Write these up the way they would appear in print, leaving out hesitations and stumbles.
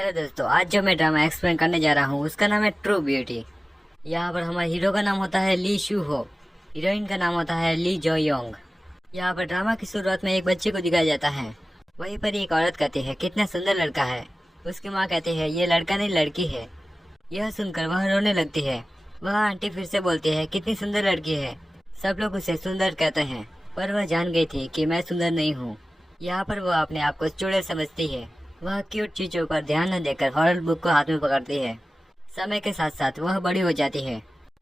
Hello दोस्तों, आज जो मैं ड्रामा एक्सप्लेन करने जा रहा हूँ उसका नाम है ट्रू ब्यूटी। यहाँ पर हमारे हीरो का नाम होता है ली शू हो, हीरोइन का नाम होता है ली जो योंग। यहाँ पर ड्रामा की शुरुआत में एक बच्चे को दिखाया जाता है। वहीं पर एक औरत कहती है कितना सुंदर लड़का है। उसकी माँ कहती है ये लड़का नहीं लड़की है। यह सुनकर वह रोने लगती है। वह आंटी फिर से बोलती है कितनी सुंदर लड़की है। सब लोग उसे सुंदर कहते हैं, पर वह जान गई थी कि मैं सुंदर नहीं हूँ। यहाँ पर वह अपने आप को चुड़ैल समझती है। वह क्यूट चीजों पर ध्यान न देकर हॉरर बुक को हाथ में पकड़ती है। समय के साथ साथ वह बड़ी हो जाती है,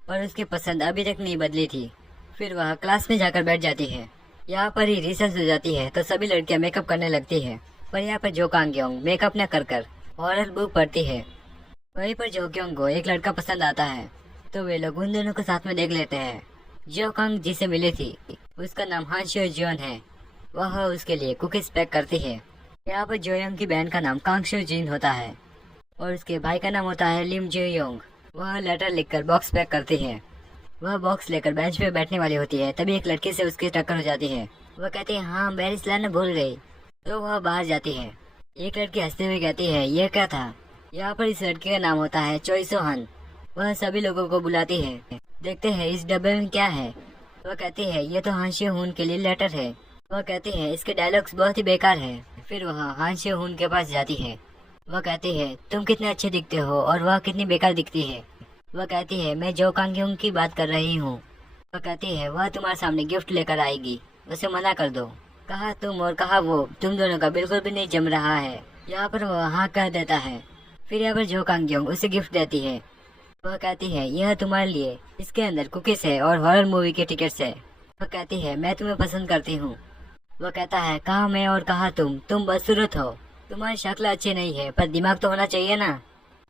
पर उसकी पसंद अभी तक नहीं बदली थी। फिर वह क्लास में जाकर बैठ जाती है। यहाँ पर ही रिसर्च हो जाती है तो सभी लड़कियां मेकअप करने लगती है, पर यहाँ पर जो कांग योंग मेकअप न कर हॉरर बुक पढ़ती है। वहीं पर जो क्योंग को एक लड़का पसंद आता है, तो वे लोग उन दोनों को साथ में देख लेते हैं। जो कांग जिसे मिली थी उसका नाम हांशियो जियोन है। वह उसके लिए कुकीज पैक करती है। यहाँ पर जोयोंग की बहन का नाम कांगशो जिन होता है और उसके भाई का नाम होता है लिम जोयोंग। वह लेटर लिखकर बॉक्स पैक करती है। वह बॉक्स लेकर बेंच पे बैठने वाली होती है, तभी एक लड़की से उसकी टक्कर हो जाती है। वह कहती है हाँ बैरिस लाना भूल गई, तो वह बाहर जाती है। एक लड़की हंसते हुए कहती है ये क्या था। यहाँ पर इस लड़की का नाम होता है चोई सोहन। वह सभी लोगों को बुलाती है। देखते हैं इस डब्बे में क्या है। वह कहती है ये तो हांशियो हुन के लिए लेटर है। वह कहती है इसके डायलॉग्स बहुत ही बेकार है। फिर वह हांशियो हुन के पास जाती है। वह कहती है तुम कितने अच्छे दिखते हो और वह कितनी बेकार दिखती है। वह कहती है मैं जो कांग योंग की बात कर रही हूँ। वह कहती है वह तुम्हारे सामने गिफ्ट लेकर आएगी, उसे मना कर दो। कहा तुम और कहा वो, तुम दोनों का बिल्कुल भी नहीं जम रहा है। यहाँ पर वह हाँ कह देता है। फिर यहाँ पर जो कांग योंग उसे गिफ्ट देती है। वह कहती है यह तुम्हारे लिए, इसके अंदर कुकीज है और हॉरर मूवी के टिकट्स है। वह कहती है मैं तुम्हें पसंद करती हूँ। वह कहता है कहा मैं और कहा तुम बदसूरत हो। तुम्हारी शक्ल अच्छी नहीं है पर दिमाग तो होना चाहिए ना।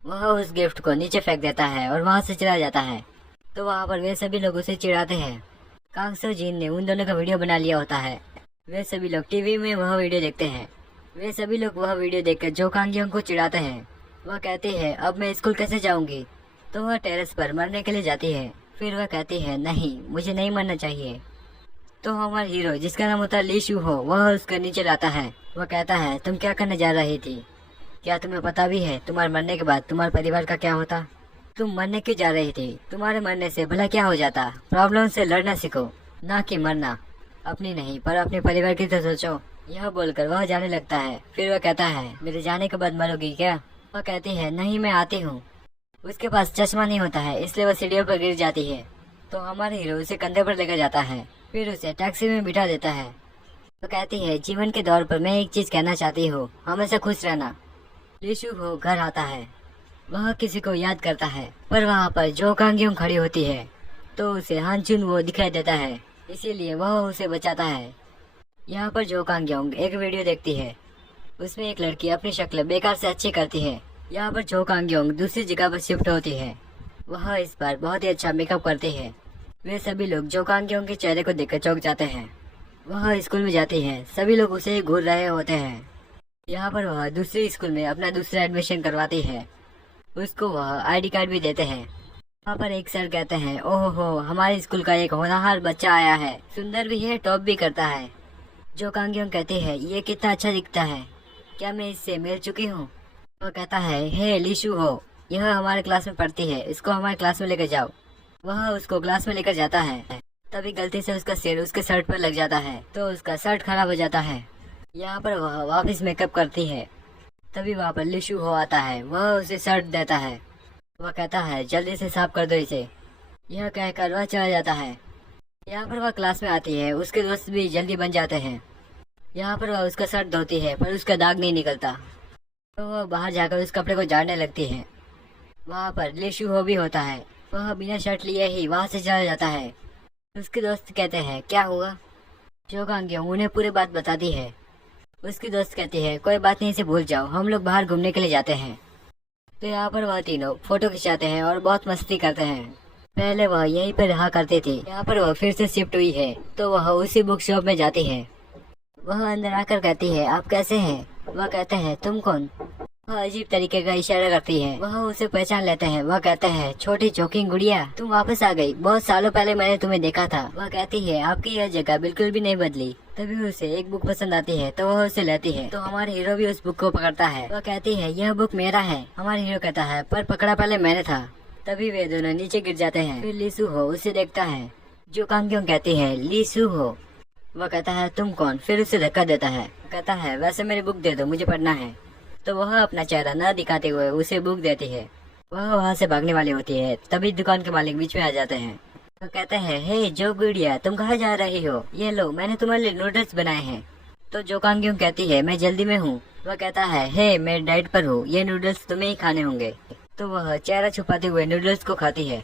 वह उस गिफ्ट को नीचे फेंक देता है और वहाँ से चला जाता है। तो वहाँ पर वे सभी लोग उसे चिढ़ाते हैं। कांगसो जिन ने उन दोनों का वीडियो बना लिया होता है। वे सभी लोग टीवी में वह वीडियो देखते हैं। वे सभी लोग वह वीडियो देखकर जो कांग योंग को चिढ़ाते हैं। वह कहती है अब मैं स्कूल कैसे जाऊंगी। तो वह टेरेस पर मरने के लिए जाती है। फिर वह कहती है नहीं मुझे नहीं मरना चाहिए। तो हमारा हीरो जिसका नाम होता है ली शू हो, वह उसके नीचे लाता है। वह कहता है तुम क्या करने जा रही थी। क्या तुम्हें पता भी है तुम्हारे मरने के बाद तुम्हारे परिवार का क्या होता। तुम मरने क्यों जा रही थी। तुम्हारे मरने से भला क्या हो जाता। प्रॉब्लम से लड़ना सीखो, ना कि मरना। अपनी नहीं पर अपने परिवार की तो सोचो। यह बोलकर वह जाने लगता है। फिर वह कहता है मेरे जाने के बाद मरोगी क्या। वह कहती है नहीं मैं आती हूँ। उसके पास चश्मा नहीं होता है, इसलिए वह सीढ़ियों पर गिर जाती है। तो हमारे हीरो उसे कंधे पर लेकर जाता है। फिर उसे टैक्सी में बिठा देता है। तो कहती है जीवन के दौर पर मैं एक चीज कहना चाहती हूँ, हमेशा खुश रहना। लीशु हो घर आता है। वह किसी को याद करता है, पर वहाँ पर जो कांग योंग खड़ी होती है तो उसे हानचुन वो दिखाई देता है, इसीलिए वह उसे बचाता है। यहाँ पर जो कांग योंग एक वीडियो देखती है। उसमें एक लड़की अपनी शक्ल बेकार से अच्छी करती है। यहाँ पर जो कांग योंग दूसरी जगह पर शिफ्ट होती है। वह इस बार बहुत ही अच्छा मेकअप करती है। वे सभी लोग जो कांग योंग के चेहरे को देखकर चौंक जाते हैं। वह स्कूल में जाती है। सभी लोग उसे ही घूर रहे होते हैं। यहाँ पर वह दूसरी स्कूल में अपना दूसरा एडमिशन करवाती है। उसको वह आईडी कार्ड भी देते हैं। वहाँ पर एक सर कहते हैं ओहो हो हमारे स्कूल का एक होनहार बच्चा आया है, सुंदर भी है, टॉप भी करता है। जो कांग योंग कहती है ये कितना अच्छा दिखता है, क्या मैं इससे मिल चुकी हूँ। वह कहता है हे लीशु हो, यह हमारे क्लास में पढ़ती है, इसको हमारे क्लास में लेकर जाओ। वह उसको क्लास में लेकर जाता है। तभी गलती से उसका सिर उसके शर्ट पर लग जाता है, तो उसका शर्ट खराब हो जाता है। यहाँ पर वह वापस मेकअप करती है। तभी वहाँ पर लिशु हो आता है। वह उसे शर्ट देता है। वह कहता है जल्दी से साफ कर दो इसे। यह कहकर वह चला जाता है। यहाँ पर वह क्लास में आती है। उसके दोस्त भी जल्दी बन जाते हैं। यहाँ पर वह उसका शर्ट धोती है, पर उसका दाग नहीं निकलता। तो वह बाहर जाकर उस कपड़े को झाड़ने लगती है। वहाँ पर लिशु हो भी होता है। वह बिना शर्ट लिए ही वहाँ से चला जाता है। उसके दोस्त कहते हैं क्या हुआ। जो कांग योंग उन्हें पूरी बात बताती है। उसकी दोस्त कहती है कोई बात नहीं, इसे भूल जाओ, हम लोग बाहर घूमने के लिए जाते हैं। तो यहाँ पर वह तीनों फोटो खिंचाते हैं और बहुत मस्ती करते हैं। पहले वह यहीं पर रहा करती थी, यहाँ पर वह फिर से शिफ्ट हुई है, तो वह उसी बुक शॉप में जाती है। वह अंदर आकर कहती है आप कैसे हैं। वह कहते हैं तुम कौन। वह अजीब तरीके का इशारा करती है। वह उसे पहचान लेते हैं। वह कहते हैं छोटी चौकिंग गुड़िया, तुम वापस आ गई, बहुत सालों पहले मैंने तुम्हें देखा था। वह कहती है आपकी यह जगह बिल्कुल भी नहीं बदली, तभी उसे एक बुक पसंद आती है तो वह उसे लेती है। तो हमारे हीरो भी उस बुक को पकड़ता है। वह कहती है यह बुक मेरा है। हमारे हीरो कहता है पर पकड़ा पहले मैंने था। तभी वे दोनों नीचे गिर जाते हैं। फिर ली सू हो उसे देखता है। जो कांग क्यों कहती है ली सू हो। वह कहता है तुम कौन। फिर उसे धक्का देता है। कहता है वैसे मेरी बुक दे दो, मुझे पढ़ना है। तो वह अपना चेहरा न दिखाते हुए उसे बुक देती है। वह वहाँ से भागने वाली होती है। तभी दुकान के मालिक बीच में आ जाते हैं। वो कहते हैं हे जो गुड़िया, तुम कहाँ जा रही हो? ये लो, मैंने तुम्हारे लिए नूडल्स बनाए हैं। तो जो कांग क्यों कहती है मैं जल्दी में हूँ। वह कहता है हे मैं डाइट पर हूँ, ये नूडल्स तुम्हें ही खाने होंगे। तो वह चेहरा छुपाते हुए नूडल्स को खाती है।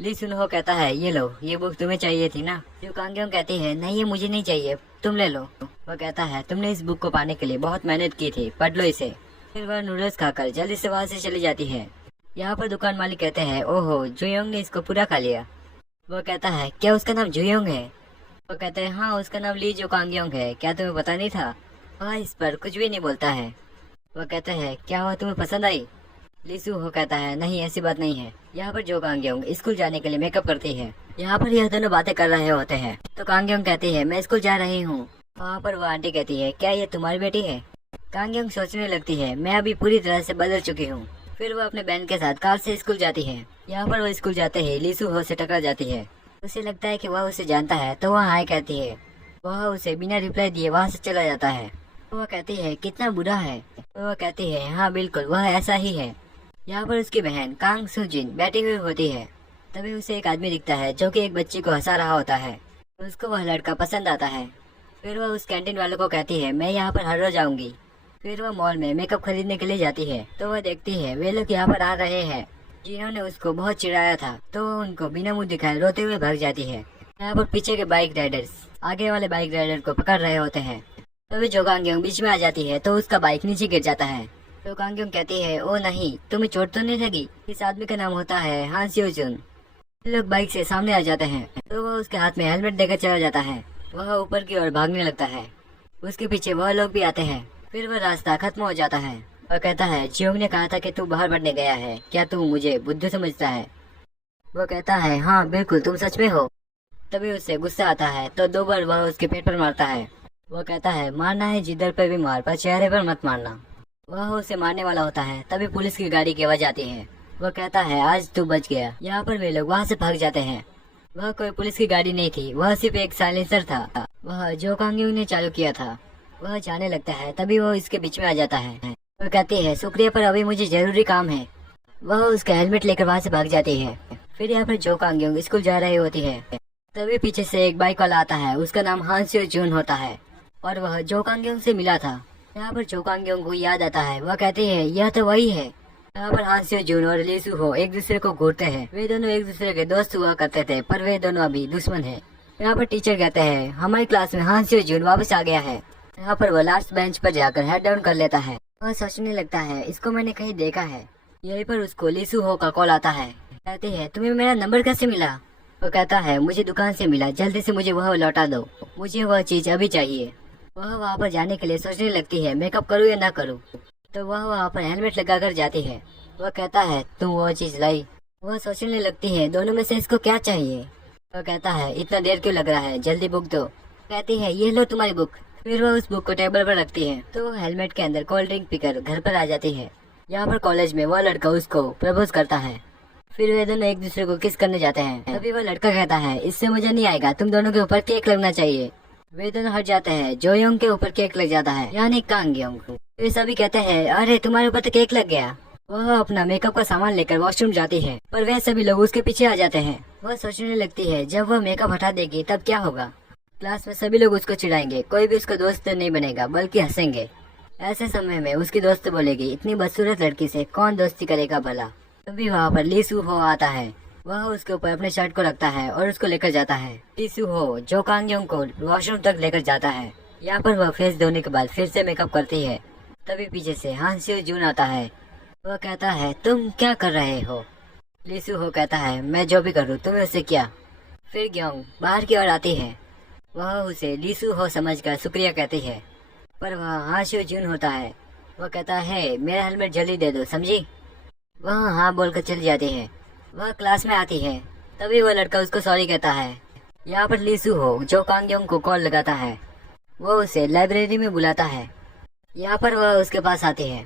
ली सुन हो कहता है ये लो, ये बुक तुम्हें चाहिए थी ना। जो कांग क्यों कहती है नहीं ये मुझे नहीं चाहिए, तुम ले लो। वह कहता है तुमने इस बुक को पाने के लिए बहुत मेहनत की थी, पढ़ लो इसे। फिर वह नूडल्स खाकर जल्दी से वहाँ से चली जाती है। यहाँ पर दुकान मालिक कहते हैं ओहो जुयोंग ने इसको पूरा खा लिया। वो कहता है क्या उसका नाम जुयोंग है? वो कहते हैं हाँ उसका नाम ली जो कांगयोंग है, क्या तुम्हें पता नहीं था? वह इस पर कुछ भी नहीं बोलता है। वो कहते हैं क्या वह तुम्हें पसंद आई? लीसू हो कहता है नहीं ऐसी बात नहीं है। यहाँ पर जो कांगयोंग स्कूल जाने के लिए मेकअप करती है। यहाँ पर यह दोनों बातें कर रहे होते हैं। तो कांगयोंग कहती है मैं स्कूल जा रही हूँ। वहाँ पर वो आंटी कहती है क्या ये तुम्हारी बेटी है? कांगयोंग सोचने लगती है मैं अभी पूरी तरह से बदल चुकी हूँ। फिर वो अपने बहन के साथ कार से स्कूल जाती है। यहाँ पर वो स्कूल जाते ही लीसू हो से टकरा जाती है। उसे लगता है कि वह उसे जानता है तो वह हाय कहती है। वह उसे बिना रिप्लाई दिए वहाँ से चला जाता है। वह कहती है कितना बुरा है। वह कहती है हाँ बिल्कुल वह ऐसा ही है। यहाँ पर उसकी बहन कांग सुजिन बैठी हुई होती है। तभी उसे एक आदमी दिखता है जो कि एक बच्ची को हंसा रहा होता है। उसको वह लड़का पसंद आता है। फिर वह उस कैंटीन वालों को कहती है मैं यहाँ पर हर रोज आऊंगी। फिर वह मॉल में मेकअप खरीदने के लिए जाती है। तो वह देखती है वे लोग यहाँ पर आ रहे हैं जिन्होंने उसको बहुत चिढ़ाया था। तो वह उनको बिना मुंह दिखाए रोते हुए भाग जाती है। यहाँ पर पीछे के बाइक राइडर्स आगे वाले बाइक राइडर को पकड़ रहे होते हैं। तभी जो कांगयोंग बीच में आ जाती है तो उसका बाइक नीचे गिर जाता है। तो कांगयोंग कहती है ओ नहीं तुम्हें चोट तो नहीं लगी? इस आदमी का नाम होता है हां सियो जुन। लोग बाइक से सामने आ जाते हैं। तो वह उसके हाथ में हेलमेट देकर चला जाता है। वह ऊपर की ओर भागने लगता है। उसके पीछे वह लोग भी आते हैं। फिर वह रास्ता खत्म हो जाता है। वह कहता है जियोंग ने कहा था कि तू बाहर बढ़ने गया है, क्या तू मुझे बुद्धू समझता है? वो कहता है हाँ बिल्कुल तुम सच में हो। तभी उससे गुस्सा आता है तो 2 बार वह उसके पेट पर मारता है। वह कहता है मारना है जिधर पे भी मार, पर चेहरे पर मत मारना। वह उसे मारने वाला होता है। तभी पुलिस की गाड़ी की आवाज आती है। वह कहता है आज तू बच गया। यहाँ पर वे लोग वहाँ से भाग जाते हैं। वह कोई पुलिस की गाड़ी नहीं थी, वह सिर्फ एक साइलेंसर था। वह जो कांगयोंग ने चालू किया था। वह जाने लगता है तभी वह इसके बीच में आ जाता है। वह कहती है शुक्रिया पर अभी मुझे जरूरी काम है। वह उसका हेलमेट लेकर वहाँ से भाग जाती है। फिर यहाँ पर जो कांगयोंग स्कूल जा रही होती है। तभी पीछे से एक बाइक वाला आता है। उसका नाम हां सियो जुन होता है और वह जो कांगयोंग से मिला था। यहाँ पर जो कांगयोंग को याद आता है। वह कहती है यह तो वही है। यहाँ पर हां सियो जुन और ली सू हो एक दूसरे को घूरते हैं। वे दोनों एक दूसरे के दोस्त हुआ करते थे पर वे दोनों अभी दुश्मन है। यहाँ पर टीचर कहते हैं हमारी क्लास में हां सियो जुन वापस आ गया है। यहाँ पर वह लास्ट बेंच पर जाकर हेड डाउन कर लेता है। वह सोचने लगता है इसको मैंने कहीं देखा है। यहीं पर उसको ली सू हो का कॉल आता है। कहती है तुम्हें मेरा नंबर कैसे मिला? वो कहता है मुझे दुकान से मिला, जल्दी से मुझे वह लौटा दो, मुझे वह चीज अभी चाहिए। वह वहाँ पर जाने के लिए सोचने लगती है मेकअप करूँ या ना करूँ। तो वह वहाँ पर हेलमेट लगाकर जाती है। वह कहता है तुम वो चीज लाई। वह सोचने लगती है दोनों में से इसको क्या चाहिए। वह कहता है इतना देर क्यों लग रहा है, जल्दी बुक दो। कहती है ये लो तुम्हारी बुक। फिर वह उस बुक को टेबल पर रखती है। तो वह हेलमेट के अंदर कोल्ड ड्रिंक पीकर घर पर आ जाती है। यहाँ पर कॉलेज में वह लड़का उसको प्रपोज करता है। फिर वे दोनों एक दूसरे को किस करने जाते हैं। तभी वह लड़का कहता है इससे मजा नहीं आएगा, तुम दोनों के ऊपर केक लगना चाहिए। वे दोनों हट जाते हैं। जोयोंग के ऊपर केक लग जाता है, यानी कांगयोंग। वे सभी कहते हैं अरे तुम्हारे ऊपर तो केक लग गया। वह अपना मेकअप का सामान लेकर वॉशरूम जाती है पर वह सभी लोग उसके पीछे आ जाते हैं। वह सोचने लगती है जब वह मेकअप हटा देगी तब क्या होगा। क्लास में सभी लोग उसको चिढ़ाएंगे, कोई भी उसका दोस्त नहीं बनेगा बल्कि हंसेंगे। ऐसे समय में उसकी दोस्त बोलेगी इतनी बदसूरत लड़की से कौन दोस्ती करेगा भला। तभी वहाँ पर ली सू हो आता है। वह उसके ऊपर अपने शर्ट को रखता है और उसको लेकर जाता है। ली सू हो जो कांगयोंग को वॉशरूम तक लेकर जाता है। यहाँ पर वह फेस धोने के बाद फिर से मेकअप करती है। तभी पीछे से हां सियो जुन आता है। वह कहता है तुम क्या कर रहे हो? ली सू हो कहता है मैं जो भी करूँ तुम्हें उससे क्या। फिर ग्योंग बाहर की ओर आती है। वह उसे ली सू हो समझकर शुक्रिया कहती है पर वह हां सियो जुन होता है। वह कहता है मेरा हेलमेट जल्दी दे दो, समझी? वह हाँ बोलकर चली जाती है। वह क्लास में आती है। तभी वह लड़का उसको सॉरी कहता है। यहाँ पर ली सू हो जो कांगयोंग को कॉल लगाता है। वो उसे लाइब्रेरी में बुलाता है। यहाँ पर वह उसके पास आती है।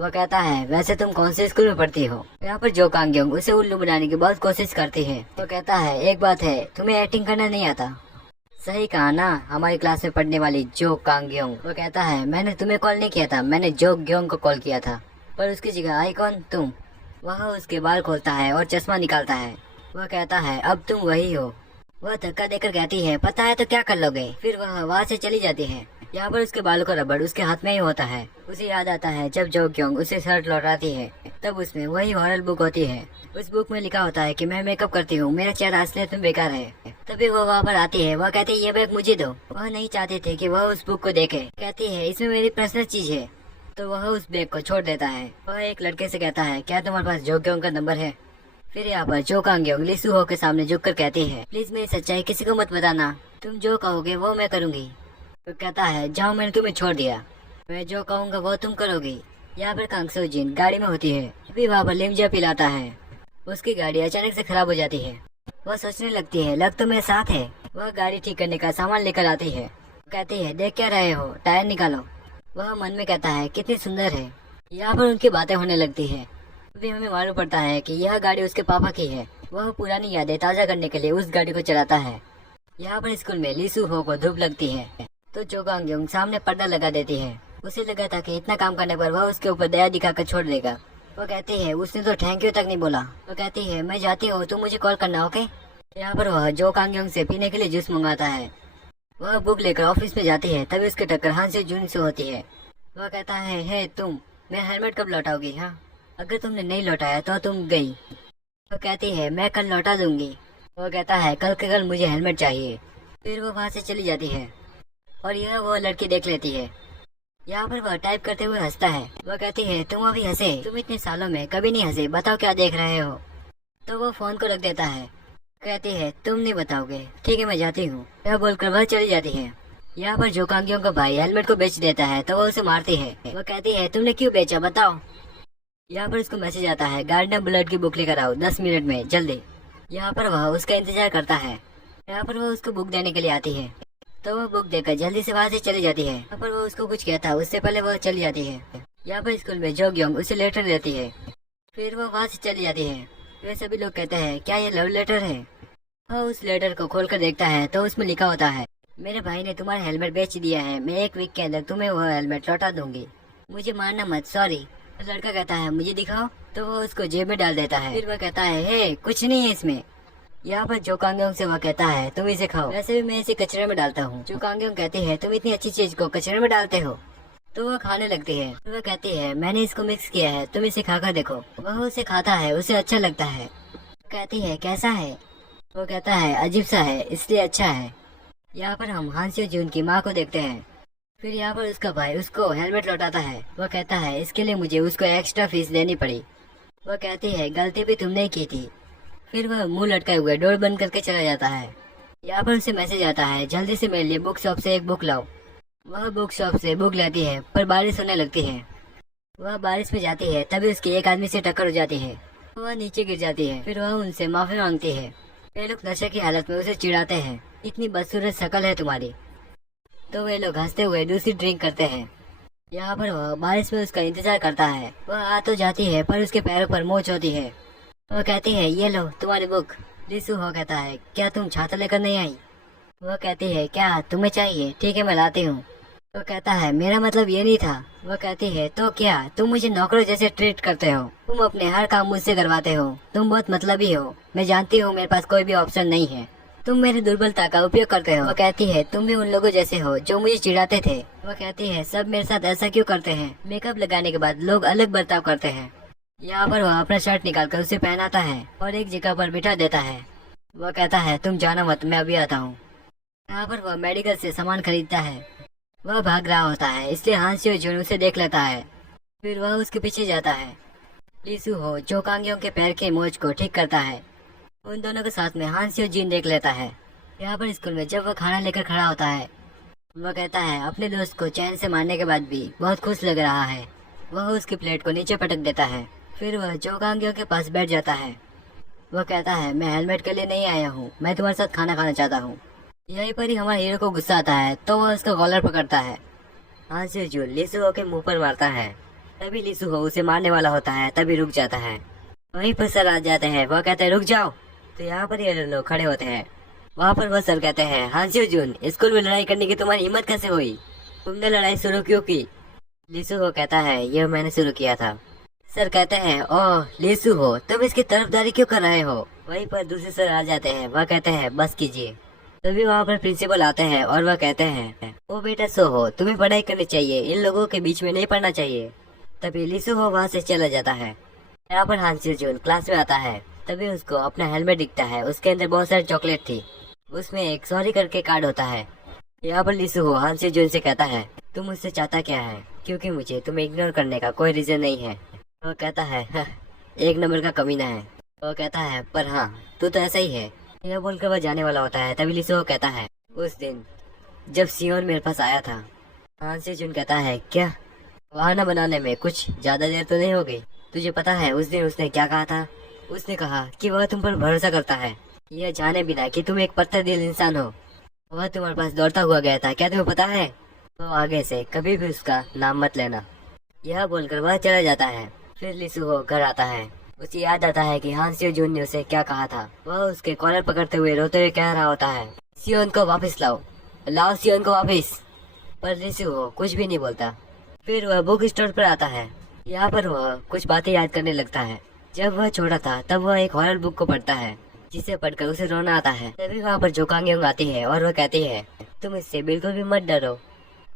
वह कहता है, वैसे तुम कौन से स्कूल में पढ़ती हो? यहाँ पर जो कांग्योंग उसे उल्लू बनाने की बहुत कोशिश करती है। वो कहता है, एक बात है, तुम्हें एक्टिंग करना नहीं आता। सही कहा ना, हमारी क्लास में पढ़ने वाली जो कांग्योंग। वो कहता है, मैंने तुम्हें कॉल नहीं किया था, मैंने जो ग्योंग को कॉल किया था, पर उसकी जगह आई कौन? तुम। वह उसके बाल खोलता है और चश्मा निकालता है। वह कहता है, अब तुम वही हो। वह धक्का देकर कहती है, पता है तो क्या कर लोगे? फिर वह वहाँ से चली जाती है। यहाँ पर उसके बालों का रबड़ उसके हाथ में ही होता है। उसे याद आता है जब जो क्योंग उसे शर्ट लौटाती है, तब उसमें वही हॉरर बुक होती है। उस बुक में लिखा होता है कि मैं मेकअप करती हूँ, मेरा चेहरा असलियत में बेकार है। तभी वह वहाँ पर आती है। वह कहती है, ये बैग मुझे दो। वह नहीं चाहते थे कि वह उस बुक को देखे। कहती है, इसमें मेरी पर्सनल चीज है। तो वह उस बैग को छोड़ देता है। वह एक लड़के से कहता है, क्या तुम्हारे पास जो क्योंग का नंबर है? फिर यहाँ पर जो कांग्योंग ली सूहो के सामने झुककर कहती है, प्लीज मेरी सच्चाई किसी को मत बताना, तुम जो कहोगे वो मैं करूँगी। तो कहता है, जाओ, मैंने तुम्हें छोड़ दिया, मैं जो कहूँगा वो तुम करोगी। यहाँ पर कांग सो जिन गाड़ी में होती है। अभी वहाँ पर लिमजा पिलाता है। उसकी गाड़ी अचानक से खराब हो जाती है। वह सोचने लगती है, लग तो मेरे साथ है। वह गाड़ी ठीक करने का सामान लेकर आती है। कहती है, देख क्या रहे हो, टायर निकालो। वह मन में कहता है, कितनी सुंदर है। यहाँ पर उनकी बातें होने लगती है। अभी हमें मालूम पड़ता है कि यह गाड़ी उसके पापा की है। वह पुरानी यादें ताजा करने के लिए उस गाड़ी को चलाता है। यहाँ पर स्कूल में ली सूहो को धूप लगती है, तो जो कांग्योंग सामने पर्दा लगा देती है। उसे लगा था कि इतना काम करने पर वह उसके ऊपर दया दिखाकर छोड़ देगा। वो कहती है, उसने तो थैंक यू तक नहीं बोला। वो कहती है, मैं जाती हूँ, तुम मुझे कॉल करना, ओके? यहाँ पर वह जो कांग्योंग से पीने के लिए जूस मंगाता है। वह बुक लेकर ऑफिस में जाती है, तभी उसकी टक्कर हान से जून से होती है। वह कहता है, हे तुम, मैं हेलमेट कब लौटाओगी? हाँ, अगर तुमने नहीं लौटाया तो तुम गई। वो कहती है, मैं कल लौटा दूंगी। वो कहता है, कल के कल मुझे हेलमेट चाहिए। फिर वो वहाँ से चली जाती है और यह वो लड़की देख लेती है। यहाँ पर वह टाइप करते हुए हंसता है। वह कहती है, तुम अभी हंसे? तुम इतने सालों में कभी नहीं हंसे, बताओ क्या देख रहे हो? तो वो फोन को रख देता है। कहती है, तुम नहीं बताओगे, ठीक है मैं जाती हूँ। यह बोलकर वह चली जाती है। यहाँ पर जो कांग्योंग का भाई हेलमेट को बेच देता है, तो वो उसे मारती है। वो कहती है, तुमने क्यों बेचा, बताओ? यहाँ पर उसको मैसेज आता है, गार्डनर बुलेट की बुक लेकर आओ 10 मिनट में, जल्दी। यहाँ पर वह उसका इंतजार करता है। यहाँ पर वह उसको बुक देने के लिए आती है, तो वह बुक देकर जल्दी से वहाँ से चली जाती है। यहाँ पर वो उसको कुछ कहता, उससे पहले वह चली जाती है। यहाँ पर स्कूल में जो क्योंग उसे लेटर देती है, फिर वो वहाँ से चली जाती है। वे सभी लोग कहते हैं, क्या ये लव लेटर है? वह उस लेटर को खोलकर देखता है, तो उसमें लिखा होता है, मेरे भाई ने तुम्हारा हेलमेट बेच दिया है, मैं 1 वीक के अंदर तुम्हें वह हेलमेट लौटा दूंगी, मुझे मारना मत, सॉरी। लड़का कहता है, मुझे दिखाओ। तो वो उसको जेब में डाल देता है। फिर वह कहता है, हे कुछ नहीं है इसमें। यहाँ पर जो कांग्योंग से वह कहता है, तुम इसे खाओ, वैसे भी मैं इसे कचरे में डालता हूँ। जो कांग्योंग कहती है, तुम इतनी अच्छी चीज को कचरे में डालते हो? तो वह खाने लगती है। वह कहती है, मैंने इसको मिक्स किया है, तुम इसे खाकर देखो। वह उसे खाता है, उसे अच्छा लगता है। कहती है, कैसा है? वो कहता है, अजीब सा है, इसलिए अच्छा है। यहाँ पर हम हांसियो जून की माँ को देखते हैं। फिर यहाँ पर उसका भाई उसको हेलमेट लौटाता है। वह कहता है, इसके लिए मुझे उसको एक्स्ट्रा फीस देनी पड़ी। वह कहती है, गलती भी तुमने की थी। फिर वह मुंह लटकाए हुए डोर बंद करके चला जाता है। यहाँ पर उसे मैसेज आता है, जल्दी से मेरे लिए बुक शॉप से एक बुक लाओ। वह बुक शॉप से बुक लेती है, पर बारिश होने लगती है। वह बारिश में जाती है, तभी उसकी एक आदमी से टक्कर हो जाती है। वह नीचे गिर जाती है। फिर वह उनसे माफी मांगती है। वे लोग नशे की हालत में उसे चिढ़ाते हैं, इतनी बदसूरत शक्ल है तुम्हारी। तो वे लोग हंसते हुए दूसरी ड्रिंक करते हैं। यहाँ पर वह बारिश में उसका इंतजार करता है। वह आ तो जाती है, पर उसके पैरों पर मोच होती है। वह कहती है, ये लो तुम्हारी बुक। ली सूहो कहता है, क्या तुम छाता लेकर नहीं आई? वह कहती है, क्या तुम्हें चाहिए? ठीक है मैं लाती हूँ। वो कहता है, मेरा मतलब ये नहीं था। वह कहती है, तो क्या तुम मुझे नौकरों जैसे ट्रीट करते हो? तुम अपने हर काम मुझसे करवाते हो, तुम बहुत मतलबी हो। मैं जानती हूँ मेरे पास कोई भी ऑप्शन नहीं है, तुम मेरी दुर्बलता का उपयोग करते हो। वो कहती है, तुम भी उन लोगों जैसे हो जो मुझे चिढ़ाते थे। वो कहती है, सब मेरे साथ ऐसा क्यों करते हैं? मेकअप लगाने के बाद लोग अलग बर्ताव करते हैं। यहाँ पर वह अपना शर्ट निकालकर उसे पहनाता है और एक जगह पर बिठा देता है। वह कहता है, तुम जाना मत, मैं अभी आता हूँ। यहाँ पर वह मेडिकल से सामान खरीदता है। वह भाग रहा होता है, इसलिए हांसियो जून उसे देख लेता है। फिर वह उसके पीछे जाता है। ली सूहो जो कांग्योंग के पैर के मोच को ठीक करता है। उन दोनों के साथ में हांसियो जीन देख लेता है। यहाँ पर स्कूल में जब वह खाना लेकर खड़ा होता है, वह कहता है, अपने दोस्त को चैन से मारने के बाद भी बहुत खुश लग रहा है। वह उसकी प्लेट को नीचे पटक देता है। फिर वह जो कांग्योंग के पास बैठ जाता है। वह कहता है, मैं हेलमेट के लिए नहीं आया हूँ, मैं तुम्हारे साथ खाना खाना चाहता हूँ। यहीं पर ही हमारा हीरो को गुस्सा आता है तो वह उसका कॉलर पकड़ता है। हाँ से जो लिसुहो के मुंह पर मारता है। तभी लिसुहो उसे मारने वाला होता है, तभी रुक जाता है। वहीं पर सर आ जाते हैं, वह कहते हैं रुक जाओ। तो यहाँ पर ये लोग खड़े होते हैं। वहाँ पर वह सर कहते हैं, हाँ जुन, स्कूल में लड़ाई करने की तुम्हारी हिम्मत कैसे हुई? तुमने लड़ाई शुरू क्यों की? लिसुहो कहता है, यह मैंने शुरू किया था। सर कहते हैं, ओह लिसुहो, तुम इसकी तरफदारी क्यों कर रहे हो? वहीं पर दूसरे सर आ जाते हैं, वह कहते हैं बस कीजिए। तभी वहाँ पर प्रिंसिपल आते हैं और वह कहते हैं, ओ बेटा सोहो, तुम्हें पढ़ाई करनी चाहिए, इन लोगों के बीच में नहीं पढ़ना चाहिए। तभी लिसुहो वहाँ से चला जाता है। यहाँ पर हान जुन क्लास में आता है। तभी उसको अपना हेलमेट दिखता है, उसके अंदर बहुत सारी चॉकलेट थी। उसमें एक सॉरी करके कार्ड होता है। यहाँ पर लिसुहो हान जुन से कहता है, तुम मुझसे चाहता क्या है? क्योंकि मुझे तुम्हें इग्नोर करने का कोई रीजन नहीं है। वो कहता है, एक नंबर का कमीना है। वो कहता है, पर हाँ तू तो ऐसा ही है। यह बोलकर वह जाने वाला होता है। तभी लिसुहो कहता है, उस दिन जब सियोन मेरे पास आया था। हान जुन कहता है, क्या? बहाना बनाने में कुछ ज्यादा देर तो नहीं हो गई? तुझे पता है उस दिन उसने क्या कहा था? उसने कहा कि वह तुम पर भरोसा करता है, यह जाने बिना कि तुम एक पत्थर दिल इंसान हो। वह तुम्हारे पास दौड़ता हुआ गया था, क्या तुम्हें पता है? तो आगे से कभी भी उसका नाम मत लेना। यह बोलकर वह चला जाता है। फिर लिसुहो घर आता है। उसे याद आता है कि हान जुन ने उसे क्या कहा था। वह उसके कॉलर पकड़ते हुए रोते हुए कह रहा होता है, सियोन को वापस लाओ, लाओ सियोन को वापस। पर लिसुहो कुछ भी नहीं बोलता। फिर वह बुक स्टोर पर आता है। यहाँ पर वह कुछ बातें याद करने लगता है। जब वह छोटा था तब वह एक हॉरर बुक को पढ़ता है, जिसे पढ़कर उसे रोना आता है। तभी वहाँ पर जोकांगयोंग आती है और वह कहती है, तुम इससे बिल्कुल भी मत डरो,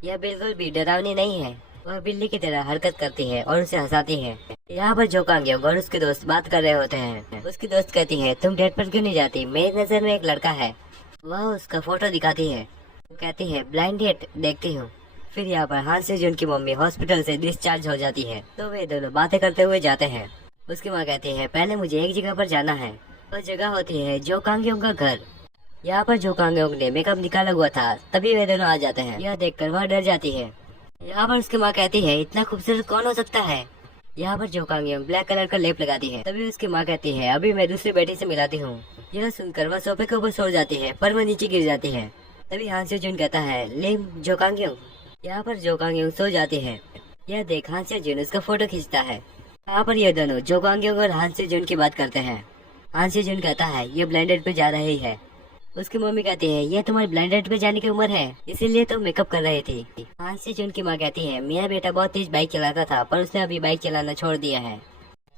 यह बिल्कुल भी डरावनी नहीं है। वह बिल्ली की तरह हरकत करती है और उसे हंसाती है। यहाँ पर जोकांगयोंग और उसके दोस्त बात कर रहे होते हैं। उसकी दोस्त कहती है, तुम डेट पर क्यों नहीं जाती? मेरी नजर में एक लड़का है। वह उसका फोटो दिखाती है। वो कहती है, ब्लाइंड डेट देखती हूँ। फिर यहाँ पर हान जुन की मम्मी हॉस्पिटल से डिस्चार्ज हो जाती है। तो वे दोनों बातें करते हुए जाते हैं। उसकी माँ कहती है, पहले मुझे एक जगह पर जाना है। वह जगह होती है जोकांगयोंग का घर। यहाँ पर जोकांगयोंग ने मेकअप निकाला हुआ था। तभी वे दोनों आ जाते हैं। यह देखकर वह डर जाती है। यहाँ पर उसकी माँ कहती है, इतना खूबसूरत कौन हो सकता है? यहाँ पर जोकांगयोंग ब्लैक कलर का लेप लगाती है। तभी उसकी माँ कहती है, अभी मैं दूसरी बेटी से मिलाती हूँ। यह सुनकर वह सोफे के ऊपर सो जाती है, पर वह नीचे गिर जाती है। तभी हान जुन कहता है, लेम जोकांगयोंग। यहाँ पर जोकांगयोंग सो जाती है। यह देख हान जुन उसका फोटो खींचता है। यहाँ पर ये दोनों जोकांगयोंग और हान जुन की बात करते हैं। हान जुन कहता है, ये ब्लाइंडेड पे जा रही है। उसकी मम्मी कहती है, ये तुम्हारी ब्लाइंडेड पे जाने की उम्र है, इसीलिए तुम मेकअप कर रही थी। हान जुन की माँ कहती है, मेरा बेटा बहुत तेज बाइक चलाता था, पर उसने अभी बाइक चलाना छोड़ दिया है।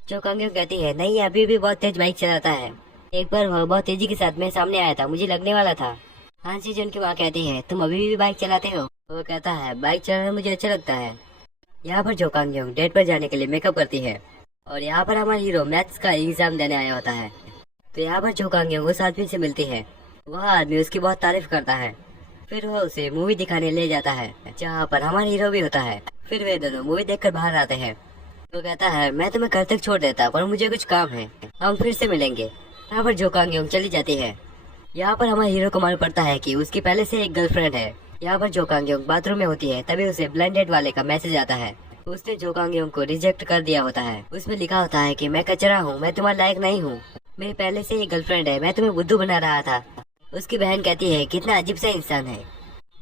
जोकांगयोंग कहती है, नहीं अभी भी बहुत तेज बाइक चलाता है। एक बार वह बहुत तेजी के साथ मेरे सामने आया था, मुझे लगने वाला था। हान जुन की माँ कहती है, तुम अभी भी बाइक चलाते हो? वो कहता है, बाइक चलाना मुझे अच्छा लगता है। यहाँ पर जोकांगयोंग डेट पर जाने के लिए मेकअप करती है। और यहाँ पर हमारा हीरो मैथ्स का एग्जाम देने आया होता है। तो यहाँ पर जोकांगयोंग उस आदमी से मिलती है। वह आदमी उसकी बहुत तारीफ करता है। फिर वह उसे मूवी दिखाने ले जाता है, जहाँ पर हमारा हीरो भी होता है। फिर वे दोनों मूवी देखकर बाहर आते हैं। तो कहता है, मैं तुम्हें घर तक छोड़ देता, पर मुझे कुछ काम है, हम फिर से मिलेंगे। यहाँ पर जोकांगयोंग चली जाती है। यहाँ पर हमारे हीरो को मालूम पड़ता है कि उसकी पहले से एक गर्लफ्रेंड है। यहाँ पर जोकांगयोंग बाथरूम में होती है। तभी उसे ब्लाइंडेड वाले का मैसेज आता है। उसने जोकांगयोंग को रिजेक्ट कर दिया होता है। उसमें लिखा होता है कि मैं कचरा हूँ, मैं तुम्हारे लायक नहीं हूँ, मेरी पहले से एक गर्लफ्रेंड है, मैं तुम्हें बुद्धू बना रहा था। उसकी बहन कहती है, कितना अजीब सा इंसान है।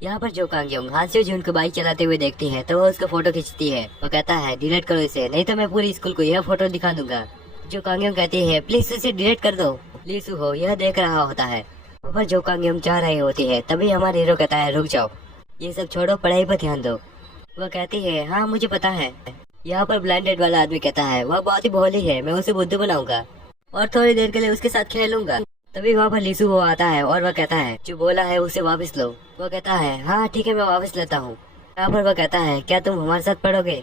यहाँ पर जोकांगयोंग हान जुन को बाइक चलाते हुए देखती है, तो वो उसका फोटो खींचती है। वो कहता है, डिलीट करो इसे, नहीं तो मैं पूरी स्कूल को यह फोटो दिखा दूंगा। जोकांगयोंग कहती है, प्लीज इसे डिलीट कर दो। लिसुहो यह देख रहा होता है। ऊपर जोकांगयोंग जा रही होती है। तभी हमारा हीरो कहता है, रुक जाओ, ये सब छोड़ो, पढ़ाई पर ध्यान दो। वह कहती है, हाँ मुझे पता है। यहाँ पर ब्लाइंडेड वाला आदमी कहता है, वह बहुत ही भोली है, मैं उसे बुद्धू बनाऊंगा और थोड़ी देर के लिए उसके साथ खेलूंगा। तभी वहाँ पर लिसुहो आता है और वह कहता है, जो बोला है उसे वापस लो। वह कहता है, हाँ ठीक है, मैं वापस लेता हूँ। यहाँ पर वह कहता है, क्या तुम हमारे साथ पढ़ोगे?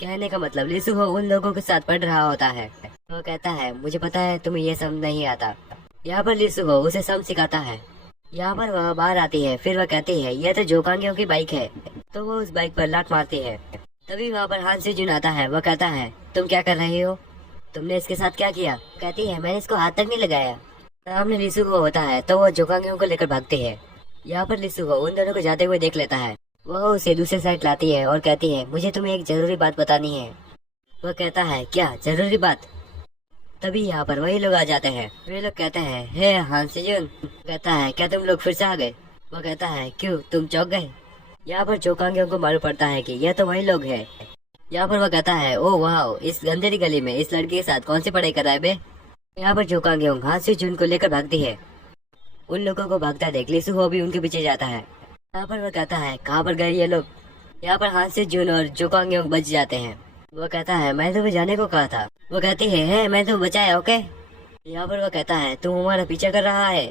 कहने का मतलब लिसुहो उन लोगों के साथ पढ़ रहा होता है। वह कहता है, मुझे पता है तुम्हें ये समझ नहीं आता। यहाँ पर लिसुहो उसे सम सिखाता है। यहाँ पर वह बाहर आती है। फिर वह कहती है, यह तो जोकांगयोंग की बाइक है। तो वो उस बाइक पर लात मारती है। तभी वहाँ पर हान जुन आता है। वह कहता है, तुम क्या कर रही हो? तुमने इसके साथ क्या किया? कहती है, मैंने इसको हाथ तक नहीं लगाया। सामने लिसुहो होता है, तो वो जोकांगयोंग को लेकर भागती है। यहाँ पर लिसुहो उन दोनों को जाते हुए देख लेता है। वह उसे दूसरे साइड लाती है और कहती है, मुझे तुम्हें एक जरूरी बात बतानी है। वह कहता है, क्या जरूरी बात? तभी यहाँ पर वही लोग आ जाते हैं। वे लोग कहते हैं, हे हान जुन। कहता है, क्या तुम लोग फिर से आ गए? वो कहता है क्यों तुम चौंक गए। यहाँ पर जोकांग को मालूम पड़ता है कि यह तो वही लोग है। यहाँ पर वो कहता है ओ वाह, इस अंधेरी गली में इस लड़की के साथ कौन सी पढ़ाई कर रहा है बे। यहाँ पर जोकांग हाथ से जून को लेकर भागती है। उन लोगों को भागता देख लिसु हो भी उनके पीछे जाता है। यहाँ पर वो कहता है कहाँ पर गए ये लोग। यहाँ पर हाथ से जून और जोकांग बच जाते हैं। वो कहता है मैं तुम्हें जाने को कहा था। वो कहती है मैं तुम्हें बचाया ओके। यहाँ पर वो कहता है तू हमारा पीछा कर रहा है,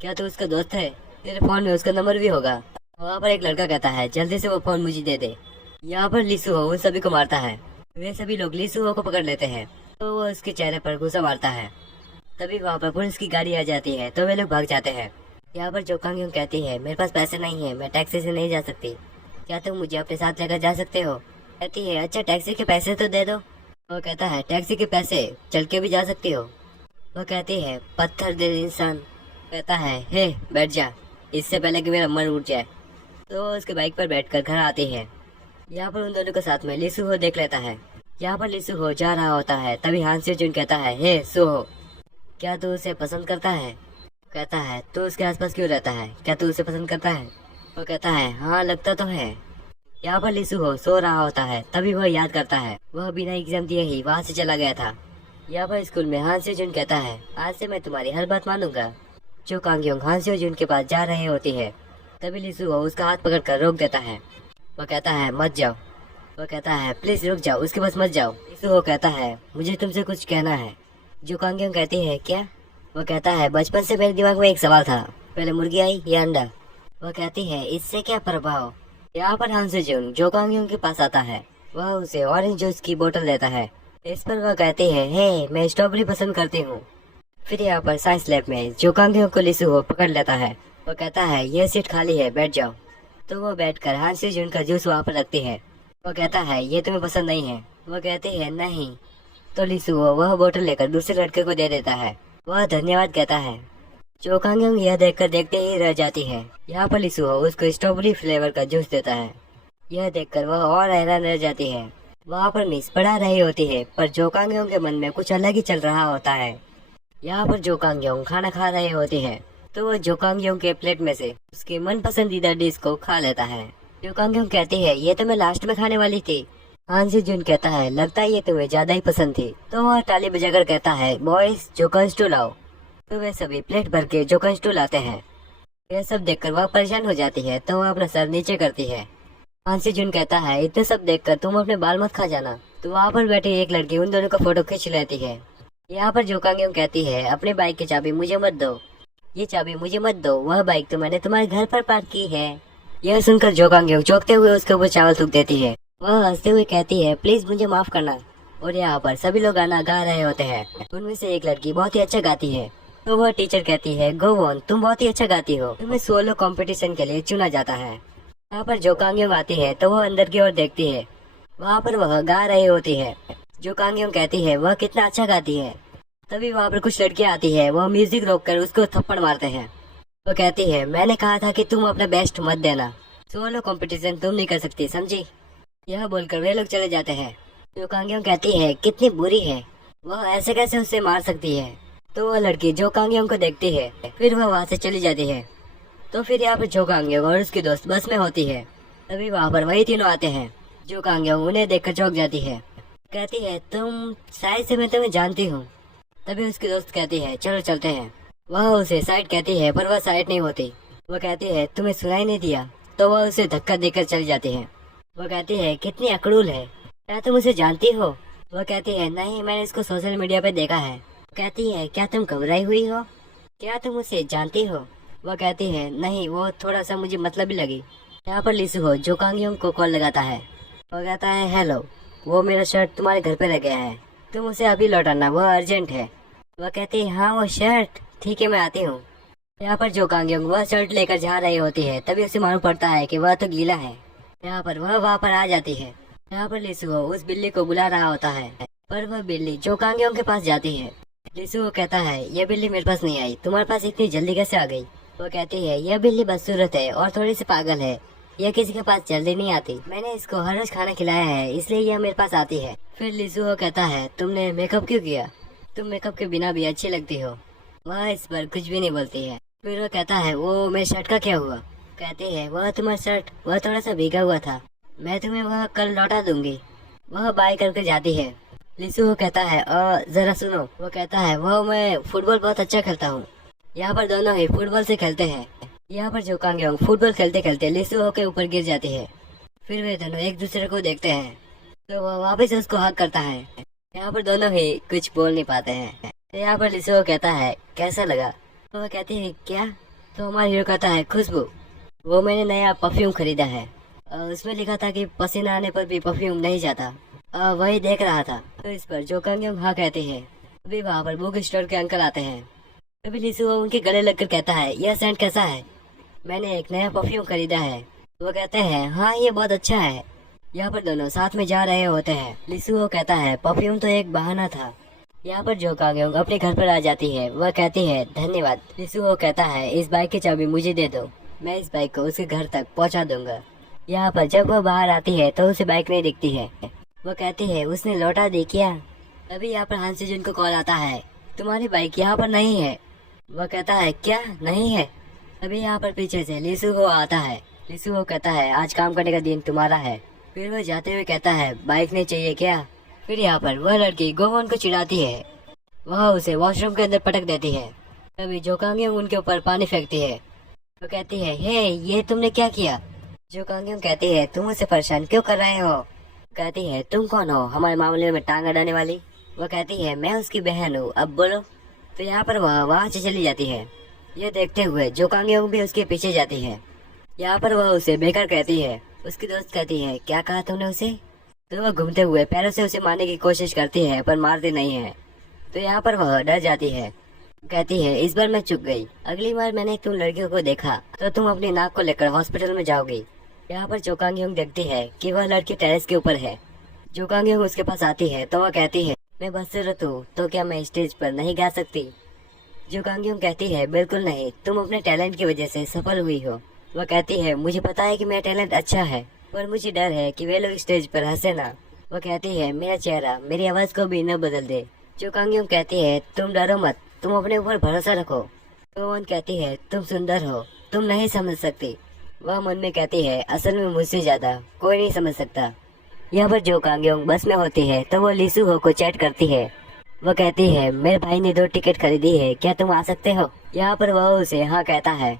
क्या तू उसका दोस्त है, तेरे फोन में उसका नंबर भी होगा। वहाँ पर एक लड़का कहता है जल्दी से वो फोन मुझे दे दे। यहाँ पर लिसु हो उन सभी को मारता है। वे सभी लोग लिसु हो को पकड़ लेते हैं तो वो उसके चेहरे पर गुस्सा मारता है। तभी वहाँ पर पुलिस की गाड़ी आ जाती है तो वे लोग भाग जाते हैं। यहाँ पर जोकांग कहती है मेरे पास पैसे नहीं है, मैं टैक्सी से नहीं जा सकती, क्या तुम मुझे अपने साथ लेकर जा सकते हो। कहती है अच्छा टैक्सी के पैसे तो दे दो। वो कहता है टैक्सी के पैसे चल के भी जा सकती हो। वो कहती है पत्थर दे इंसान। कहता है हे बैठ जा, इससे पहले कि मेरा मन उठ जाए। तो उसके बाइक पर बैठकर घर आती है। यहाँ पर उन दोनों के साथ में लिसु हो देख लेता है। यहाँ पर लिसु हो जा रहा होता है तभी हान से जुन कहता है हे सुहो, क्या तू उसे पसंद करता है। कहता है तू उसके आसपास क्यों रहता है, क्या तू उसे पसंद करता है। वो कहता है हाँ लगता तो है। यहाँ पर लिसु हो सो रहा होता है तभी वह याद करता है वह बिना एग्जाम दिए ही वहाँ से चला गया था। यहाँ पर स्कूल में हान से जुन कहता है आज से मैं तुम्हारी हर बात मानूंगा। जो कांग्योंग हान से जुन के पास जा रही होती है तभी लिसु हो उसका हाथ पकड़कर रोक देता है। वो कहता है मत जाओ। वो कहता है प्लीज रुक जाओ, उसके पास मत जाओ। लिसु हो कहता है मुझे तुमसे कुछ कहना है। जो कांग्योंग कहती है क्या। वो कहता है बचपन से मेरे दिमाग में एक सवाल था, पहले मुर्गी आई या अंडा। वो कहती है इससे क्या प्रभाव। यहाँ पर हान से जुन जो कांग्योंग के पास आता है वह उसे ऑरेंज जूस की बोतल देता है। इस पर वह कहती है हे मैं स्ट्रॉबेरी पसंद करती हूँ। फिर यहाँ पर साइंस लैब में जो कांग्योंग को लिसु हो पकड़ लेता है। वो कहता है यह सीट खाली है बैठ जाओ। तो वो बैठकर हान से जुन का जूस वहाँ पर रखती है। वो कहता है ये तुम्हें पसंद नहीं है। वो कहती है नहीं। तो लिसु हो वह बोतल लेकर दूसरे लड़के को दे देता है। वह धन्यवाद कहता है। जो कांग्योंग यह देखकर देखते ही रह जाती है। यहाँ पर लिसु हो उसको स्ट्रॉबेरी फ्लेवर का जूस देता है। यह देखकर वह और हैरान रह जाती है। वहाँ पर मिस पढ़ा रही होती है पर जो कांग्योंग के मन में कुछ अलग ही चल रहा होता है। यहाँ पर जो कांग्योंग खाना खा रही होती है तो वो जो कांग्योंग के प्लेट में से उसकी मन पसंदीदा डिश को खा लेता है। जो कांग्योंग कहती है ये तो मैं लास्ट में खाने वाली थी। हान से जुन कहता है लगता है ये तुम्हें ज्यादा ही पसंद थी। तो वह ताली बजाकर कहता है बॉयज जोकन स्टू लाओ। तो वे सभी प्लेट भर के जोकन स्टू लाते हैं। यह सब देखकर वह परेशान हो जाती है तो वह अपना सर नीचे करती है। हान से जुन कहता है इतने सब देखकर तुम अपने बाल मत खा जाना। तो वहाँ पर बैठी एक लड़की उन दोनों का फोटो खींच लेती है। यहाँ पर जो कांग्योंग कहती है अपनी बाइक की चाबी मुझे मत दो, ये चाबी मुझे मत दो, वह बाइक तो मैंने तुम्हारे घर पर पार्क की है। यह सुनकर जो कांग्योंग चौंकते हुए उसके ऊपर चावल थूक देती है। वह हंसते हुए कहती है प्लीज मुझे माफ करना। और यहाँ पर सभी लोग गाना गा रहे होते हैं। उनमें से एक लड़की बहुत ही अच्छा गाती है तो वह टीचर कहती है गो ऑन, तुम बहुत ही अच्छा गाती हो, तुम्हें सोलो कंपटीशन के लिए चुना जाता है। यहाँ पर जो कांग्योंग आती है तो वह अंदर की ओर देखती है। वहाँ पर वह गा रही होती है। जो कांग्योंग कहती है वह कितना अच्छा गाती है। तभी वहाँ पर कुछ लड़कियाँ आती है, वह म्यूजिक रोककर उसको थप्पड़ मारते हैं। वो कहती है मैंने कहा था कि तुम अपना बेस्ट मत देना, सोलो कंपटीशन तुम नहीं कर सकती समझी। यह बोलकर वे लोग चले जाते हैं। जो कांग्योंग कहती है कितनी बुरी है, वह ऐसे कैसे उससे मार सकती है। तो वह लड़की जो कांग्योंग को देखती है फिर वह वहाँ से चली जाती है। तो फिर यहाँ पर जो कांग्योंग और उसकी दोस्त बस में होती है। तभी वहाँ पर वही तीनों आते हैं। जो कांग्योंग उन्हें देखकर चौंक जाती है, कहती है तुम शायद से मैं तुम्हें जानती हूँ। तभी उसकी दोस्त कहती है चलो चलते हैं। वह उसे साइड कहती है पर वह साइड नहीं होती। वह कहती है तुम्हें सुनाई नहीं दिया। तो वह उसे धक्का देकर चली जाती है। वह कहती है कितनी अकड़ूल है, क्या तुम उसे जानती हो। वह कहती है नहीं, मैंने इसको सोशल मीडिया पे देखा है। कहती है क्या तुम घबराई हुई हो, क्या तुम उसे जानती हो। वह कहती है नहीं, वो थोड़ा सा मुझे मतलब ही लगी। यहाँ पर लिसु हो जो कांग्योंग को कॉल लगाता है। वो कहता है हेलो, वो मेरा शर्ट तुम्हारे घर पे रह गया है, तुम उसे अभी लौटाना, वो अर्जेंट है। वह कहती है हाँ वो शर्ट ठीक है मैं आती हूँ। यहाँ पर जो कांग्योंग वह शर्ट लेकर जा रही होती है तभी उसे मालूम पड़ता है कि वह तो गीला है। यहाँ पर वह वहाँ पर आ जाती है। यहाँ पर लिसु हो उस बिल्ली को बुला रहा होता है पर वह बिल्ली जो कांग्योंग के पास जाती है। लिसु हो कहता है ये बिल्ली मेरे पास नहीं आई, तुम्हारे पास इतनी जल्दी कैसे आ गई। वो कहती है यह बिल्ली बदसूरत है और थोड़ी सी पागल है, यह किसी के पास जल्दी नहीं आती, मैंने इसको हर रोज खाना खिलाया है इसलिए यह मेरे पास आती है। फिर लिसु हो कहता है तुमने मेकअप क्यों किया, तुम मेकअप के बिना भी अच्छी लगती हो। वह इस पर कुछ भी नहीं बोलती है। फिर वो कहता है वो मेरे शर्ट का क्या हुआ। कहती है वह तुम्हारा शर्ट वह थोड़ा सा भीगा हुआ था, मैं तुम्हें वह कल लौटा दूंगी। वह बाय करके जाती है। लिसु वो कहता है जरा सुनो। वो कहता है वह मैं फुटबॉल बहुत अच्छा खेलता हूँ। यहाँ पर दोनों ही फुटबॉल से खेलते हैं। यहाँ पर जो कांगयोंग फुटबॉल खेलते खेलते लिसु हो के ऊपर गिर जाती है। फिर वे दोनों एक दूसरे को देखते हैं तो वह वापस उसको हक करता है। यहाँ पर दोनों ही कुछ बोल नहीं पाते हैं। तो यहाँ पर लिसु कहता है कैसा लगा। तो वह कहती है क्या। तो हमारा हीरो कहता है खुशबू, वो मैंने नया परफ्यूम खरीदा है। उसमें लिखा था कि पसीना आने पर भी परफ्यूम नहीं जाता। वही देख रहा था। तो इस पर जो कांगयोंग हाँ कहती है। अभी वहाँ पर बुक स्टोर के अंकल आते हैं। तभी लिसु उनके गले लगकर कहता है यह सेंट कैसा है, मैंने एक नया परफ्यूम खरीदा है। वो कहते हैं हाँ ये बहुत अच्छा है। यहाँ पर दोनों साथ में जा रहे होते हैं। लिसु कहता है परफ्यूम तो एक बहाना था। यहाँ पर जो कांगयोंग अपने घर पर आ जाती है। वह कहती है धन्यवाद। लिसु कहता है इस बाइक की चाबी मुझे दे दो, मैं इस बाइक को उसके घर तक पहुँचा दूंगा। यहाँ पर जब वह बाहर आती है तो उसे बाइक नहीं दिखती है। वो कहती है उसने लौटा दी क्या। तभी यहाँ पर हान सेजुन को कॉल आता है, तुम्हारी बाइक यहाँ पर नहीं है। वह कहता है क्या नहीं है। तभी यहाँ पर पीछे से लिसु आता है। लिसु कहता है आज काम करने का दिन तुम्हारा है। फिर वह जाते हुए कहता है बाइक नहीं चाहिए क्या। फिर यहाँ पर वह लड़की गोवोन को चिढ़ाती है। वह उसे वॉशरूम के अंदर पटक देती है। तभी जो कांगयोंग उनके ऊपर पानी फेंकती है। वो कहती है हे ये तुमने क्या किया। जो कांगयोंग कहती है तुम उसे परेशान क्यों कर रहे हो। कहती है तुम कौन हो हमारे मामले में टांग अड़ाने वाली। वो कहती है मैं उसकी बहन हूँ, अब बोलो। तो यहाँ पर वह वहाँ से चली जाती है। ये देखते हुए जो कांगयोंग भी उसके पीछे जाती है। यहाँ पर वह उसे बेकार कहती है। उसकी दोस्त कहती है क्या कहा तुमने उसे। तो वह घूमते हुए पैरों से उसे मारने की कोशिश करती है पर मारती नहीं है। तो यहाँ पर वह डर जाती है। कहती है इस बार मैं चुप गई, अगली बार मैंने तुम लड़कियों को देखा तो तुम अपनी नाक को लेकर हॉस्पिटल में जाओगी। यहाँ पर जो कांगयोंग देखती है कि वह लड़की टेरेस के ऊपर है। जो कांगयोंग उसके पास आती है तो वह कहती है मैं बदसूरत हूँ तो क्या मैं स्टेज पर नहीं गा सकती। जो कांगयोंग कहती है बिल्कुल नहीं, तुम अपने टैलेंट की वजह से सफल हुई हो। वह कहती है मुझे पता है कि मेरा टैलेंट अच्छा है पर मुझे डर है कि वे लोग स्टेज पर हंसे ना। वह कहती है मेरा चेहरा मेरी आवाज को भी न बदल दे। जो कांगयोंग कहती है तुम डरो मत, तुम अपने ऊपर भरोसा रखो। तो वन कहती है तुम सुंदर हो, तुम नहीं समझ सकती। वह मन में कहती है असल में मुझसे ज्यादा कोई नहीं समझ सकता। यहाँ पर जो कांगयोंग बस में होती है तो वो लिसु हो को चैट करती है। वह कहती है मेरे भाई ने 2 टिकट खरीदी है, क्या तुम आ सकते हो। यहाँ पर वह उसे हाँ कहता है।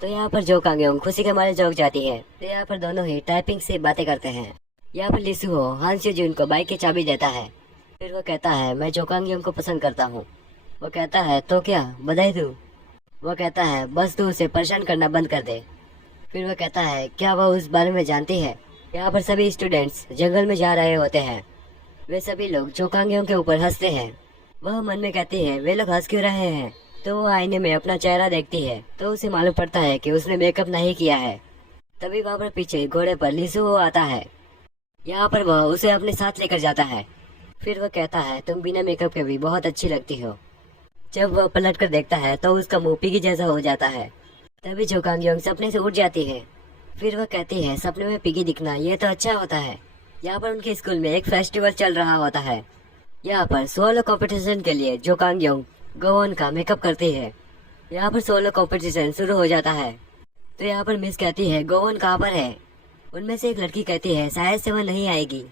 तो यहाँ पर जो कांगयोंग खुशी के मारे चौंक जाती है। तो यहाँ पर दोनों ही टाइपिंग से बातें करते हैं। यहाँ पर लिसु हो हान सेजुन को बाइक की चाबी देता है। फिर वो कहता है मैं जो कांगयोंग को पसंद करता हूँ। वो कहता है तो क्या बधाई दूँ। वो कहता है बस तू उसे परेशान करना बंद कर दे। फिर वो कहता है क्या वह उस बारे में जानती है। यहाँ पर सभी स्टूडेंट्स जंगल में जा रहे होते हैं। वे सभी लोग जो कांगयोंग के ऊपर हंसते हैं। वह मन में कहती है वे लोग हंस क्यों रहे हैं। तो वो आईने में अपना चेहरा देखती है तो उसे मालूम पड़ता है कि उसने मेकअप नहीं किया है। तभी वहाँ पर पीछे घोड़े पर लिसु आता है। यहाँ पर वह उसे अपने साथ लेकर जाता है। फिर वह कहता है तुम बिना मेकअप के भी बहुत अच्छी लगती हो। जब वह पलट कर देखता है तो उसका मुंह पिगी जैसा हो जाता है। तभी जो कांगयोंग सपने से उठ जाती है। फिर वह कहती है सपने में पिगी दिखना ये तो अच्छा होता है। यहाँ पर उनके स्कूल में एक फेस्टिवल चल रहा होता है। यहाँ पर सोलो कंपटीशन के लिए जो कांगयोंग गोवोन का मेकअप करती है। यहाँ पर सोलो कंपटीशन शुरू हो जाता है। तो यहाँ पर मिस कहती है गोवोन कहाँ पर है। उनमें से एक लड़की कहती है शायद से वह नहीं आएगी।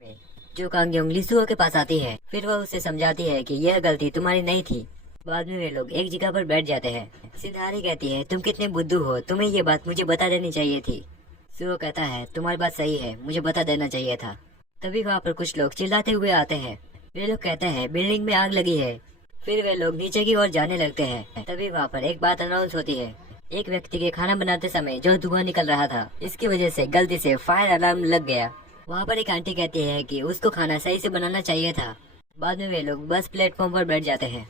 जो कांगयोंग ली सुहो के पास आती है, फिर वह उसे समझाती है कि यह गलती तुम्हारी नहीं थी। बाद में वे लोग एक जगह पर बैठ जाते हैं। सिंहारी कहती है, तुम कितने बुद्धू हो, तुम्हें ये बात मुझे बता देनी चाहिए थी। सुहो कहता है, तुम्हारी बात सही है, मुझे बता देना चाहिए था। तभी वहाँ पर कुछ लोग चिल्लाते हुए आते हैं। वे लोग कहते हैं बिल्डिंग में आग लगी है। फिर वे लोग नीचे की ओर जाने लगते हैं। तभी वहाँ पर एक बात अनाउंस होती है। एक व्यक्ति के खाना बनाते समय जो धुआं निकल रहा था, इसकी वजह से गलती से फायर अलार्म लग गया। वहाँ पर एक आंटी कहती है कि उसको खाना सही से बनाना चाहिए था। बाद में वे लोग बस प्लेटफॉर्म पर बैठ जाते हैं।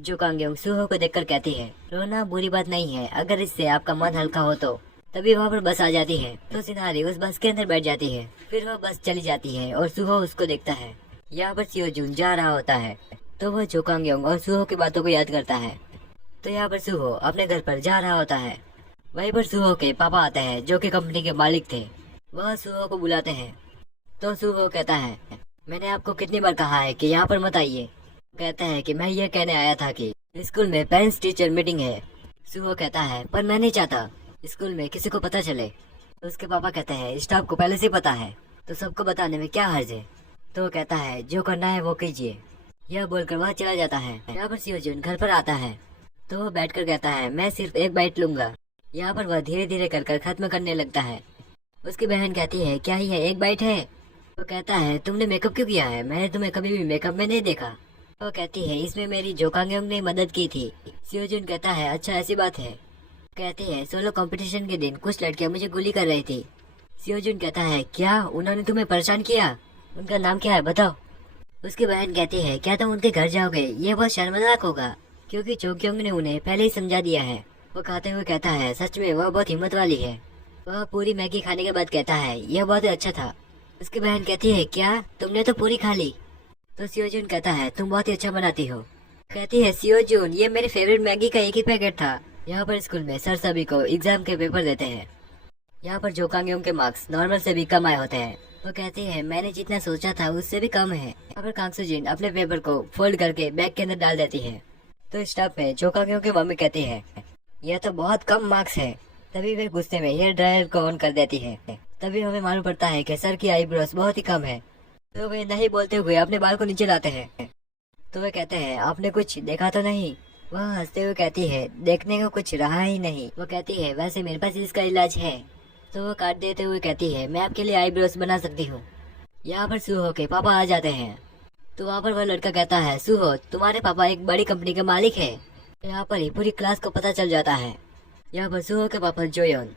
जो कांगयोंग सुहो को देखकर कहती है, रोना बुरी बात नहीं है, अगर इससे आपका मन हल्का हो तो। तभी वहाँ पर बस आ जाती है तो सिनारी उस बस के अंदर बैठ जाती है। फिर वह बस चली जाती है और सुहो उसको देखता है। यहाँ पर सियोजून जा रहा होता है तो वह जो कांगयोंग और सुहो की बातों को याद करता है। तो यहाँ पर सुहो अपने घर पर जा रहा होता है। वहीं पर सुहो के पापा आते हैं जो कि कंपनी के मालिक थे। वह सुहो को बुलाते हैं तो सुहो कहता है, मैंने आपको कितनी बार कहा है कि यहाँ पर मत आइए। कहता है कि मैं ये कहने आया था कि स्कूल में पेरेंट्स टीचर मीटिंग है। सुहो कहता है, पर मैं नहीं चाहता स्कूल में किसी को पता चले। तो उसके पापा कहते हैं, स्टाफ को पहले से पता है तो सबको बताने में क्या हर्ज है। तो वो कहता है, जो करना है वो कीजिए। यह बोलकर वह चला जाता है। यहाँ पर सियोजून घर पर आता है तो वह बैठकर कहता है, मैं सिर्फ एक बाइट लूंगा। यहाँ पर वह धीरे धीरे कर खत्म करने लगता है। उसकी बहन कहती है, क्या यह एक बाइट है? वो कहता है, तुमने मेकअप क्यों किया है? मैंने तुम्हें कभी भी मेकअप में नहीं देखा। वो कहती है, इसमें मेरी जो कांगयोंग ने मदद की थी। सियोजून कहता है, अच्छा ऐसी बात है। कहती है, सोलो कंपटीशन के दिन कुछ लड़कियां मुझे गुली कर रही थी। सियोजून कहता है, क्या उन्होंने तुम्हें परेशान किया? उनका नाम क्या है बताओ। उसकी बहन कहती है, क्या तुम उनके घर जाओगे? ये बहुत शर्मनाक होगा क्योंकि चोक्योंग ने उन्हें पहले ही समझा दिया है। वो खाते हुए कहता है, सच में वह बहुत हिम्मत वाली है। वह पूरी मैगी खाने के बाद कहता है, यह बहुत अच्छा था। उसकी बहन कहती है, क्या तुमने तो पूरी खा ली? तो सियोजून कहता है, तुम बहुत ही अच्छा बनाती हो। कहती है, सियोजून ये मेरे फेवरेट मैगी का एक ही पैकेट था। यहाँ पर स्कूल में सर सभी को एग्जाम के पेपर देते हैं। यहाँ पर जो कांगयोंग के मार्क्स नॉर्मल से भी कम आए होते हैं। वो कहती है, मैंने जितना सोचा था उससे भी कम है। यहाँ पर कांगसुजिन अपने पेपर को फोल्ड करके बैग के अंदर डाल देती है। तो स्टाफ में जो कांगयोंग की मम्मी कहती है, यह तो बहुत कम मार्क्स है। तभी वे गुस्से में हेयर ड्रायर को ऑन कर देती है। तभी हमें मालूम पड़ता है कि सर की आईब्रोज बहुत ही कम है। तो वे नहीं बोलते हुए अपने बाल को नीचे लाते हैं। तो वे कहते हैं, आपने कुछ देखा तो नहीं? वह हंसते हुए कहती है, देखने को कुछ रहा ही नहीं। वो कहती है, वैसे मेरे पास इसका इलाज है। तो वो काट देते हुए कहती है, मैं आपके लिए आईब्रोज बना सकती हूँ। यहाँ पर सुहो के पापा आ जाते हैं। तो वहाँ पर वह लड़का कहता है, सुहो तुम्हारे पापा एक बड़ी कंपनी के मालिक है। यहाँ पर ही पूरी क्लास को पता चल जाता है। यहाँ पर सुहो के पापा जोयोन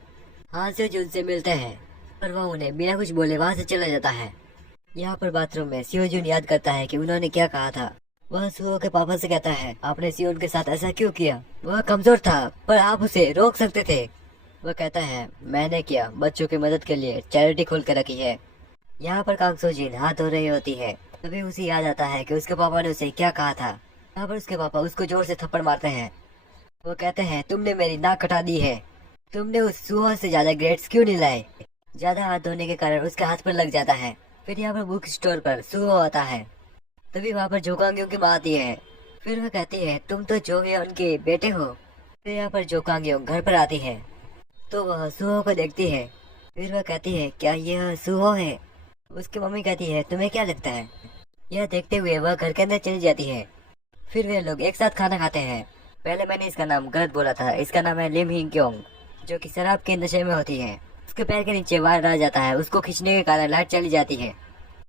हाथ से जून से मिलते हैं पर वह उन्हें बिना कुछ बोले वहाँ से चला जाता है। यहाँ पर बाथरूम में सियोजून याद करता है कि उन्होंने क्या कहा था। वह सुहो के पापा से कहता है, आपने सियोन के साथ ऐसा क्यों किया? वह कमजोर था पर आप उसे रोक सकते थे। वह कहता है, मैंने किया, बच्चों की मदद के लिए चैरिटी खोल कर रखी है। यहाँ पर कांगसुजिन हाथ धो रही होती है। तभी उसे याद आता है कि उसके पापा ने उसे क्या कहा था। यहाँ पर उसके पापा उसको जोर से थप्पड़ मारते हैं। वो कहते हैं, तुमने मेरी नाक कटा दी है। तुमने उस सुहो से ज्यादा ग्रेड्स क्यों नहीं लाए? ज्यादा हाथ धोने के कारण उसके हाथ पर लग जाता है। फिर यहाँ पर बुक स्टोर पर सुहो आता है। तभी वहाँ पर जो कांगयोंग की माँ आती है। फिर वह कहती है, तुम तो जो है उनके बेटे हो। फिर यहाँ पर जो कांगयोंग घर पर आती है तो वह सुहो को देखती है। फिर वह कहती है, क्या यह सुहो है? उसकी मम्मी कहती है, तुम्हें क्या लगता है? यह देखते हुए वह घर के अंदर चली जाती है। फिर वे लोग एक साथ खाना खाते हैं। पहले मैंने इसका नाम गलत बोला था। इसका नाम है लिम ही क्योंग, जो कि शराब के नशे में होती है। उसके पैर के नीचे वायर आ जाता है। उसको खींचने के कारण लाइट चली जाती है।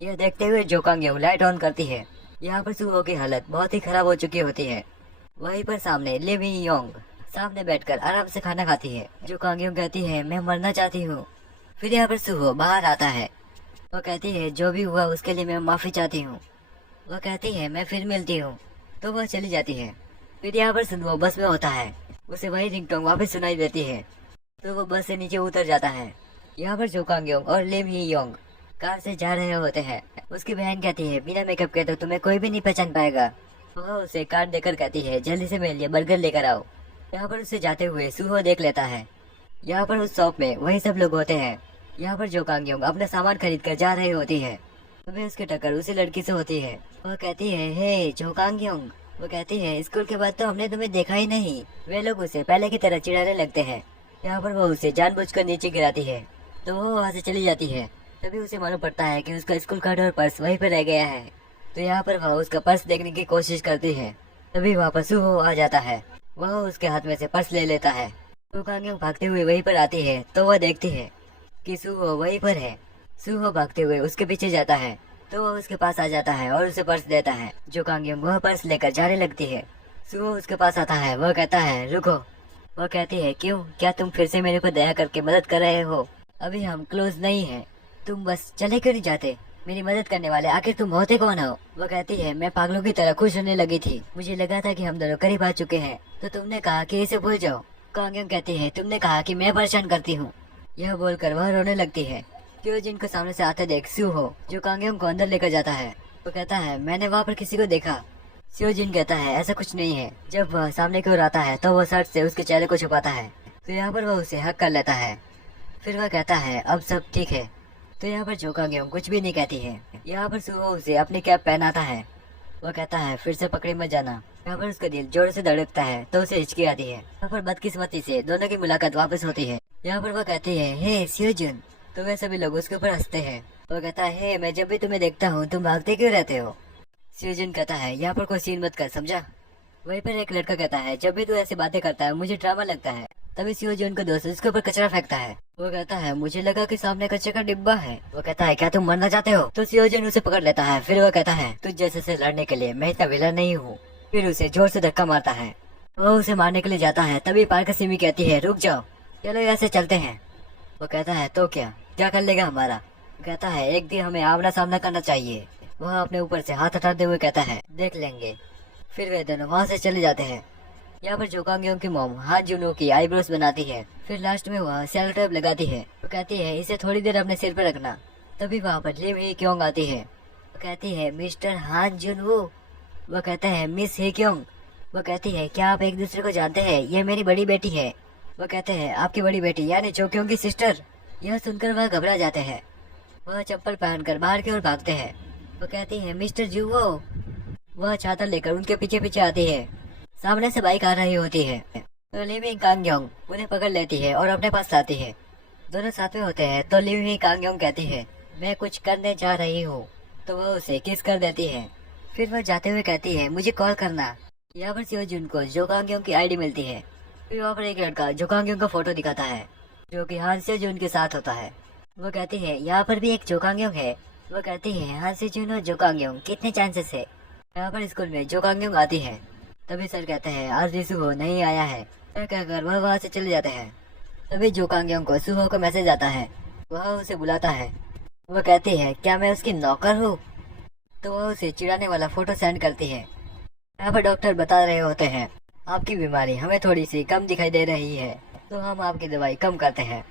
यह देखते हुए जो कांगयोंग लाइट ऑन करती है। यहाँ पर सुहो की हालत बहुत ही खराब हो चुकी होती है। वहीं पर सामने लिम ही योंग सामने बैठकर आराम से खाना खाती है। जो कांगयोंग कहती है, मैं मरना चाहती हूँ। फिर यहाँ पर सुहो बाहर आता है। वो कहती है, जो भी हुआ उसके लिए मैं माफी चाहती हूँ। वह कहती है, मैं फिर मिलती हूँ। तो वह चली जाती है। फिर यहाँ पर सुनवो बस में होता है। उसे वही रिंगटोन वापस सुनाई देती है तो वो बस से नीचे उतर जाता है। यहाँ पर जो कांगयोंग और लिम ही योंग कार से जा रहे होते हैं। उसकी बहन कहती है, बिना मेकअप के तो तुम्हें कोई भी नहीं पहचान पाएगा। वह उसे कार्ड देकर कहती है, जल्दी से मेरे लिए बर्गर लेकर आओ। यहाँ पर उसे जाते हुए सुहो देख लेता है। यहाँ पर उस शॉप में वही सब लोग होते हैं। यहाँ पर जो कांगयोंग अपना सामान खरीद कर जा रही होती है तभी उसकी टक्कर उसी लड़की से होती है। वह कहती है, हे जो कांगयोंग। वो कहती है, स्कूल के बाद तो हमने तुम्हें देखा ही नहीं। वे लोग उसे पहले की तरह चिढ़ाने लगते हैं। यहाँ पर वो उसे जानबूझकर नीचे गिराती है तो वो वहाँ से चली जाती है। तभी उसे मालूम पड़ता है कि उसका स्कूल कार्ड और पर्स वहीं पर रह गया है। तो यहाँ पर वह उसका पर्स देखने की कोशिश करती है। तभी वहाँ पर सुहो आ जाता है। वह उसके हाथ में से पर्स ले लेता है। तो कांग्योंग भागते हुए वहीं पर आती है तो वह देखती है कि सुहो वहीं पर है। सुहो भागते हुए उसके पीछे जाता है तो वह उसके पास आ जाता है और उसे पर्स देता है। जो कांग्योंग वह पर्स लेकर जाने लगती है। सुहो उसके पास आता है। वह कहता है रुको। वह कहती है क्यों, क्या तुम फिर से मेरे को दया करके मदद कर रहे हो? अभी हम क्लोज नहीं है, तुम बस चले क्यों नहीं जाते? मेरी मदद करने वाले आखिर तुम होते कौन हो? वो कहती है मैं पागलों की तरह खुश होने लगी थी, मुझे लगा था कि हम दोनों करीब आ चुके हैं, तो तुमने कहा कि इसे भूल जाओ। कांग्योंग कहती है तुमने कहा कि मैं परेशान करती हूँ। यह बोलकर वह रोने लगती है। क्यों को सामने से आते देख सुहो जो कांग्योंग को अंदर लेकर जाता है। वो कहता है मैंने वहाँ पर किसी को देखा। सियोजिन कहता है ऐसा कुछ नहीं है। जब वह सामने की ओर आता है तो वह शर्ट से उसके चेहरे को छुपाता है। तो यहाँ पर वह उसे हक कर लेता है। फिर वह कहता है अब सब ठीक है। तो यहाँ पर जो कांग्योंग कुछ भी नहीं कहती है। यहाँ पर सुहो उसे अपनी कैप पहनाता है। वह कहता है फिर से पकड़े मत जाना। यहाँ पर उसका दिल जोर से धड़कता है तो उसे हिचकी आती है। यहाँ पर बदकिस्मती से दोनों की मुलाकात वापस होती है। यहाँ पर वह कहती है हे सियोजुन। तो वे सभी लोग उसके ऊपर हंसते हैं। वह कहता है हे मैं जब भी तुम्हें देखता हूँ तुम भागते क्यों रहते हो? सियोजुन कहता है यहाँ पर कोई सीन मत कर, समझा? वहीं पर एक लड़का कहता है जब भी तू ऐसी बातें करता है मुझे ड्रामा लगता है। तभी सियोजुन का दोस्त उसके ऊपर कचरा फेंकता है। वो कहता है मुझे लगा कि सामने कचरे का डिब्बा है। वो कहता है क्या तुम मरना चाहते हो? तो सियोजुन उसे पकड़ लेता है। फिर वो कहता है तुझ जैसे से लड़ने के लिए मैं इतना विलन नहीं हूँ। फिर उसे जोर से धक्का मारता है। वो उसे मारने के लिए जाता है। तभी पार्कसिमी कहती है रुक जाओ, चलो यहाँ से चलते हैं। वो कहता है तो क्या कर लेगा हमारा? कहता है एक दिन हमें आमना सामना करना चाहिए। वह अपने ऊपर से हाथ हटाते हुए कहता है देख लेंगे। फिर वे दोनों वहाँ से चले जाते हैं। यहाँ पर जो कांग्योंग की मॉम हाथ जुनू की आईब्रोज बनाती है। फिर लास्ट में वह सेलो टेप लगाती है। वो कहती है इसे थोड़ी देर अपने सिर पर रखना। तभी वहाँ पर लिम ही क्योंग आती है। वो कहती है मिस्टर हान जुनवू। वो कहते हैं मिस ही क्योंग। वो कहती है क्या आप एक दूसरे को जानते हैं? ये मेरी बड़ी बेटी है। वो कहते हैं आपकी बड़ी बेटी यानी चोक्योंग की सिस्टर? यह सुनकर वह घबरा जाते हैं। वह चप्पल पहनकर बाहर की ओर भागते हैं। वो कहती है मिस्टर जुवो। वह छाता लेकर उनके पीछे पीछे आती है। सामने से बाइक आ रही होती है तो लिविंग कांग्योंग उन्हें पकड़ लेती है और अपने पास लाती है। दोनों साथ में होते हैं तो लिविंग कांग्योंग कहती है मैं कुछ करने जा रही हूँ। तो वह उसे किस कर देती है। फिर वह जाते हुए कहती है मुझे कॉल करना। यहाँ पर सियोजुन को जो कांग्योंग की आईडी मिलती है। फिर वहाँ पर एक लड़का जो कांग्योंग का फोटो दिखाता है जो कि हान सियोजुन के साथ होता है। वो कहती है यहाँ पर भी एक जो कांग्योंग है। वो कहती है हान सियोजुन और जो कांग्योंग कितने चांसेस है? यहाँ पर स्कूल में जो कांग्योंग आती है। तभी सर कहते हैं आज सुहो नहीं आया है। कहकर वह वहाँ से चले जाते हैं। तभी जो कांग्योंग को सुहो का मैसेज आता है। वह उसे बुलाता है। वह कहती है क्या मैं उसकी नौकर हूँ? तो वह उसे चिढ़ाने वाला फोटो सेंड करती है। यहाँ पर डॉक्टर बता रहे होते हैं आपकी बीमारी हमें थोड़ी सी कम दिखाई दे रही है तो हम आपकी दवाई कम करते हैं।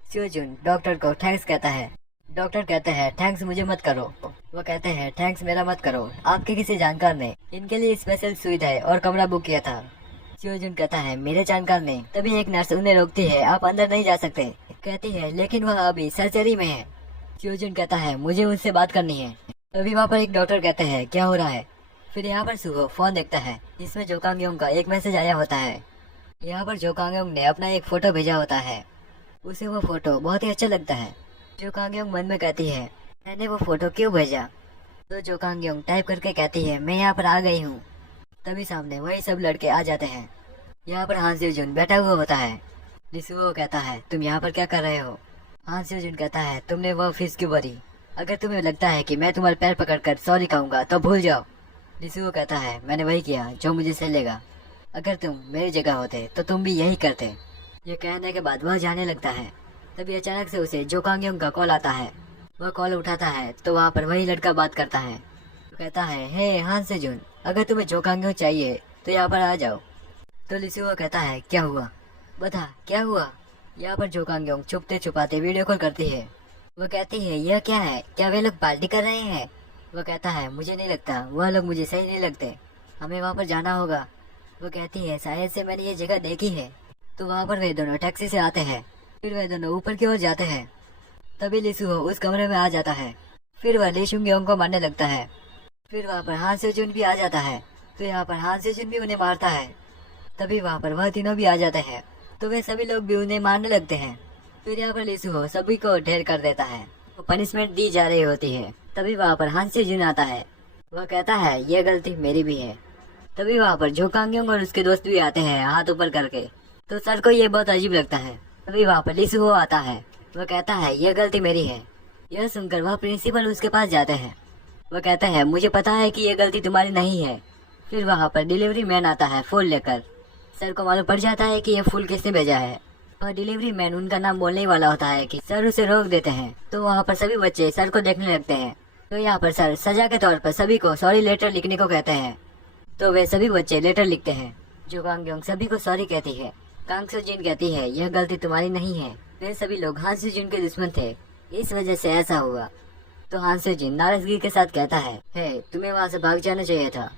सियोजुन डॉक्टर को थैंक्स कहता है। डॉक्टर कहते हैं थैंक्स मुझे मत करो। वो कहते हैं थैंक्स मेरा मत करो, आपके किसी जानकार ने इनके लिए स्पेशल सुविधा है और कमरा बुक किया था। सियोजुन कहता है मेरे जानकार ने। तभी एक नर्स उन्हें रोकती है आप अंदर नहीं जा सकते। कहती है लेकिन वह अभी सर्जरी में है। सियोजुन कहता है मुझे उनसे बात करनी है। तभी वहाँ पर एक डॉक्टर कहते हैं क्या हो रहा है। फिर यहाँ पर सुहो फोन देखता है जिसमें जो कांग्योंग का एक मैसेज आया होता है। यहाँ पर जो कांग्योंग ने अपना एक फोटो भेजा होता है। उसे वो फोटो बहुत ही अच्छा लगता है। जो कांग्योंग मन में कहती है मैंने वो फोटो क्यों भेजा? तो जो कांग्योंग टाइप करके कहती है मैं यहाँ पर आ गई हूँ। तभी सामने वही सब लड़के आ जाते हैं। यहाँ पर हान सियोजुन बैठा हुआ होता है। लिसुओ कहता है तुम यहाँ पर क्या कर रहे हो? हान सियोजुन कहता है तुमने वो फीस क्यों भरी? अगर तुम्हें लगता है कि मैं तुम्हारे पैर पकड़कर सॉरी कहूँगा तो भूल जाओ। लिसुओ कहता है मैंने वही किया जो मुझे सही लगा। अगर तुम मेरी जगह होते तो तुम भी यही करते। ये कहने के बाद वह जाने लगता है। तभी अचानक से उसे जो कांग्योंग का कॉल आता है। वह कॉल उठाता है तो वहाँ पर वही लड़का बात करता है। तो कहता है हे हान सियोजुन अगर तुम्हें जो कांग्योंग चाहिए तो यहाँ पर आ जाओ। तो लिसुओ कहता है क्या हुआ, बता क्या हुआ? यहाँ पर जो कांग्योंग छुपते छुपाते वीडियो कॉल करती है। वह कहती है यह क्या है, क्या वे लोग पार्टी कर रहे हैं? वह कहता है मुझे नहीं लगता, वह लोग मुझे सही नहीं लगते, हमें वहाँ पर जाना होगा। वो कहती है शायद से मैंने ये जगह देखी है। तो वहाँ पर वे दोनों टैक्सी से आते हैं। फिर वे दोनों ऊपर की ओर जाते हैं। तभी लिसुहो उस कमरे में आ जाता है। फिर वह ली शुंगयोंग को मारने लगता है। फिर वहाँ पर हान सियोजुन भी आ जाता है। तो यहाँ पर हान सियोजुन भी उन्हें मारता है। तभी वहाँ पर वह तीनों भी आ जाते हैं। तो वे सभी लोग भी उन्हें मारने लगते हैं। फिर यहाँ पर लिसुहो सभी को ढेर कर देता है। पनिशमेंट दी जा रही होती है। तभी वहाँ पर हान से जुन आता है। वह कहता है यह गलती मेरी भी है। तभी वहाँ पर जो कांग्योंग और उसके दोस्त भी आते हैं हाथ ऊपर करके। तो सर को ये बहुत अजीब लगता है। तभी वहाँ पर लिसुहो आता है। वह कहता है यह गलती मेरी है। यह सुनकर वह प्रिंसिपल उसके पास जाते हैं। वह कहता है मुझे पता है कि यह गलती तुम्हारी नहीं है। फिर वहाँ पर डिलीवरी मैन आता है फूल लेकर। सर को मालूम पड़ जाता है कि यह फूल किसने भेजा है। वह डिलीवरी मैन उनका नाम बोलने ही वाला होता है कि सर उसे रोक देते हैं। तो वहाँ पर सभी बच्चे सर को देखने लगते हैं। तो यहाँ पर सर सजा के तौर पर सभी को सॉरी लेटर लिखने को कहते हैं। तो वे सभी बच्चे लेटर लिखते हैं। जो कांग्योंग सभी को सॉरी कहती है। कांग सो जिन कहती है यह गलती तुम्हारी नहीं है। वे सभी लोग हान से जिन के दुश्मन थे, इस वजह से ऐसा हुआ। तो हान से जिन नाराजगी के साथ कहता है हे, तुम्हें वहाँ से भाग जाना चाहिए था।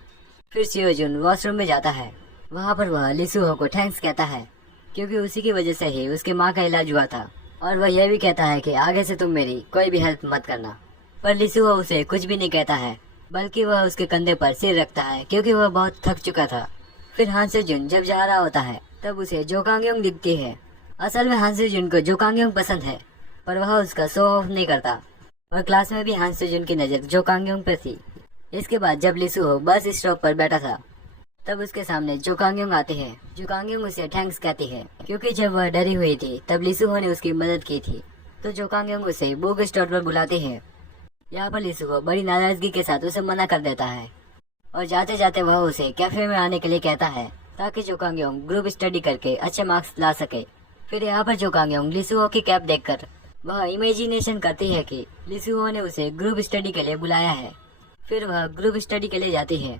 फिर सियो जुन वॉशरूम में जाता है। वहाँ पर वह लिसुहो को थैंक्स कहता है, क्योंकि उसी की वजह से ही उसके माँ का इलाज हुआ था। और वह यह भी कहता है कि आगे से तुम मेरी कोई भी हेल्प मत करना। पर लिसुहो उसे कुछ भी नहीं कहता है, बल्कि वह उसके कंधे पर सिर रखता है, क्योंकि वह बहुत थक चुका था। फिर हान से जुन जब जा रहा होता है तब उसे जो कांग्योंग दिखती है। असल में हान से जुन को जो कांग्योंग पसंद है, पर वह उसका शो ऑफ नहीं करता। वह क्लास में भी हान से जुन की नजर जो कांग्योंग पर थी। इसके बाद जब लिसुहो बस स्टॉप पर बैठा था तब उसके सामने जो कांग्योंग आती है। जो कांग्योंग उसे थैंक्स कहती है, क्योंकि जब वह डरी हुई थी तब लिसुहो ने उसकी मदद की थी। तो जो कांग्योंग उसे बुक स्टोर पर बुलाती है। यहाँ पर लिसुहो बड़ी नाराजगी के साथ उसे मना कर देता है और जाते जाते वह उसे कैफे में आने के लिए कहता है, ताकि जो कांग्योंग ग्रुप स्टडी करके अच्छे मार्क्स ला सके। फिर यहाँ पर जो कांग्योंग लिसुहो की कैप देखकर वह इमेजिनेशन करती है कि लिसुहो ने उसे ग्रुप स्टडी के लिए बुलाया है। फिर वह ग्रुप स्टडी के लिए जाती है,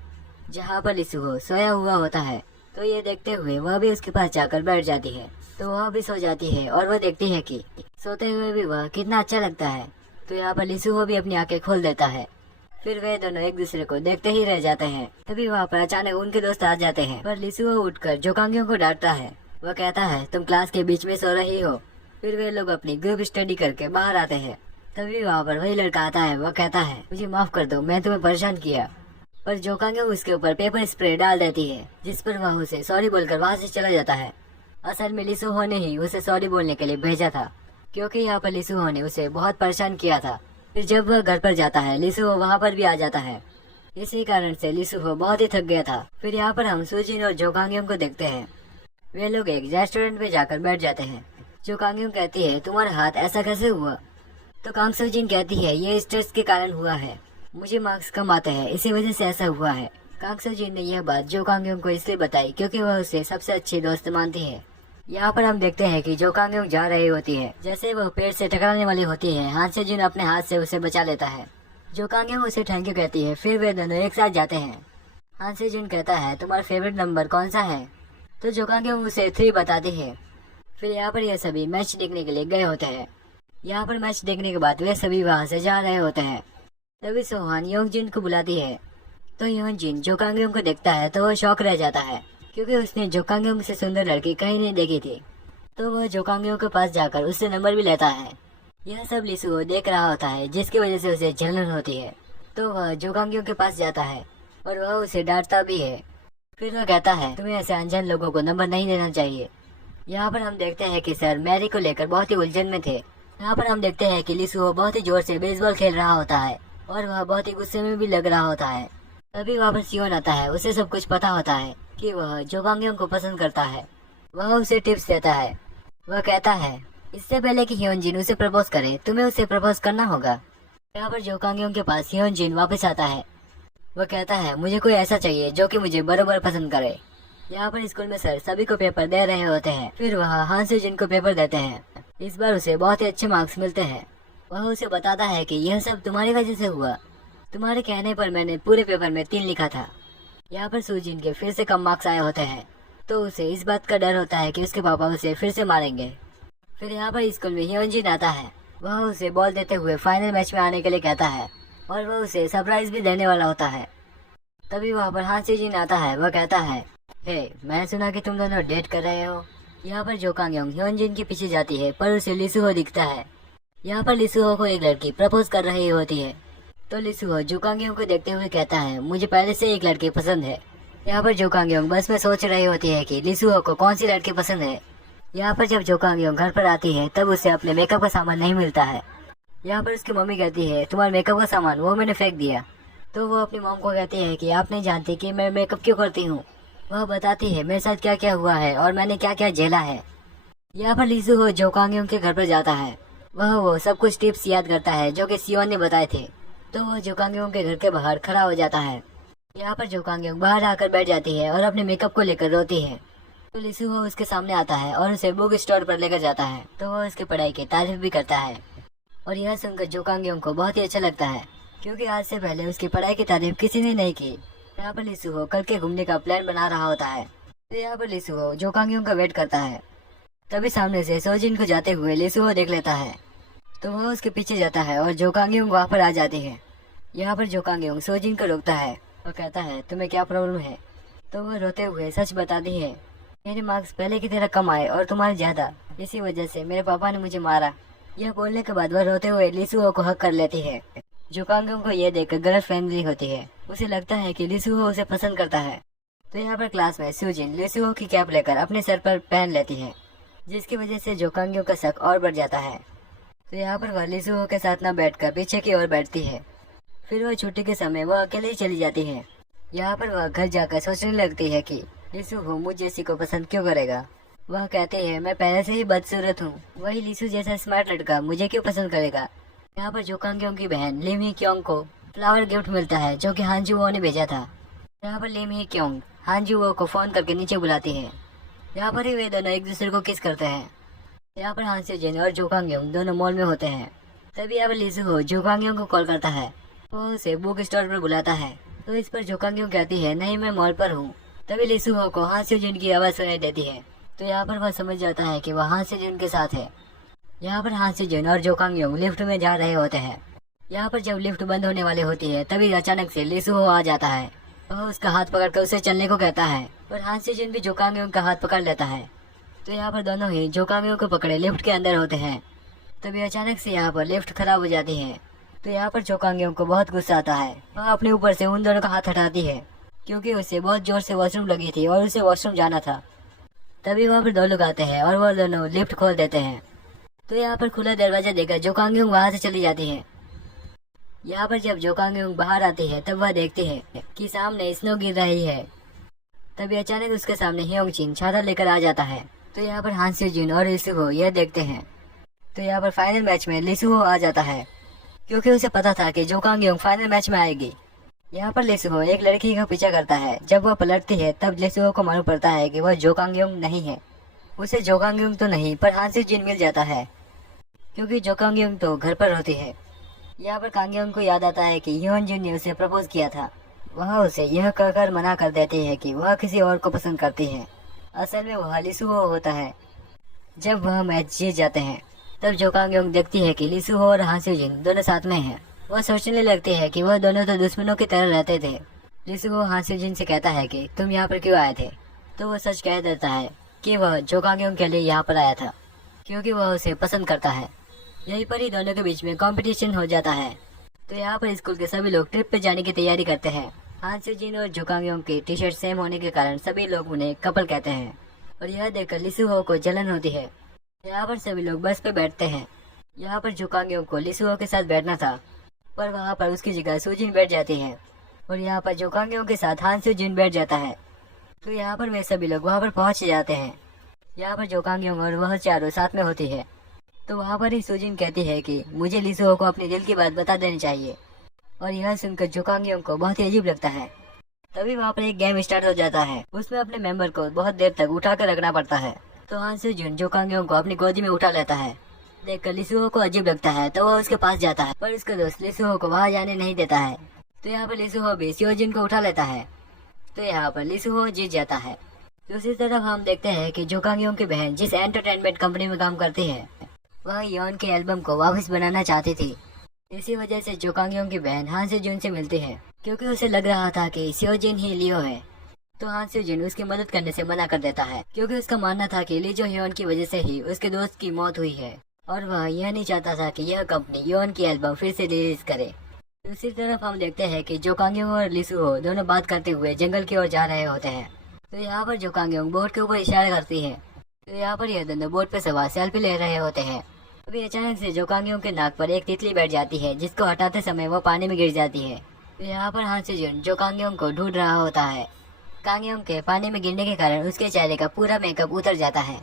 जहाँ पर लिसुहो सोया हुआ होता है। तो ये देखते हुए वह भी उसके पास जाकर बैठ जाती है। तो वह भी सो जाती है और वह देखती है कि सोते हुए भी वह कितना अच्छा लगता है। तो यहाँ पर लिसुहो भी अपनी आंखें खोल देता है। फिर वे दोनों एक दूसरे को देखते ही रह जाते हैं। तभी वहाँ पर अचानक उनके दोस्त आ जाते हैं, पर लिसुहो उठकर जो कांग्योंग को डांटता है। वह कहता है तुम क्लास के बीच में सो रही हो। फिर वे लोग अपनी ग्रुप स्टडी करके बाहर आते हैं। तभी वहाँ पर वही लड़का आता है। वह कहता है मुझे माफ कर दो, मैं तुम्हें परेशान किया। पर जो कांग्योंग उसके ऊपर पेपर स्प्रे डाल देती है, जिस पर वह उसे सॉरी बोलकर वहाँ से चला जाता है। असल में लिसुहो ने ही उसे सॉरी बोलने के लिए भेजा था, क्योंकि यहाँ पर लिसुहो ने उसे बहुत परेशान किया था। फिर जब वह घर पर जाता है लिसुहो वहाँ पर भी आ जाता है। इसी कारण से लिसुहो बहुत ही थक गया था। फिर यहाँ पर हम सूजिन और जो कांग्योंग को देखते हैं। वे लोग एक रेस्टोरेंट में जाकर बैठ जाते हैं। जो कांग्योंग कहती है तुम्हारा हाथ ऐसा कैसे हुआ। तो कांग सूजिन कहती है ये स्ट्रेस के कारण हुआ है, मुझे मार्क्स कम आते हैं, इसी वजह से ऐसा हुआ है। कांग सूजिन ने यह बात जो कांग्योंग को इसलिए बताई क्योंकि वह उसे सबसे अच्छी दोस्त मानती है। यहाँ पर हम देखते हैं कि जो कांग्योंग जा रही होती है, जैसे वह पेड़ से टकराने वाली होती है, हान से जुन अपने हाथ से उसे बचा लेता है। जो कांग्योंग उसे थैंक यू कहती है। फिर वे दोनों एक साथ जाते हैं। हान से जुन कहता है तुम्हारा फेवरेट नंबर कौन सा है। तो जो कांग्योंग उसे 3 बताती है। फिर यहाँ पर यह सभी मैच देखने के लिए गए होते हैं। यहाँ पर मैच देखने के बाद वे सभी वहाँ से जा रहे होते हैं। तभी सोहान योंग जिन को बुलाती है। तो योंग जिन जो कांग्योंग को देखता है तो वह शौक रह जाता है, क्योंकि उसने जो कांग्योंग से सुंदर लड़की कहीं नहीं देखी थी। तो वह जो कांग्योंग के पास जाकर उससे नंबर भी लेता है। यह सब लिसुहो देख रहा होता है, जिसकी वजह से उसे जलन होती है। तो वह जो कांग्योंग के पास जाता है और वह उसे डांटता भी है। फिर वह कहता है तुम्हें ऐसे अनजान लोगों को नंबर नहीं देना चाहिए। यहाँ पर हम देखते हैं कि सर मैरी को लेकर बहुत ही उलझन में थे। यहाँ पर हम देखते हैं कि लिसुहो बहुत ही जोर से बेसबॉल खेल रहा होता है और वह बहुत ही गुस्से में भी लग रहा होता है। तभी वहाँ पर सियोन आता है। उसे सब कुछ पता होता है कि वह जो कांग्योंग को पसंद करता है। वह उसे टिप्स देता है। वह कहता है इससे पहले कि ह्योन जिन उसे प्रपोज करे तुम्हें उसे प्रपोज करना होगा। यहाँ पर जो कांग्योंग के पास ह्योन जिन वापस आता है। वह कहता है मुझे कोई ऐसा चाहिए जो कि मुझे बरोबर पसंद करे। यहाँ पर स्कूल में सर सभी को पेपर दे रहे होते हैं। फिर वह हान से जिन को पेपर देते हैं। इस बार उसे बहुत ही अच्छे मार्क्स मिलते हैं। वह उसे बताता है कि यह सब तुम्हारी वजह से हुआ, तुम्हारे कहने पर मैंने पूरे पेपर में 3 लिखा था। यहाँ पर सूजिन के फिर से कम मार्क्स आए होते हैं, तो उसे इस बात का डर होता है कि उसके पापा उसे फिर से मारेंगे। फिर यहाँ पर स्कूल में ह्योन जिन आता है। वह उसे बॉल देते हुए फाइनल मैच में आने के लिए कहता है और वह उसे सरप्राइज भी देने वाला होता है। तभी वहाँ पर हान से जिन आता है। वह कहता है हे, मैंने सुना कि तुम दोनों डेट कर रहे हो। यहाँ पर जो कांग्योंग ह्योन जिन के पीछे जाती है, पर उसे लिसुहो दिखता है। यहाँ पर लिसुहो को एक लड़की प्रपोज कर रही होती है। तो लिसुहो जो कांग्योंग को देखते हुए कहता है मुझे पहले से एक लड़की पसंद है। यहाँ पर जो कांग्योंग बस में सोच रही होती है कि लिसुहो को कौन सी लड़की पसंद है। यहाँ पर जब जो कांग्योंग घर पर आती है तब उसे अपने मेकअप का सामान नहीं मिलता है। यहाँ पर उसकी मम्मी कहती है तुम्हारे मेकअप का सामान वो मैंने फेंक दिया। तो वो अपनी मॉम को कहती है कि आप नहीं जानती कि मैं मेकअप क्यों करती हूँ। वह बताती है मेरे साथ क्या क्या हुआ है और मैंने क्या क्या झेला है। यहाँ पर लीसू हो जो कांगयोंग के घर पर जाता है। वह वो सब कुछ टिप्स याद करता है जो कि सियोन ने बताए थे। तो वह जो कांगयोंग के घर के बाहर खड़ा हो जाता है। यहाँ पर जो कांगयोंग बाहर आकर बैठ जाती है और अपने मेकअप को लेकर रोती है। तो लीसू हो उसके सामने आता है और उसे बुक स्टोर पर लेकर जाता है। तो वह उसकी पढ़ाई की तारीफ भी करता है और यह सुनकर जो कांगयोंग को बहुत ही अच्छा लगता है, क्योंकि आज से पहले उसकी पढ़ाई की तारीफ किसी ने नहीं की। यहाँ पर लीसू हो कल के घूमने का प्लान बना रहा होता है। तो यहाँ पर लीसू हो जो कांगयोंग का वेट करता है। तभी सामने से सोजिन को जाते हुए लीसू हो देख लेता है। तो वह उसके पीछे जाता है और जो कांगयोंग वहाँ पर आ जाती है। यहाँ पर जो कांगयोंग सोजिन को रोकता है और कहता है तुम्हें क्या प्रॉब्लम है। तो वह रोते हुए सच बताती है मेरे मार्क्स पहले की तरह कम आए और तुम्हारे ज्यादा, इसी वजह से मेरे पापा ने मुझे मारा। यह बोलने के बाद वह रोते हुए लीसू को हक कर लेती है। जो कांगयोंग को यह देखकर गलत फहमी होती है। उसे लगता है कि लीसू उसे पसंद करता है। तो यहाँ पर क्लास में सुजिन लीसू की कैप लेकर अपने सर पर पहन लेती है, जिसकी वजह से जो कांगयोंग का शक और बढ़ जाता है। तो यहाँ पर वह लीसू के साथ न बैठकर पीछे की ओर बैठती है। फिर वह छुट्टी के समय वह अकेले ही चली जाती है। यहाँ पर वह घर जाकर सोचने लगती है कि लीसू मुझ जैसी को पसंद क्यों करेगा। वह कहते हैं मैं पहले से ही बदसूरत हूँ, वही लीसू जैसा स्मार्ट लड़का मुझे क्यों पसंद करेगा। यहाँ पर जो कांगयोंग की बहन लिम ही क्योंग को फ्लावर गिफ्ट मिलता है जो कि हान जुवो ने भेजा था। यहाँ पर लिम ही क्योंग हान जुवो को फोन करके नीचे बुलाती है। यहाँ पर ही वे दोनों एक दूसरे को किस करते हैं। यहाँ पर हान सेजिन और जो कांगयोंग दोनों मॉल में होते हैं। तभी यहाँ पर लीसू हो जो कांगयोंग को कॉल करता है। वो उसे बुक स्टोर पर बुलाता है। तो इस पर जो कांगयोंग कहती है नहीं मैं मॉल पर हूँ। तभी लीसू हो को हान सेजिन की आवाज सुनाई देती है। तो यहाँ पर वह समझ जाता है कि वह हान सेजिन के साथ है। यहाँ पर हान सेजिन और जो कांगयोंग लिफ्ट में जा रहे होते हैं। यहाँ पर जब लिफ्ट बंद होने वाली होती है तभी अचानक से लीसू हो आ जाता है। वह उसका हाथ पकड़कर उसे चलने को कहता है और हान सेजिन भी जो कांगयोंग का हाथ पकड़ लेता है। तो यहाँ पर दोनों ही जो कांगयोंग को पकड़े लिफ्ट के अंदर होते हैं। तभी अचानक से यहाँ पर लिफ्ट खराब हो जाती है। तो यहाँ पर जो कांगयोंग को बहुत गुस्सा आता है। वह अपने ऊपर से उन दोनों का हाथ हटाती है, क्योंकि उसे बहुत जोर से वॉशरूम लगी थी और उसे वॉशरूम जाना था। तभी वहाँ पर दो लोग आते हैं और वह दोनों लिफ्ट खोल देते हैं। तो यहाँ पर खुला दरवाजा देकर जो कांगयोंग वहाँ से चली जाती है। यहाँ पर जब जो कांगयोंग बाहर आती है तब वह देखती है कि सामने स्नो गिर रही है। तभी अचानक उसके सामने ह्योंगजिन छाता लेकर आ जाता है। तो यहाँ पर हान सेजिन और लीसू हो यह देखते हैं। तो यहाँ पर फाइनल मैच में लीसू हो आ जाता है, क्योंकि उसे पता था कि जो कांगयोंग फाइनल मैच में आएगी। यहाँ पर लीसू हो एक लड़की का पीछा करता है। जब वह पलटती है तब लीसू हो को मालूम पड़ता है कि वह जो कांगयोंग नहीं है। उसे जो कांगयोंग तो नहीं पर हान सेजिन मिल जाता है, क्योंकि जो कांगयोंग तो घर पर होती है। यहाँ पर कांगयोंग को याद आता है कि ह्योंजिन ने उसे प्रपोज किया था। वह उसे यह कहकर मना कर देती है कि वह किसी और को पसंद करती है। असल में वह लीसू हो होता है। जब वह मैच जीत जाते हैं तब जो कांगयोंग देखती है कि लीसू हो और हान सेजिन दोनों साथ में हैं। वह सोचने लगती है कि वह दोनों तो दुश्मनों की तरह रहते थे। लीसू हो हान सेजिन से कहता है कि तुम यहाँ पर क्यों आए थे। तो वह सच कह देता है कि वह जो कांगयोंग के लिए यहाँ पर आया था, क्योंकि वह उसे पसंद करता है। यहीं पर ही दोनों के बीच में कंपटीशन हो जाता है। तो यहाँ पर स्कूल के सभी लोग ट्रिप पे जाने की तैयारी करते हैं। हान सेजिन और जो कांगयोंग की टी शर्ट सेम होने के कारण सभी लोग उन्हें कपल कहते हैं और यह देखकर लीसू हो को जलन होती है। यहाँ पर सभी लोग बस पे बैठते हैं। यहाँ पर जो कांगयोंग को लीसू हो के साथ बैठना था, पर वहाँ पर उसकी जगह सुजिन बैठ जाती है और यहाँ पर जो कांगयोंग के साथ हान सेजिन बैठ जाता है। तो यहाँ पर वे सभी लोग वहाँ पर पहुँच जाते हैं। यहाँ पर जो कांगयोंग और वह चारों साथ में होती है। तो वहाँ पर ही सुजिन कहती है कि मुझे लीसू हो को अपने दिल की बात बता देनी चाहिए, और यह सुनकर जो कांगयोंग को बहुत ही अजीब लगता है। तभी वहाँ पर एक गेम स्टार्ट हो जाता है। उसमें अपने मेंबर को बहुत देर तक उठा कर रखना पड़ता है। तो हान सेजिन जो कांगयोंग को अपनी गोदी में उठा लेता है। देखकर लीसू हो को अजीब लगता है तो वह उसके पास जाता है, पर उसका दोस्त लीसू हो को वहाँ जाने नहीं देता है। तो यहाँ पर लीसू हो भी सियोजिन को उठा लेता है। तो यहाँ पर लीसू हो जीत जाता है। दूसरी तरफ हम देखते हैं कि जो कांगयोंग की बहन जिस एंटरटेनमेंट कंपनी में काम करती है, वह योन के एल्बम को वापस बनाना चाहती थी। इसी वजह से जो कांगयोंग की बहन हान सेजिन से मिलती है, क्योंकि उसे लग रहा था कि सियोजिन ही लियो है। तो हान सेजिन उसकी मदद करने से मना कर देता है, क्योंकि उसका मानना था कि ली जो ह्योन की वजह से ही उसके दोस्त की मौत हुई है और वह यह नहीं चाहता था कि यह कंपनी ह्योन की एल्बम फिर से रिलीज करे। दूसरी तरफ हम देखते हैं कि जो कांगयोंग और लीसू हो दोनों बात करते हुए जंगल की ओर जा रहे होते हैं। तो यहाँ पर जो कांगयोंग बोट के ऊपर इशारा करती है। तो यहाँ पर यह दोनों बोट पे सवार सेल्फी ले रहे होते हैं अभी अचानक से जोकांगयोंग के नाक पर एक तितली बैठ जाती है, जिसको हटाते समय वो पानी में गिर जाती है। तो यहाँ पर हान सेजुन जोकांगयोंग को ढूंढ रहा होता है। कांगयोंग के पानी में गिरने के कारण उसके चेहरे का पूरा मेकअप उतर जाता है।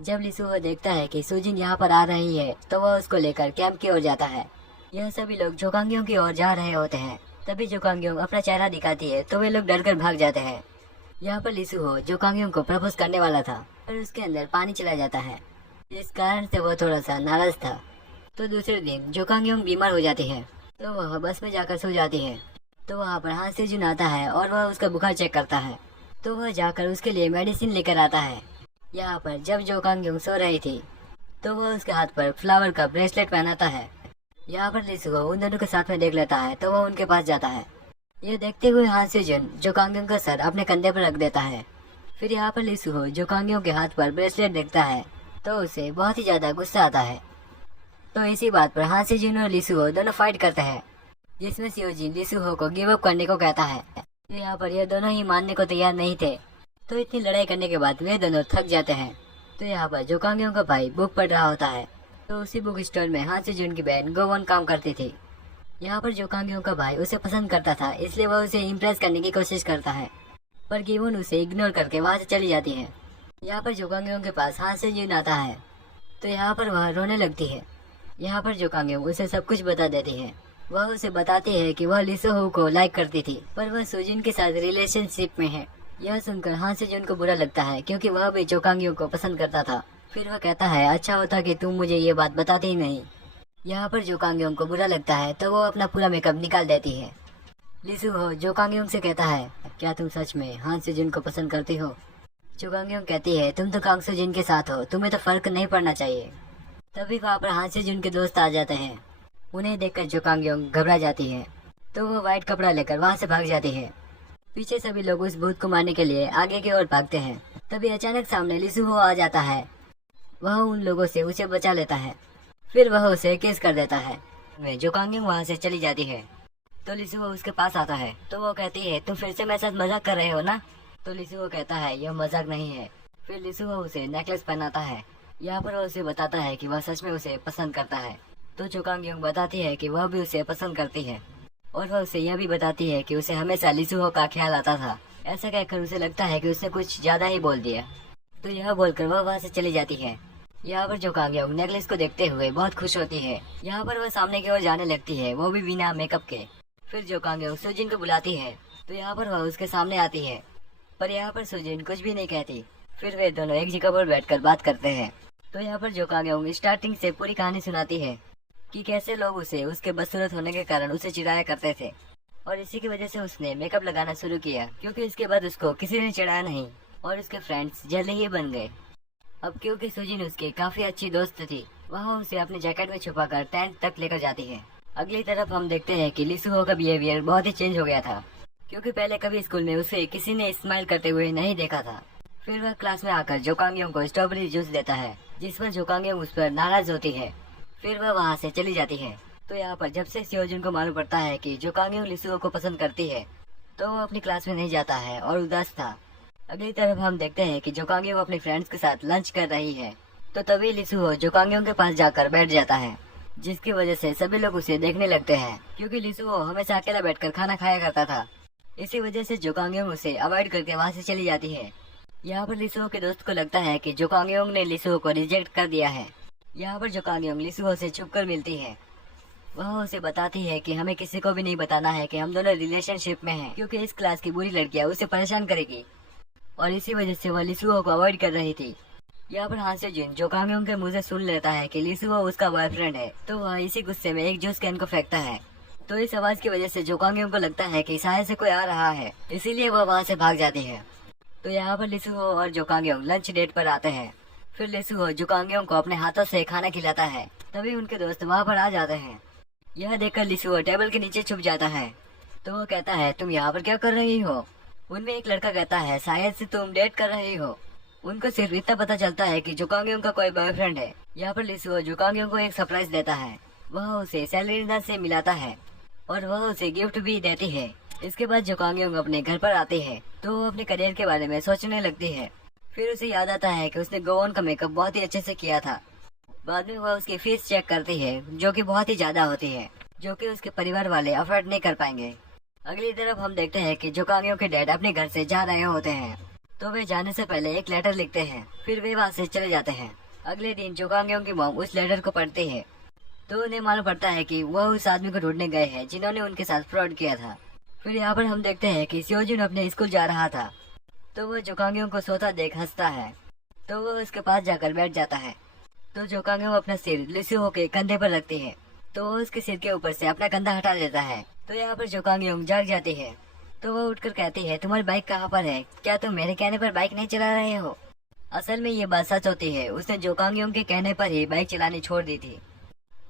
जब लिसुहो देखता है कि सुजिन यहाँ पर आ रही है तो वह उसको लेकर कैंप की ओर जाता है। यह सभी लोग जोकांगयोंग की ओर जा रहे होते हैं। तभी जोकांगयोंग अपना चेहरा दिखाती है तो वे लोग डरकर भाग जाते हैं। यहाँ पर लिसुहो जोकांगयोंग को प्रपोज करने वाला था, पर उसके अंदर पानी चला जाता है, जिस कारण से वह थोड़ा सा नाराज था। तो दूसरे दिन जोकांगयोंग बीमार हो जाती है तो वह बस में जाकर सो जाती है। तो वहाँ पर हान सेजुन आता है और वह उसका बुखार चेक करता है। तो वह जाकर उसके लिए मेडिसिन लेकर आता है। यहाँ पर जब जोकांगयोंग सो रही थी तो वह उसके हाथ पर फ्लावर का ब्रेसलेट पहनाता है। यहाँ पर लिसुहो उन दोनों के साथ में देख लेता है तो वह उनके पास जाता है। यह देखते हुए हान सेजुन जोकांगयोंग का सर अपने कंधे पर रख देता है। फिर यहाँ पर लिसुहो जोकांगयोंग के हाथ पर ब्रेसलेट देखता है तो उसे बहुत ही ज्यादा गुस्सा आता है। तो इसी बात पर हान सेजुन और लिसुहो दोनों फाइट करते हैं, जिसमें सियोजिन लिसुहो को गिव अप करने को कहता है। तो यहाँ पर यह दोनों ही मानने को तैयार नहीं थे। तो इतनी लड़ाई करने के बाद वे दोनों थक जाते हैं। तो यहाँ पर जोकांगयोंग का भाई बुक पढ़ रहा होता है। तो उसी बुक स्टोर में हान सेजुन की बहन गोवोन काम करती थी। यहाँ पर जोकांगयोंग का भाई उसे पसंद करता था, इसलिए वह उसे इम्प्रेस करने की कोशिश करता है, पर गिवोन उसे इग्नोर करके वहाँ से चली जाती है। यहाँ पर जोकांगयोंग के पास हान सेजुन आता है तो यहाँ पर वह रोने लगती है। यहाँ पर जोकांगयोंग उसे सब कुछ बता देती है। वह उसे बताती है कि वह लिसुहो को लाइक करती थी, पर वह सुजिन के साथ रिलेशनशिप में है। यह सुनकर हान सेजुन को बुरा लगता है, क्योंकि वह भी जोकांगयोंग को पसंद करता था। फिर वह कहता है अच्छा होता कि तुम मुझे ये बात बताती ही नहीं। यहाँ पर जोकांगयोंग को बुरा लगता है तो वो अपना पूरा मेकअप निकाल देती है। लिसुहो जोकांगयोंग से कहता है क्या तुम सच में हान सेजुन को पसंद करती हो? जोकांगयोंग कहती है तुम तो कांग सेजुन के साथ हो, तुम्हें तो फर्क नहीं पड़ना चाहिए। तभी वहाँ पर हान सेजुन के दोस्त आ जाते हैं। उन्हें देखकर जोकांगयोंग घबरा जाती है तो वो व्हाइट कपड़ा लेकर वहाँ से भाग जाती है। पीछे सभी लोग उस भूत को मारने के लिए आगे की ओर भागते हैं। तभी अचानक सामने लिसुहो आ जाता है। वह उन लोगों से उसे बचा लेता है, फिर वह उसे किस कर देता है। जोकांगयोंग वहाँ से चली जाती है तो लिसुहो उसके पास आता है। तो वो कहती है तुम फिर से मेरे साथ मजाक कर रहे हो ना? तो लिसुहो कहता है यह मजाक नहीं है। फिर लिसुहो उसे नेकलेस पहनाता है। यहाँ पर वो उसे बताता है कि वह सच में उसे पसंद करता है। तो जोकांगयोंग बताती है कि वह भी उसे पसंद करती है, और वह उसे यह भी बताती है कि उसे हमेशा लिसुहो का ख्याल आता था। ऐसा कहकर उसे लगता है कि उसने कुछ ज्यादा ही बोल दिया। तो यह बोलकर वह वहाँ से चली जाती है। यहाँ पर जोकांगयोंग नेकलेस को देखते हुए बहुत खुश होती है। यहाँ पर वह सामने की ओर जाने लगती है, वो भी बिना मेकअप के। फिर जोकांगयोंग सुजिन को बुलाती है तो यहाँ पर वह उसके सामने आती है, पर यहाँ पर सुजिन कुछ भी नहीं कहती। फिर वे दोनों एक जगह पर बैठकर बात करते हैं। तो यहाँ पर जोकांगयोंग स्टार्टिंग से पूरी कहानी सुनाती है कि कैसे लोग उसे उसके बदसूरत होने के कारण उसे चिढ़ाया करते थे, और इसी की वजह से उसने मेकअप लगाना शुरू किया, क्योंकि इसके बाद उसको किसी ने चिढ़ाया नहीं और उसके फ्रेंड्स जल्दी ही बन गए। अब क्योंकि सुजिन उसकी काफी अच्छी दोस्त थी, वह उसे अपने जैकेट में छुपाकर टेंट तक लेकर जाती है। अगली तरफ हम देखते हैं कि लिसुहो का बिहेवियर बहुत ही चेंज हो गया था, क्योंकि पहले कभी स्कूल में उसे किसी ने स्माइल करते हुए नहीं देखा था। फिर वह क्लास में आकर जोकांगयोंग को स्ट्रॉबेरी जूस देता है, जिस पर जोकांगयोंग उस पर नाराज होती है। फिर वह वहाँ से चली जाती है। तो यहाँ पर जब से सियोजुन को मालूम पड़ता है कि जोकांगयोंग लिसुहो को पसंद करती है, तो वो अपनी क्लास में नहीं जाता है और उदास था। अगली तरफ हम देखते हैं कि जोकांगयोंग अपने फ्रेंड्स के साथ लंच कर रही है। तो तभी लिसुहो जोकांगयोंग के पास जाकर बैठ जाता है, जिसकी वजह से सभी लोग उसे देखने लगते हैं, क्योंकि लिसुहो हमेशा अकेला बैठकर खाना खाया करता था। इसी वजह से जोकांगयोंग उसे अवॉइड करके वहाँ से चली जाती है। यहाँ पर लिसुहो के दोस्त को लगता है कि जोकांगयोंग ने लिसुहो को रिजेक्ट कर दिया है। यहाँ पर जोकांगयोंग लिसुहो से छुपकर मिलती है। वह उसे बताती है कि हमें किसी को भी नहीं बताना है कि हम दोनों रिलेशनशिप में हैं, क्योंकि इस क्लास की बुरी लड़कियां उसे परेशान करेगी, और इसी वजह से वह लिसुहो को अवॉइड कर रही थी। यहाँ पर हान सेजुन जोकांगयोंग के मुंह से सुन लेता है कि लिसुहो उसका बॉयफ्रेंड है, तो वह इसी गुस्से में एक जूस कैन को फेंकता है। तो इस आवाज की वजह से जोकांगयोंग को लगता है कि शायद से कोई आ रहा है, इसीलिए वह वहाँ से भाग जाती है। तो यहाँ पर लिसुहो और जोकांगयोंग लंच डेट पर आते हैं। फिर लिसुहो जोकांगयोंग को अपने हाथों से खाना खिलाता है। तभी उनके दोस्त वहाँ पर आ जाते हैं। यह देखकर लिसुहो टेबल के नीचे छुप जाता है। तो वो कहता है तुम यहाँ पर क्या कर रही हो? उनमें एक लड़का कहता है शायद से तुम डेट कर रही हो। उनको सिर्फ इतना पता चलता है कि जोकांगयोंग का कोई बॉयफ्रेंड है। यहाँ पर लिसुहो जोकांगयोंग को एक सरप्राइज देता है। वह उसे सेलेरिना से मिलाता है और वह उसे गिफ्ट भी देती है। इसके बाद जोकांगयोंग अपने घर पर आती है तो वो अपने करियर के बारे में सोचने लगती है। फिर उसे याद आता है कि उसने गोवोन का मेकअप बहुत ही अच्छे से किया था। बाद में वह उसकी फीस चेक करती है, जो कि बहुत ही ज्यादा होती है, जो कि उसके परिवार वाले अफोर्ड नहीं कर पाएंगे। अगली तरफ हम देखते हैं कि जोकांगयों के डैड अपने घर से जा रहे होते हैं, तो वे जाने से पहले एक लेटर लिखते हैं, फिर वे वहाँ से चले जाते हैं। अगले दिन जोकांगयों की मॉम उस लेटर को पढ़ती है, तो उन्हें मालूम पड़ता है कि वह उस आदमी को ढूंढने गए हैं जिन्होंने उनके साथ फ्रॉड किया था। फिर यहाँ पर हम देखते हैं कि स्योजुन अपने स्कूल जा रहा था, तो वह जोकांगयों को सोता देख हंसता है, तो वह उसके पास जाकर बैठ जाता है। तो जोकांगयों अपना सिर लिसुहो के कंधे पर रखती है, तो वह उसके सिर के ऊपर से अपना कंधा हटा देता है। तो यहाँ पर जोकांगयों जाग जाती है, तो वह उठकर कहती है, तुम्हारी बाइक कहाँ पर है? क्या तुम मेरे कहने पर बाइक नहीं चला रहे हो? असल में ये बात सच होती है, उसने जोकांगयों के कहने पर ही बाइक चलानी छोड़ दी थी,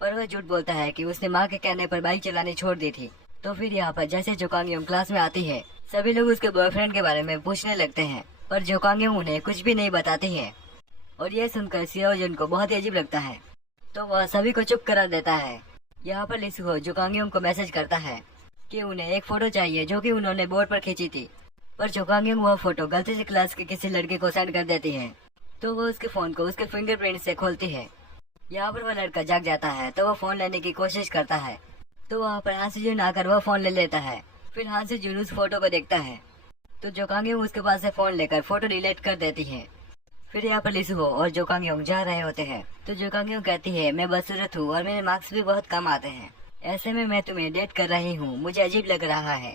पर वह झूठ बोलता है कि उसने माँ के कहने पर बाइक चलानी छोड़ दी थी। तो फिर यहाँ पर जैसे जोकांगयों क्लास में आती है, सभी लोग उसके बॉयफ्रेंड के बारे में पूछने लगते हैं, पर जोकांगयों उन्हें कुछ भी नहीं बताती है। और यह सुनकर सियोजुन को बहुत ही अजीब लगता है, तो वह सभी को चुप करा देता है। यहाँ पर लिसुहो जोकांगयों को मैसेज करता है कि उन्हें एक फोटो चाहिए जो कि उन्होंने बोर्ड पर खींची थी, पर जोकांगयों वह फोटो गलती से क्लास के किसी लड़के को सेंड कर देती है, तो वह उसके फोन को उसके फिंगरप्रिंट से खोलती है। यहाँ पर वह लड़का जाग जाता है, तो वह फोन लेने की कोशिश करता है, तो वहाँ पर हांसेजुन आकर वह फोन ले लेता है। फिर हांसेजुन उस फोटो को देखता है, तो जोकांगयों उसके पास से फोन लेकर फोटो डिलीट कर देती है। फिर यहाँ पर लिसुहो और जोकांगयों जा रहे होते हैं, तो जोकांगयों कहती है, मैं बदसूरत हूँ और मेरे मार्क्स भी बहुत कम आते हैं, ऐसे में मैं तुम्हें डेट कर रही हूँ, मुझे अजीब लग रहा है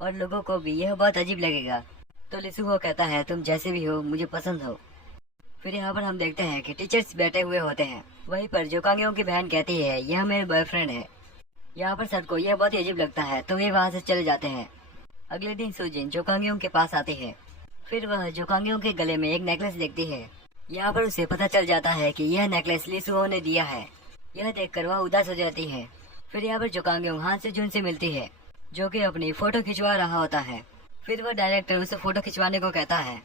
और लोगों को भी यह बहुत अजीब लगेगा। तो लिसुहो कहता है, तुम जैसे भी हो मुझे पसंद हो। फिर यहाँ पर हम देखते हैं कि टीचर्स बैठे हुए होते हैं, वहीं पर जोकांगयों की बहन कहती है, यह मेरे बॉयफ्रेंड है। यहाँ पर सर को यह बहुत ही अजीब लगता है, तो वे वहाँ से चले जाते हैं। अगले दिन सुजिन जोकांगयों के पास आती है, फिर वह जोकांगयों के गले में एक नेकलेस देखती है। यहाँ पर उसे पता चल जाता है कि यह नेकलेस लिसुहो ने दिया है। यह देखकर वह उदास हो जाती है। फिर यहाँ पर जोकांगयों हांसेजुन से मिलती है, जो कि अपनी फोटो खिंचवा रहा होता है। फिर वह डायरेक्टर उसे फोटो खिंचवाने को कहता है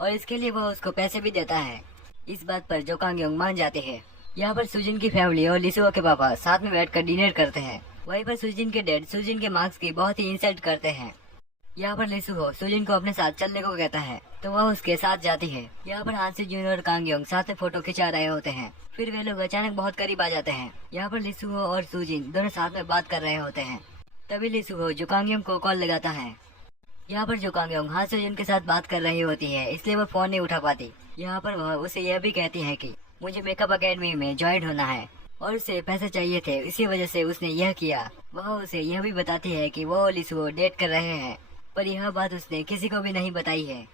और इसके लिए वह उसको पैसे भी देता है। इस बात पर जोकांगयों मान जाते हैं। यहाँ पर सुजिन की फैमिली और लिसुहो के पापा साथ में बैठकर डिनर करते हैं। वहीं पर सुजिन के डैड सुजिन के मार्क्स की बहुत ही इंसल्ट करते हैं। यहाँ पर लिसुहो सुजिन को अपने साथ चलने को कहता है, तो वह उसके साथ जाती है। यहाँ पर हांसेजुन और कांगयोंग साथ में फोटो खिंचा रहे होते हैं। फिर वे लोग अचानक बहुत करीब आ जाते हैं। यहाँ पर लिसुहो और सुजिन दोनों साथ में बात कर रहे होते हैं। तभी लिसुहो जोकांगयोंग को कॉल लगाता है। यहाँ पर जोकांगयोंग हांसेजुन के साथ बात कर रही होती है, इसलिए वह फोन नहीं उठा पाती। यहाँ पर वह उसे यह भी कहती है कि मुझे मेकअप अकेडमी में ज्वाइन होना है और उसे पैसे चाहिए थे, इसी वजह से उसने यह किया। वह उसे यह भी बताती है कि वो लिसुहो डेट कर रहे हैं, पर यह बात उसने किसी को भी नहीं बताई है।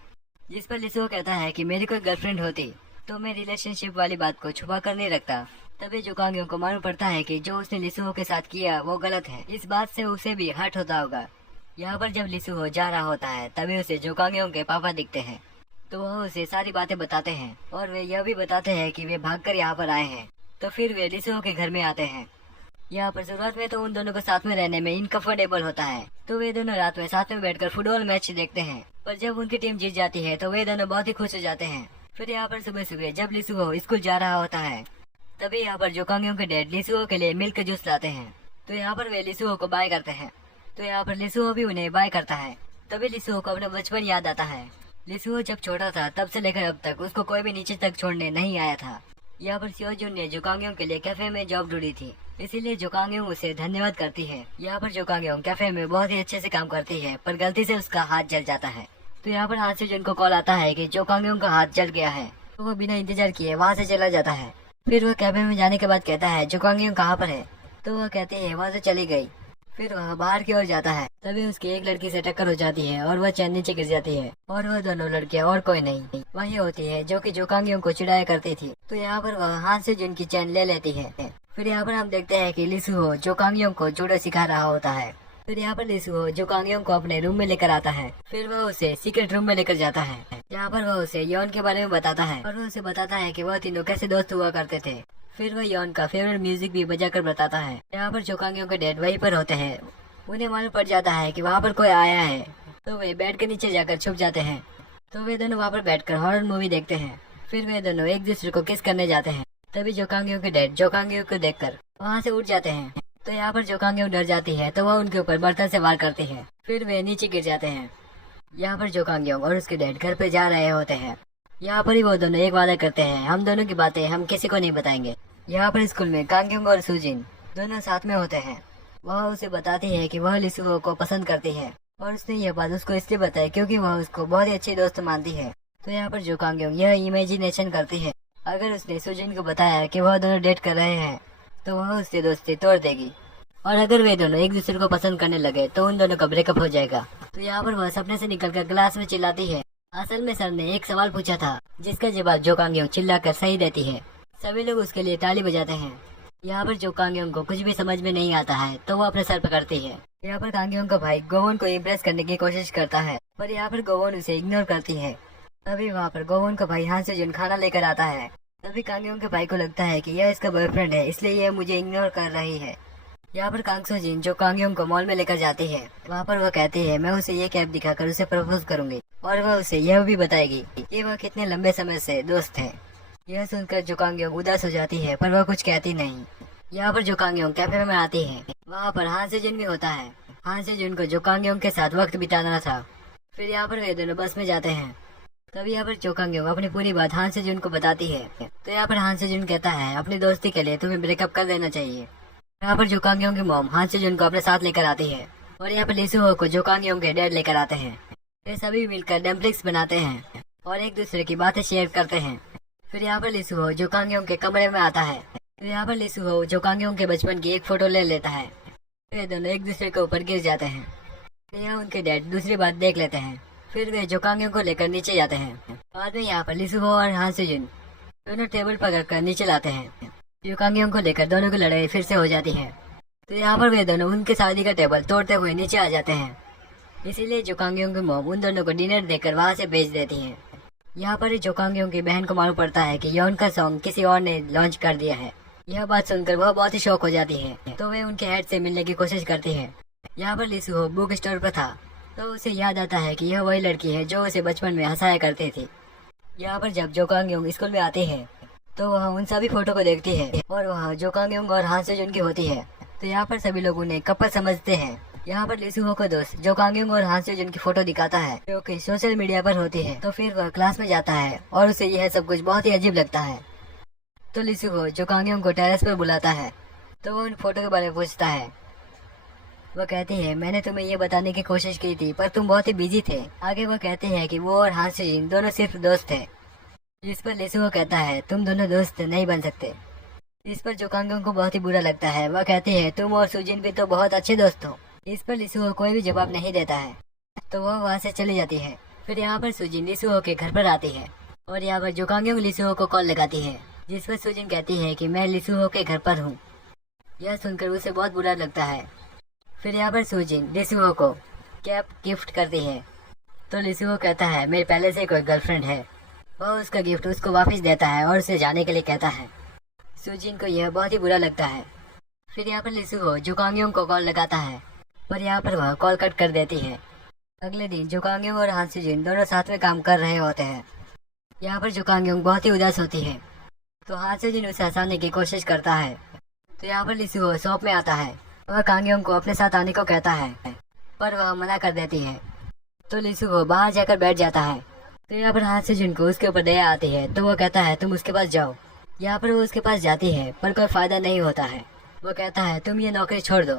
जिस पर लिसुहो कहता है कि मेरी कोई गर्लफ्रेंड होती तो मैं रिलेशनशिप वाली बात को छुपा कर नहीं रखता। तभी जोकांगयों को मालूम पड़ता है कि जो उसने लिसुहो के साथ किया वो गलत है। इस बात से उसे भी हर्ट होता होगा। यहाँ पर जब लिसुहो जा रहा होता है, तभी उसे जोकांगयों के पापा दिखते हैं, तो वह उसे सारी बातें बताते हैं और वे यह भी बताते हैं कि वे भागकर यहाँ पर आए हैं। तो फिर वे लिसुहो के घर में आते हैं। यहाँ पर शुरुआत में तो उन दोनों को साथ में रहने में इनकम्फर्टेबल होता है, तो वे दोनों रात में साथ में बैठकर फुटबॉल मैच देखते हैं। पर जब उनकी टीम जीत जाती है तो वे दोनों बहुत ही खुश हो जाते हैं। फिर यहाँ पर सुबह सुबह जब लिसुहो स्कूल जा रहा होता है, तभी यहाँ पर जोकांगयों के डैड लिसुहो के लिए मिल्क जूस लाते हैं। तो यहाँ पर वे लिसुहो को बाय करते हैं, तो यहाँ पर लिसुहो भी उन्हें बाय करता है। तभी लिसुहो को अपना बचपन याद आता है। लिसुहो जब छोटा था तब से लेकर अब तक उसको कोई भी नीचे तक छोड़ने नहीं आया था। यहाँ पर सियोजुन ने जोकांगयों के लिए कैफे में जॉब ढूंढी थी, इसीलिए जोकांगयों उसे धन्यवाद करती है। यहाँ पर जोकांगयों कैफे में बहुत ही अच्छे से काम करती है, पर गलती से उसका हाथ जल जाता है। तो यहाँ पर हांसेजुन को कॉल आता है कि जोकांगयों का हाथ जल गया है, तो वो बिना इंतजार किए वहाँ से चला जाता है। फिर वह कैफे में जाने के बाद कहता है, जोकांगयों कहाँ पर है? तो वह कहती है वहाँ से चली गई। फिर वह बाहर की ओर जाता है, तभी उसकी एक लड़की से टक्कर हो जाती है और वह चैन नीचे गिर जाती है। और वह दोनों लड़कियां और कोई नहीं वही होती है जो कि जोकांगयों को चिढ़ाया करती थी। तो यहाँ पर वह हांसेजुन की चैन ले लेती है। फिर यहाँ पर हम देखते हैं कि लिसुहो जोकांगयों को जूडो सिखा रहा होता है। फिर यहाँ पर लिसुहो जोकांगयों को अपने रूम में लेकर आता है। फिर वह उसे सीक्रेट रूम में लेकर जाता है। यहाँ पर वह उसे यौन के बारे में बताता है और वह उसे बताता है कि वह तीनों कैसे दोस्त हुआ करते थे। फिर वह यौन का फेवरेट म्यूजिक भी बजाकर बताता है। यहाँ पर जोकांगयों के डैड वहीं पर होते हैं। उन्हें मालूम पड़ जाता है कि वहाँ पर कोई आया है, तो वे बेड के नीचे जाकर छुप जाते हैं। तो वे दोनों वहाँ पर बैठकर हॉरर मूवी देखते हैं। फिर वे दोनों एक दूसरे को किस करने जाते हैं। तभी जोकांगयों के डैड जोकांगयों को देखकर वहाँ से उठ जाते हैं। तो यहाँ पर जोकांगयों डर जाती है, तो वह उनके ऊपर बर्तन से वार करती है। फिर वे नीचे गिर जाते हैं। यहाँ पर जोकांगयों और उसके डैड घर पे जा रहे होते हैं। यहाँ पर ही वो दोनों एक वादा करते हैं, हम दोनों की बातें हम किसी को नहीं बताएंगे। यहाँ पर स्कूल में कांग्योंग और सुजिन दोनों साथ में होते हैं। वह उसे बताती है कि वह लिसुहो को पसंद करती है और उसने यह बात उसको इसलिए बताई क्योंकि वह उसको बहुत ही अच्छी दोस्त मानती है। तो यहाँ पर जो कांग्योंग यह इमेजिनेशन करती है, अगर उसने सुजिन को बताया कि वह दोनों डेट कर रहे हैं तो वह उससे दोस्ती तोड़ देगी, और अगर वे दोनों एक दूसरे को पसंद करने लगे तो उन दोनों का ब्रेकअप हो जाएगा। तो यहाँ पर वह सपने से निकलकर क्लास में चिल्लाती है। असल में सर ने एक सवाल पूछा था जिसका जवाब जो कांग्योंग चिल्लाकर सही देती है। सभी लोग उसके लिए ताली बजाते हैं। यहाँ पर जो कांग्योंग को कुछ भी समझ में नहीं आता है तो वो अपने सर पकड़ती है। यहाँ पर कांग्योंग का भाई गोवोन को इम्प्रेस करने की कोशिश करता है, पर यहाँ पर गोवोन उसे इग्नोर करती है। तभी वहाँ पर गोवोन का भाई हान से-जुन खाना लेकर आता है। तभी कांग्योंग के भाई को लगता है कि यह इसका बॉयफ्रेंड है, इसलिए यह मुझे इग्नोर कर रही है। यहाँ पर कांग सो-जिन जो कांग्योंग को मॉल में लेकर जाती है, वहाँ पर वह कहती है मैं उसे ये कैप दिखाकर उसे प्रपोज करूंगी, और वह उसे यह भी बताएगी कि वह कितने लंबे समय से दोस्त है। यह सुनकर जो कांग्योंग उदास हो जाती है, पर वह कुछ कहती नहीं। यहाँ पर जो कांग्योंग कैफे में आती है, वहाँ पर हान से-जुन भी होता है। हान से-जुन को जो कांग्योंग के साथ वक्त बिताना था। फिर यहाँ पर वे दोनों बस में जाते हैं। तभी यहाँ पर जो कांग्योंग अपनी पूरी बात हान से-जुन को बताती है। तो यहाँ पर हान से-जुन कहता है अपनी दोस्ती के लिए तुम्हें ब्रेकअप कर देना चाहिए। यहाँ पर जो कांग्योंग की मॉम हान से-जुन को अपने साथ लेकर आती है, और यहाँ पर लिसुहो को जो कांग्योंग के डैड लेकर आते हैं। वे सभी मिलकर डम्पलिंग्स बनाते हैं और एक दूसरे की बातें शेयर करते हैं। फिर यहाँ पर लिसुहो जो कांग्योंग के कमरे में आता है। तो यहाँ पर लिसुहो जो कांग्योंग के बचपन की एक फोटो ले लेता है। वे दोनों एक दूसरे के ऊपर गिर जाते हैं। तो यहाँ उनके डैड दूसरी बात देख लेते हैं। फिर वे जो कांग्योंग को लेकर नीचे जाते हैं। बाद में यहाँ पर लिसुहो और हान से-जुन दोनों टेबल पकड़कर नीचे लाते हैं। जो कांग्योंग को लेकर दोनों की लड़ाई फिर से हो जाती है। तो यहाँ पर वे दोनों उनके शादी का टेबल तोड़ते हुए नीचे आ जाते हैं। इसीलिए जो कांग्योंग की मॉम उन दोनों को डिनर देकर वहाँ से भेज देती है। यहाँ पर जो कांग्योंग की बहन को मालूम पड़ता है कि यौन का सॉन्ग किसी और ने लॉन्च कर दिया है। यह बात सुनकर वह बहुत ही शॉक हो जाती है। तो वे उनके हेड से मिलने की कोशिश करती है। यहाँ पर लिसुहो बुक स्टोर पर था, तो उसे याद आता है कि यह वही लड़की है जो उसे बचपन में हंसाया करती थी। यहाँ पर जब जो कांग्योंग स्कूल में आती है तो वह उन सभी फोटो को देखती है, और वह जो कांग्योंग और हान से-जुन की होती है। तो यहाँ पर सभी लोग उन्हें कपल समझते हैं। यहाँ पर लिसुहो का दोस्त जो कांग्योंग और हान से-जुन की फोटो दिखाता है जो कि सोशल मीडिया पर होती है। तो फिर वह क्लास में जाता है और उसे यह सब कुछ बहुत ही अजीब लगता है। तो लिसुहो जो कांग्योंग को टेरेस पर बुलाता है, तो वो उन फोटो के बारे में पूछता है। वह कहती है मैंने तुम्हें ये बताने की कोशिश की थी पर तुम बहुत ही बिजी थे। आगे वह कहते हैं कि वो और हान से-जुन दोनों सिर्फ दोस्त थे। जिस पर लिसुहो कहता है तुम दोनों दोस्त नहीं बन सकते। इस पर जो कांग्योंग को बहुत ही बुरा लगता है। वह कहती है तुम और सुजिन भी तो बहुत अच्छे दोस्त हो। इस पर लिसुहो कोई भी जवाब नहीं देता है, तो वह वहाँ से चली जाती है। फिर यहाँ पर सुजिन लिसुहो के घर पर आती है, और यहाँ पर जो कांग्योंग लिसुहो को कॉल लगाती है, जिस पर सुजिन कहती है कि मैं लिसुहो के घर पर हूँ। यह सुनकर उसे बहुत बुरा लगता है। फिर यहाँ पर सुजिन लिसुहो को कैप गिफ्ट करती है। तो लिसुहो कहता है मेरे पहले से कोई गर्लफ्रेंड है। वह उसका गिफ्ट उसको वापस देता है और उसे जाने के लिए कहता है। सुजिन को यह बहुत ही बुरा लगता है। फिर यहाँ पर लिसुहो जो कांग्योंग को कॉल लगाता है, पर यहाँ पर वह कॉल कट कर देती है। अगले दिन जो कांग्योंग और हान से-जुन दोनों साथ में काम कर रहे होते हैं। यहाँ पर जो कांग्योंग बहुत ही उदास होती है, तो हान से-जुन उसे हंसाने की कोशिश करता है। तो यहाँ पर लिसुहो शॉप में आता है। वह कांग्योंग को अपने साथ आने को कहता है, पर वह मना कर देती है। तो लिसुहो बाहर जाकर बैठ जाता है। तो यहाँ पर हान से-जुन को उसके ऊपर दया आती है, तो वह कहता है तुम उसके पास जाओ। यहाँ पर वो उसके पास जाती है, पर कोई फायदा नहीं होता है। वो कहता है तुम ये नौकरी छोड़ दो।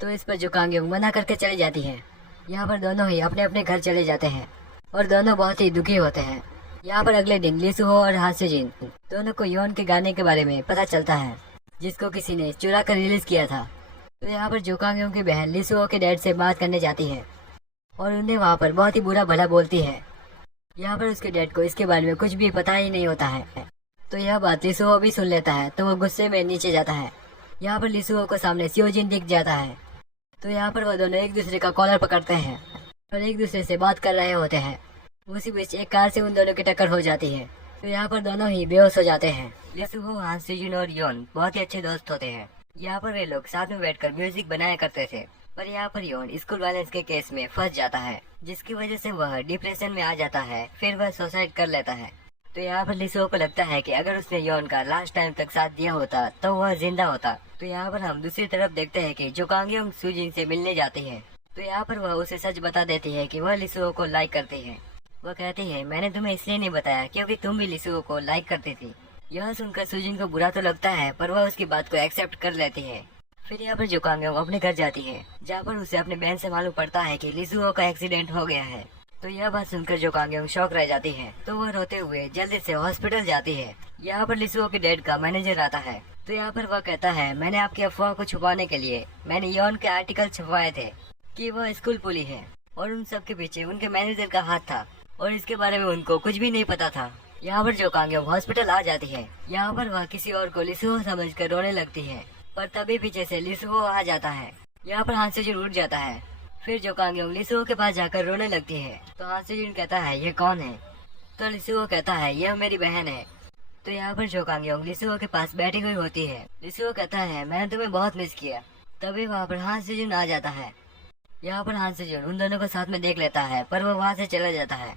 तो इस पर जो कांग्योंग मना करके चली जाती है। यहाँ पर दोनों ही अपने अपने घर चले जाते हैं, और दोनों बहुत ही दुखी होते हैं। यहाँ पर अगले दिन लिसुहो और हान से-जुन दोनों को यौन के गाने के बारे में पता चलता है, जिसको किसी ने चुरा कर रिलीज किया था। तो यहाँ पर जो कांग्योंग की बहन लिसुहो के डैड से बात करने जाती है, और उन्हें वहाँ पर बहुत ही बुरा भला बोलती है। यहाँ पर उसके डैड को इसके बारे में कुछ भी पता ही नहीं होता है। तो यह बात लिसुहो भी सुन लेता है, तो वो गुस्से में नीचे जाता है। यहाँ पर लिसुहो को सामने सियोजिन दिख जाता है। तो यहाँ पर वो दोनों एक दूसरे का कॉलर पकड़ते हैं और एक दूसरे से बात कर रहे होते हैं। उसी बीच एक कार से उन दोनों की टक्कर हो जाती है। तो यहाँ पर दोनों ही बेहोश हो जाते हैं। लिसुहो, हान से-जुन और योन बहुत ही अच्छे दोस्त होते हैं। यहाँ पर वे लोग साथ में बैठकर म्यूजिक बनाया करते थे, पर यहाँ पर योन स्कूल वायलेंस के केस में फंस जाता है, जिसकी वजह से वह डिप्रेशन में आ जाता है। फिर वह सुसाइड कर लेता है। तो यहाँ पर लिसुहो को लगता है कि अगर उसने योन का लास्ट टाइम तक साथ दिया होता तो वह जिंदा होता। तो यहाँ पर हम दूसरी तरफ देखते हैं कि जो कांग्योंग सुजिन से मिलने जाती है, तो यहाँ पर वह उसे सच बता देती है कि वह लिसुहो को लाइक करती है। वह कहती है मैंने तुम्हें इसलिए नहीं बताया क्योंकि तुम भी लिसुहो को लाइक करती थी। यह सुनकर सुजिन को बुरा तो लगता है, पर वह उसकी बात को एक्सेप्ट कर लेती है। फिर यहाँ पर जो कांगयोंग अपने घर जाती है, जहाँ पर उसे अपनी बहन से मालूम पड़ता है कि लिसुओ का एक्सीडेंट हो गया है। तो यह बात सुनकर जो कांगयोंग शॉक रह जाती है, तो वह रोते हुए जल्दी से हॉस्पिटल जाती है। यहाँ पर लिसुओ के डैड का मैनेजर आता है, तो यहाँ पर वह कहता है, मैंने आपकी अफवाह को छुपाने के लिए मैंने यौन के आर्टिकल छपवाए थे कि वह स्कूल पुली है, और उन सब के पीछे उनके मैनेजर का हाथ था, और इसके बारे में उनको कुछ भी नहीं पता था। यहाँ पर जो कांगयोंग हॉस्पिटल आ जाती है। यहाँ पर वह किसी और को लिसुओ समझकर रोने लगती है, पर तभी पीछे से लिसुओ आ जाता है। यहाँ पर हान सेजुन उठ जाता है। फिर जो कांगयोंग लिसुओ के पास जाकर रोने लगती है, तो हान सेजुन कहता है, ये कौन है? तो लिसुओ कहता है, यह मेरी बहन है। तो यहाँ पर जो कांगयोंग लिसुओ के पास बैठी हुई होती है। लिसुओ कहता है, मैंने तुम्हें बहुत मिस किया। तभी वहाँ पर हान सेजुन आ जाता है। यहाँ पर हान सेजुन उन दोनों को साथ में देख लेता है, पर वह वहाँ से चला जाता है।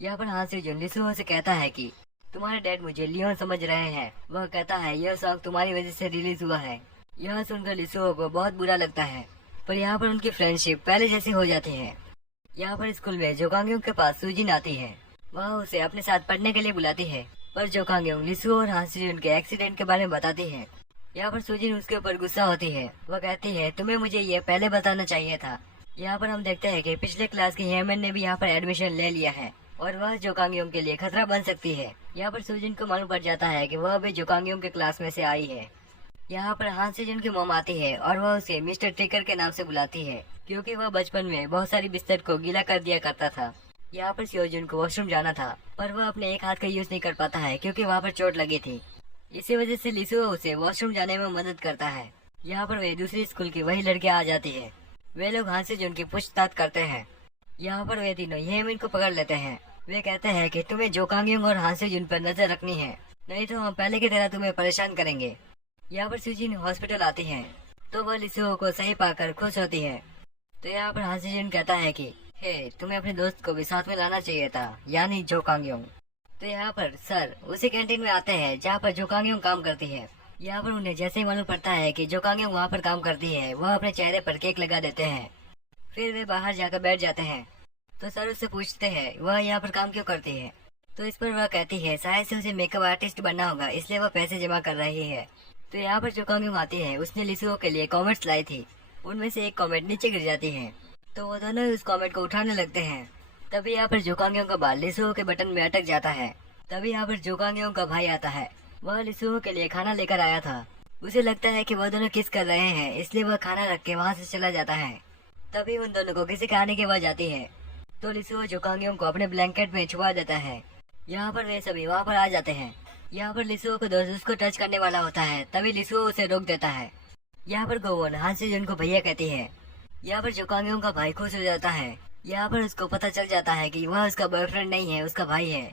यहाँ पर हान सेजुन लिसुओ से कहता है कि तुम्हारे डैड मुझे लियोन समझ रहे हैं। वह कहता है, यह सॉन्ग तुम्हारी वजह से रिलीज हुआ है। यह सुनकर लिसुओ को बहुत बुरा लगता है, पर यहाँ पर उनकी फ्रेंडशिप पहले जैसी हो जाती है। यहाँ पर स्कूल में जो कांगयोंग के पास सुजिन आती है। वह उसे अपने साथ पढ़ने के लिए बुलाती है, पर जो कांगयोंग लिसुओ और हान सेजुन के एक्सीडेंट के बारे में बताती है। यहाँ पर सुजिन उसके ऊपर गुस्सा होती है। वह कहती है, तुम्हें मुझे ये पहले बताना चाहिए था। यहाँ पर हम देखते हैं कि पिछले क्लास की हेमन ने भी यहाँ पर एडमिशन ले लिया है, और वह जो कांगयोंग के लिए खतरा बन सकती है। यहाँ पर सुजिन को मालूम पड़ जाता है कि वह भी जो कांगयोंग के क्लास में से आई है। यहाँ पर हान सेजुन की मॉम आती है, और वह उसे मिस्टर ट्रिकर के नाम से बुलाती है, क्योंकि वह बचपन में बहुत सारी बिस्तर को गीला कर दिया करता था। यहाँ पर सियोजुन को वॉशरूम जाना था, पर वह अपने एक हाथ का यूज नहीं कर पाता है, क्योंकि वहाँ पर चोट लगी थी। इसी वजह से लिसुओ उसे वॉशरूम जाने में मदद करता है। यहाँ पर वे दूसरी स्कूल की वही लड़कियाँ आ जाती है। वे लोग हान सेजुन की पूछताछ करते हैं। यहाँ पर वे तीनों हेमिन को पकड़ लेते हैं। वे कहते हैं कि तुम्हें जो कांगयोंग और हान सेजुन पर नजर रखनी है, नहीं तो हम पहले की तरह तुम्हें परेशान करेंगे। यहाँ पर सुजिन हॉस्पिटल आती है, तो वह लिसुओ को सही पाकर खुश होती है। तो यहाँ पर हान सेजुन कहता है कि हे, तुम्हें अपने दोस्त को भी साथ में लाना चाहिए था, यानी जो कांगयोंग। तो यहाँ पर सर उसी कैंटीन में आते हैं जहाँ पर जो कांगयोंग काम करती है। यहाँ पर उन्हें जैसे ही मालूम पड़ता है कि जो कांगयोंग वहाँ पर काम करती है, वह अपने चेहरे पर केक लगा देते हैं। फिर वे बाहर जाकर बैठ जाते हैं। तो सर उससे पूछते हैं, वह यहाँ पर काम क्यों करती है? तो इस पर वह कहती है, शायद से उसे मेकअप आर्टिस्ट बनना होगा, इसलिए वह पैसे जमा कर रही है। तो यहाँ पर जो कांगयोंग आती है, उसने लिसुओ के लिए कॉमेट्स लाई थी। उनमें से एक कॉमेट नीचे गिर जाती है, तो वो दोनों उस कॉमेट को उठाने लगते हैं। तभी यहाँ पर जो कांगयोंग का बाल लिसुओ के बटन में अटक जाता है। तभी यहाँ पर जो कांगयोंग का भाई आता है। वह लिसुओ के लिए खाना लेकर आया था। उसे लगता है कि वह दोनों किस कर रहे हैं, इसलिए वह खाना रख के वहाँ से चला जाता है। तभी उन दोनों को किसी के आने की आवाज आती है, तो लिसुओ जो कांगयोंग को अपने ब्लैंकेट में छुपा देता है। यहाँ पर वे सभी वहाँ पर आ जाते हैं। यहाँ पर लिसुओ को दोस्त उसको टच करने वाला होता है, तभी लिसुओ उसे रोक देता है। यहाँ पर गोवोन हान सेजुन को भैया कहती है। यहाँ पर जो कांगयोंग का भाई खुश हो जाता है। यहाँ पर उसको पता चल जाता है कि वह उसका बॉयफ्रेंड नहीं है, उसका भाई है।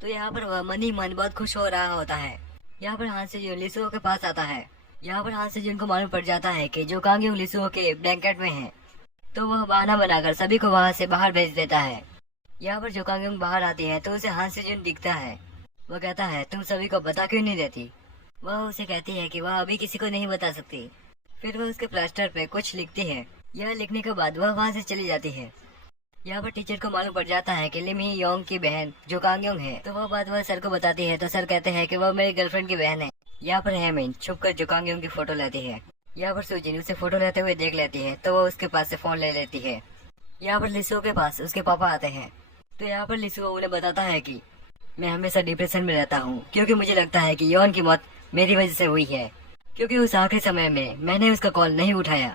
तो यहाँ पर वह मन ही मन बहुत खुश हो रहा होता है। यहाँ पर हान सेजुन लिसुओ के पास आता है। यहाँ पर हान सेजुन को मालूम पड़ जाता है कि जो कांगयोंग लिसुओ के ब्लैंकेट में है, तो वह बहाना बनाकर सभी को वहाँ से बाहर भेज देता है। यहाँ पर जो कांगयोंग बाहर आती है, तो उसे हान सेजुन दिखता है। वह कहता है, तुम सभी को बता क्यों नहीं देती? वह उसे कहती है कि वह अभी किसी को नहीं बता सकती। फिर वह उसके प्लास्टर पे कुछ लिखती है। यह लिखने के बाद वह वहाँ से चली जाती है। यहाँ पर टीचर को मालूम पड़ जाता है कि लिम ही योंग की बहन जो कांगयोंग है, तो वह बात वह सर को बताती है। तो सर कहते हैं कि वह मेरी गर्लफ्रेंड की बहन है। यहाँ पर हेमिन छुप कर जो कांगयोंग की फोटो लेती है। यहाँ पर सुजिन उसे फोटो लेते हुए देख लेती है, तो वह उसके पास से फोन ले लेती है। यहाँ पर लिसुओ के पास उसके पापा आते हैं। तो यहाँ पर लिसुओ उन्हें बताता है कि मैं हमेशा डिप्रेशन में रहता हूँ, क्योंकि मुझे लगता है कि योन की मौत मेरी वजह से हुई है, क्योंकि उस आखिरी समय में मैंने उसका कॉल नहीं उठाया,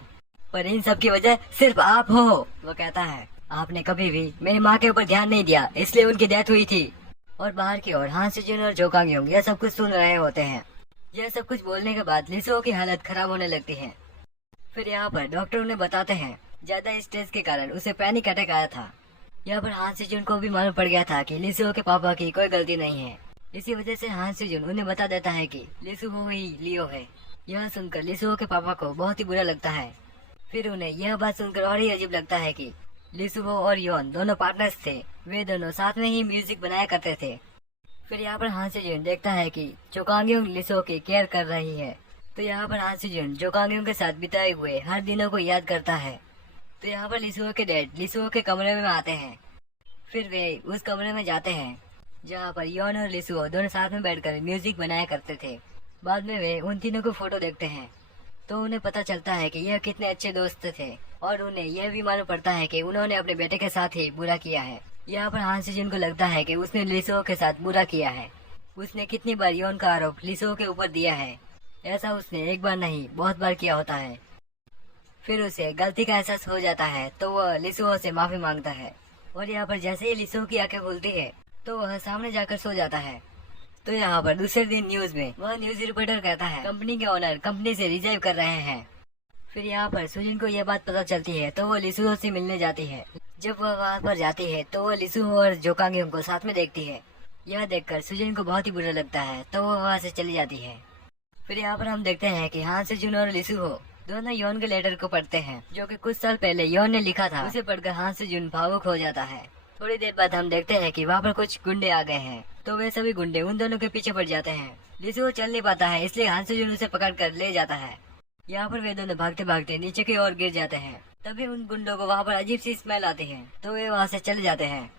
पर इन सब की वजह सिर्फ आप हो। वो कहता है, आपने कभी भी मेरी माँ के ऊपर ध्यान नहीं दिया, इसलिए उनकी डेथ हुई थी। और बाहर की ओर हान सेजुन और जो कांगयोंग यह सब कुछ सुन रहे होते हैं। यह सब कुछ बोलने के बाद लिसुओ की हालत खराब होने लगती है। फिर यहाँ पर डॉक्टर उन्हें बताते हैं, ज्यादा स्ट्रेस के कारण उसे पैनिक अटैक आया था। यहाँ पर हान सेजुन को भी मालूम पड़ गया था कि लिसुओ के पापा की कोई गलती नहीं है। इसी वजह से हान सेजुन उन्हें बता देता है कि लिसुओ ही लियो है। यह सुनकर लिसुओ के पापा को बहुत ही बुरा लगता है। फिर उन्हें यह बात सुनकर और ही अजीब लगता है कि लिसुओ और योन दोनों पार्टनर्स थे। वे दोनों साथ में ही म्यूजिक बनाया करते थे। फिर यहाँ पर हान सेजुन देखता है कि जो कांगयोंग लिसुओ की केयर कर रही है। तो यहाँ पर हान सेजुन जो कांगयोंग के साथ बिताए हुए हर दिनों को याद करता है। तो यहाँ पर लिसुओ के डैड लिसुओ के कमरे में आते हैं। फिर वे उस कमरे में जाते हैं। जहाँ पर योन और लिसुओ दोनों साथ में बैठकर म्यूजिक बनाया करते थे। बाद में वे उन तीनों को फोटो देखते हैं तो उन्हें पता चलता है कि यह कितने अच्छे दोस्त थे, और उन्हें यह भी मालूम पड़ता है कि उन्होंने अपने बेटे के साथ ही बुरा किया है। यहाँ पर हान से जुन को लगता है कि उसने लिसुओ के साथ बुरा किया है। उसने कितनी बार योन का आरोप लिसुओ के ऊपर दिया है, ऐसा उसने एक बार नहीं बहुत बार किया होता है। फिर उसे गलती का एहसास हो जाता है तो वह लिसुओ से माफी मांगता है, और यहाँ पर जैसे ही लिसुओ की आंखें खुलती है तो वह सामने जाकर सो जाता है। तो यहाँ पर दूसरे दिन न्यूज में वह न्यूज रिपोर्टर कहता है कंपनी के ओनर कंपनी से रिजाइन कर रहे हैं। फिर यहाँ पर सुजिन को यह बात पता चलती है तो वो लिसुओ से मिलने जाती है। जब वह वहाँ पर जाती है तो वो लिसुओ और जोकांगयों को साथ में देखती है। यह देखकर सुजिन को बहुत ही बुरा लगता है तो वो वहाँ से चली जाती है। फिर यहाँ पर हम देखते हैं कि हान से जुन और लिसुओ दोनों योन के लेटर को पढ़ते हैं जो कि कुछ साल पहले योन ने लिखा था। उसे पढ़कर हान से जुन भावुक हो जाता है। थोड़ी देर बाद हम देखते हैं कि वहाँ पर कुछ गुंडे आ गए हैं तो वे सभी गुंडे उन दोनों के पीछे पड़ जाते हैं। लिसुओ चल नहीं पाता है इसलिए हान से जुन उसे पकड़ कर ले जाता है। यहाँ पर वे दोनों भागते भागते नीचे की ओर गिर जाते हैं। तभी उन गुंडों को वहाँ पर अजीब सी स्मेल आती है तो वे वहाँ से चले जाते हैं।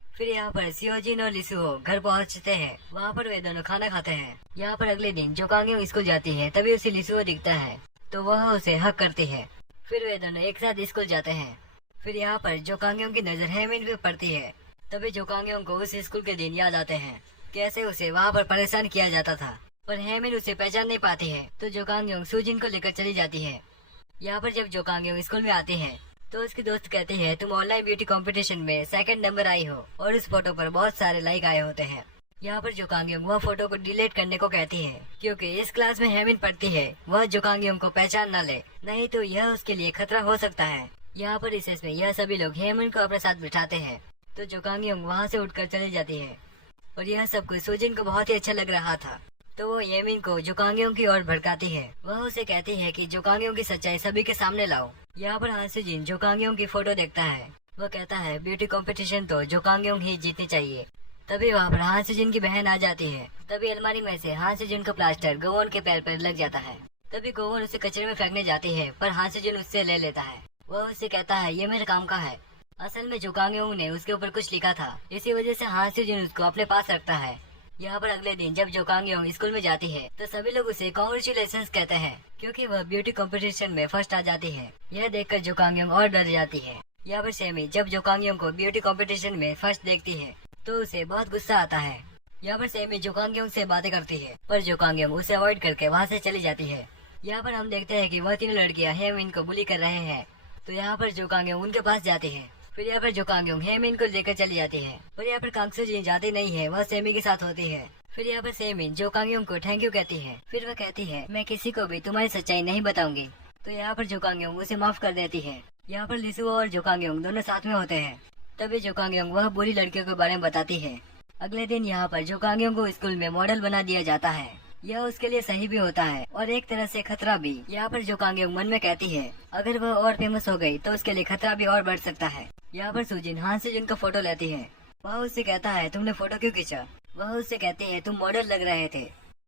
फिर यहाँ पर सियोजिन और लिसुओ घर पहुँचते हैं। वहाँ पर वे दोनों खाना खाते हैं। यहाँ पर अगले दिन जोकांगयों स्कूल जाती है तभी उसे लिसुओ दिखता है तो वह उसे हक करती है। फिर वे दोनों एक साथ स्कूल जाते हैं। फिर यहाँ पर जोकांगयों की नजर हेमिन पे पड़ती है। तभी जोकांगयों को उस स्कूल के दिन याद आते हैं, कैसे उसे वहाँ पर परेशान किया जाता था, पर हेमिन उसे पहचान नहीं पाती है तो जोकांगयों सुजिन को लेकर चली जाती है। यहाँ पर जब जोकांगयों स्कूल में आती है तो उसकी दोस्त कहती है तुम ऑनलाइन ब्यूटी कंपटीशन में 2nd नंबर आई हो और उस फोटो पर बहुत सारे लाइक आए होते हैं। यहाँ पर जोकांगयों वह फोटो को डिलीट करने को कहती है क्योंकि इस क्लास में हेमिन पढ़ती है, वह जोकांगयों को पहचान न ले, नहीं तो यह उसके लिए खतरा हो सकता है। यहाँ पर रिसेस में यह सभी लोग हेमिन को अपने साथ बिठाते हैं तो जोकांगयों वहाँ से उठकर चली जाती है। और यह सब कुछ सुजिन को बहुत ही अच्छा लग रहा था तो वो येमिन को जोकांगयों की ओर भड़काती है। वह उसे कहती है कि जोकांगयों की सच्चाई सभी के सामने लाओ। यहाँ पर हान सुजिन जोकांगयों की फोटो देखता है। वह कहता है ब्यूटी कंपटीशन तो जोकांगयों ही जीतनी चाहिए। तभी वहाँ पर हान सुजिन की बहन आ जाती है। तभी अलमारी में से हान सुजिन का प्लास्टर गोवन के पैर पर लग जाता है। तभी गोवन उसे कचरे में फेंकने जाती है पर हान सुजिन उससे ले लेता है। वह उससे कहता है ये मेरे काम का है। असल में जोकांगयों ने उसके ऊपर कुछ लिखा था, इसी वजह से हान सुजिन उसको अपने पास रखता है। यहाँ पर अगले दिन जब जोकांगयों स्कूल में जाती है तो सभी लोग उसे कांग्रेचुलेशंस कहते हैं क्योंकि वह ब्यूटी कंपटीशन में फर्स्ट आ जाती है। यह देखकर जोकांगयों और डर जाती है। यहाँ पर सेमी जब जोकांगयों को ब्यूटी कंपटीशन में फर्स्ट देखती है तो उसे बहुत गुस्सा आता है। यहाँ पर सेमी जोकांगयों से बातें करती है पर जोकांगयों उसे अवॉइड करके वहाँ से चली जाती है। यहाँ पर हम देखते हैं कि वह तीनों लड़कियाँ हेमिन को बुली कर रहे हैं तो यहाँ पर जोकांगयों उनके पास जाती है। फिर यहाँ पर जोकांगयों हेमिन को लेकर चली जाती है और यहाँ पर कांगसुजिन जाती नहीं है, वह सेमी के साथ होती है। फिर यहाँ पर सेमी जोकांगयों को थैंक यू कहती है। फिर वह कहती है मैं किसी को भी तुम्हारी सच्चाई नहीं बताऊंगी। तो यहाँ पर जोकांगयों उसे माफ कर देती है। यहाँ पर लिसुओ और जोकांगयों दोनों साथ में होते हैं। तभी जोकांगयों वह बुरी लड़कियों के बारे में बताती है। अगले दिन यहाँ पर जोकांगयों को स्कूल में मॉडल बना दिया जाता है। यह उसके लिए सही भी होता है और एक तरह से खतरा भी। यहाँ पर जोकांगयों मन में कहती है अगर वह और फेमस हो गई तो उसके लिए खतरा भी और बढ़ सकता है। यहाँ पर सुजिन हान से जिनका फोटो लेती है। वह उससे कहता है तुमने फोटो क्यों खींचा। वह उससे कहती है तुम मॉडल लग रहे थे।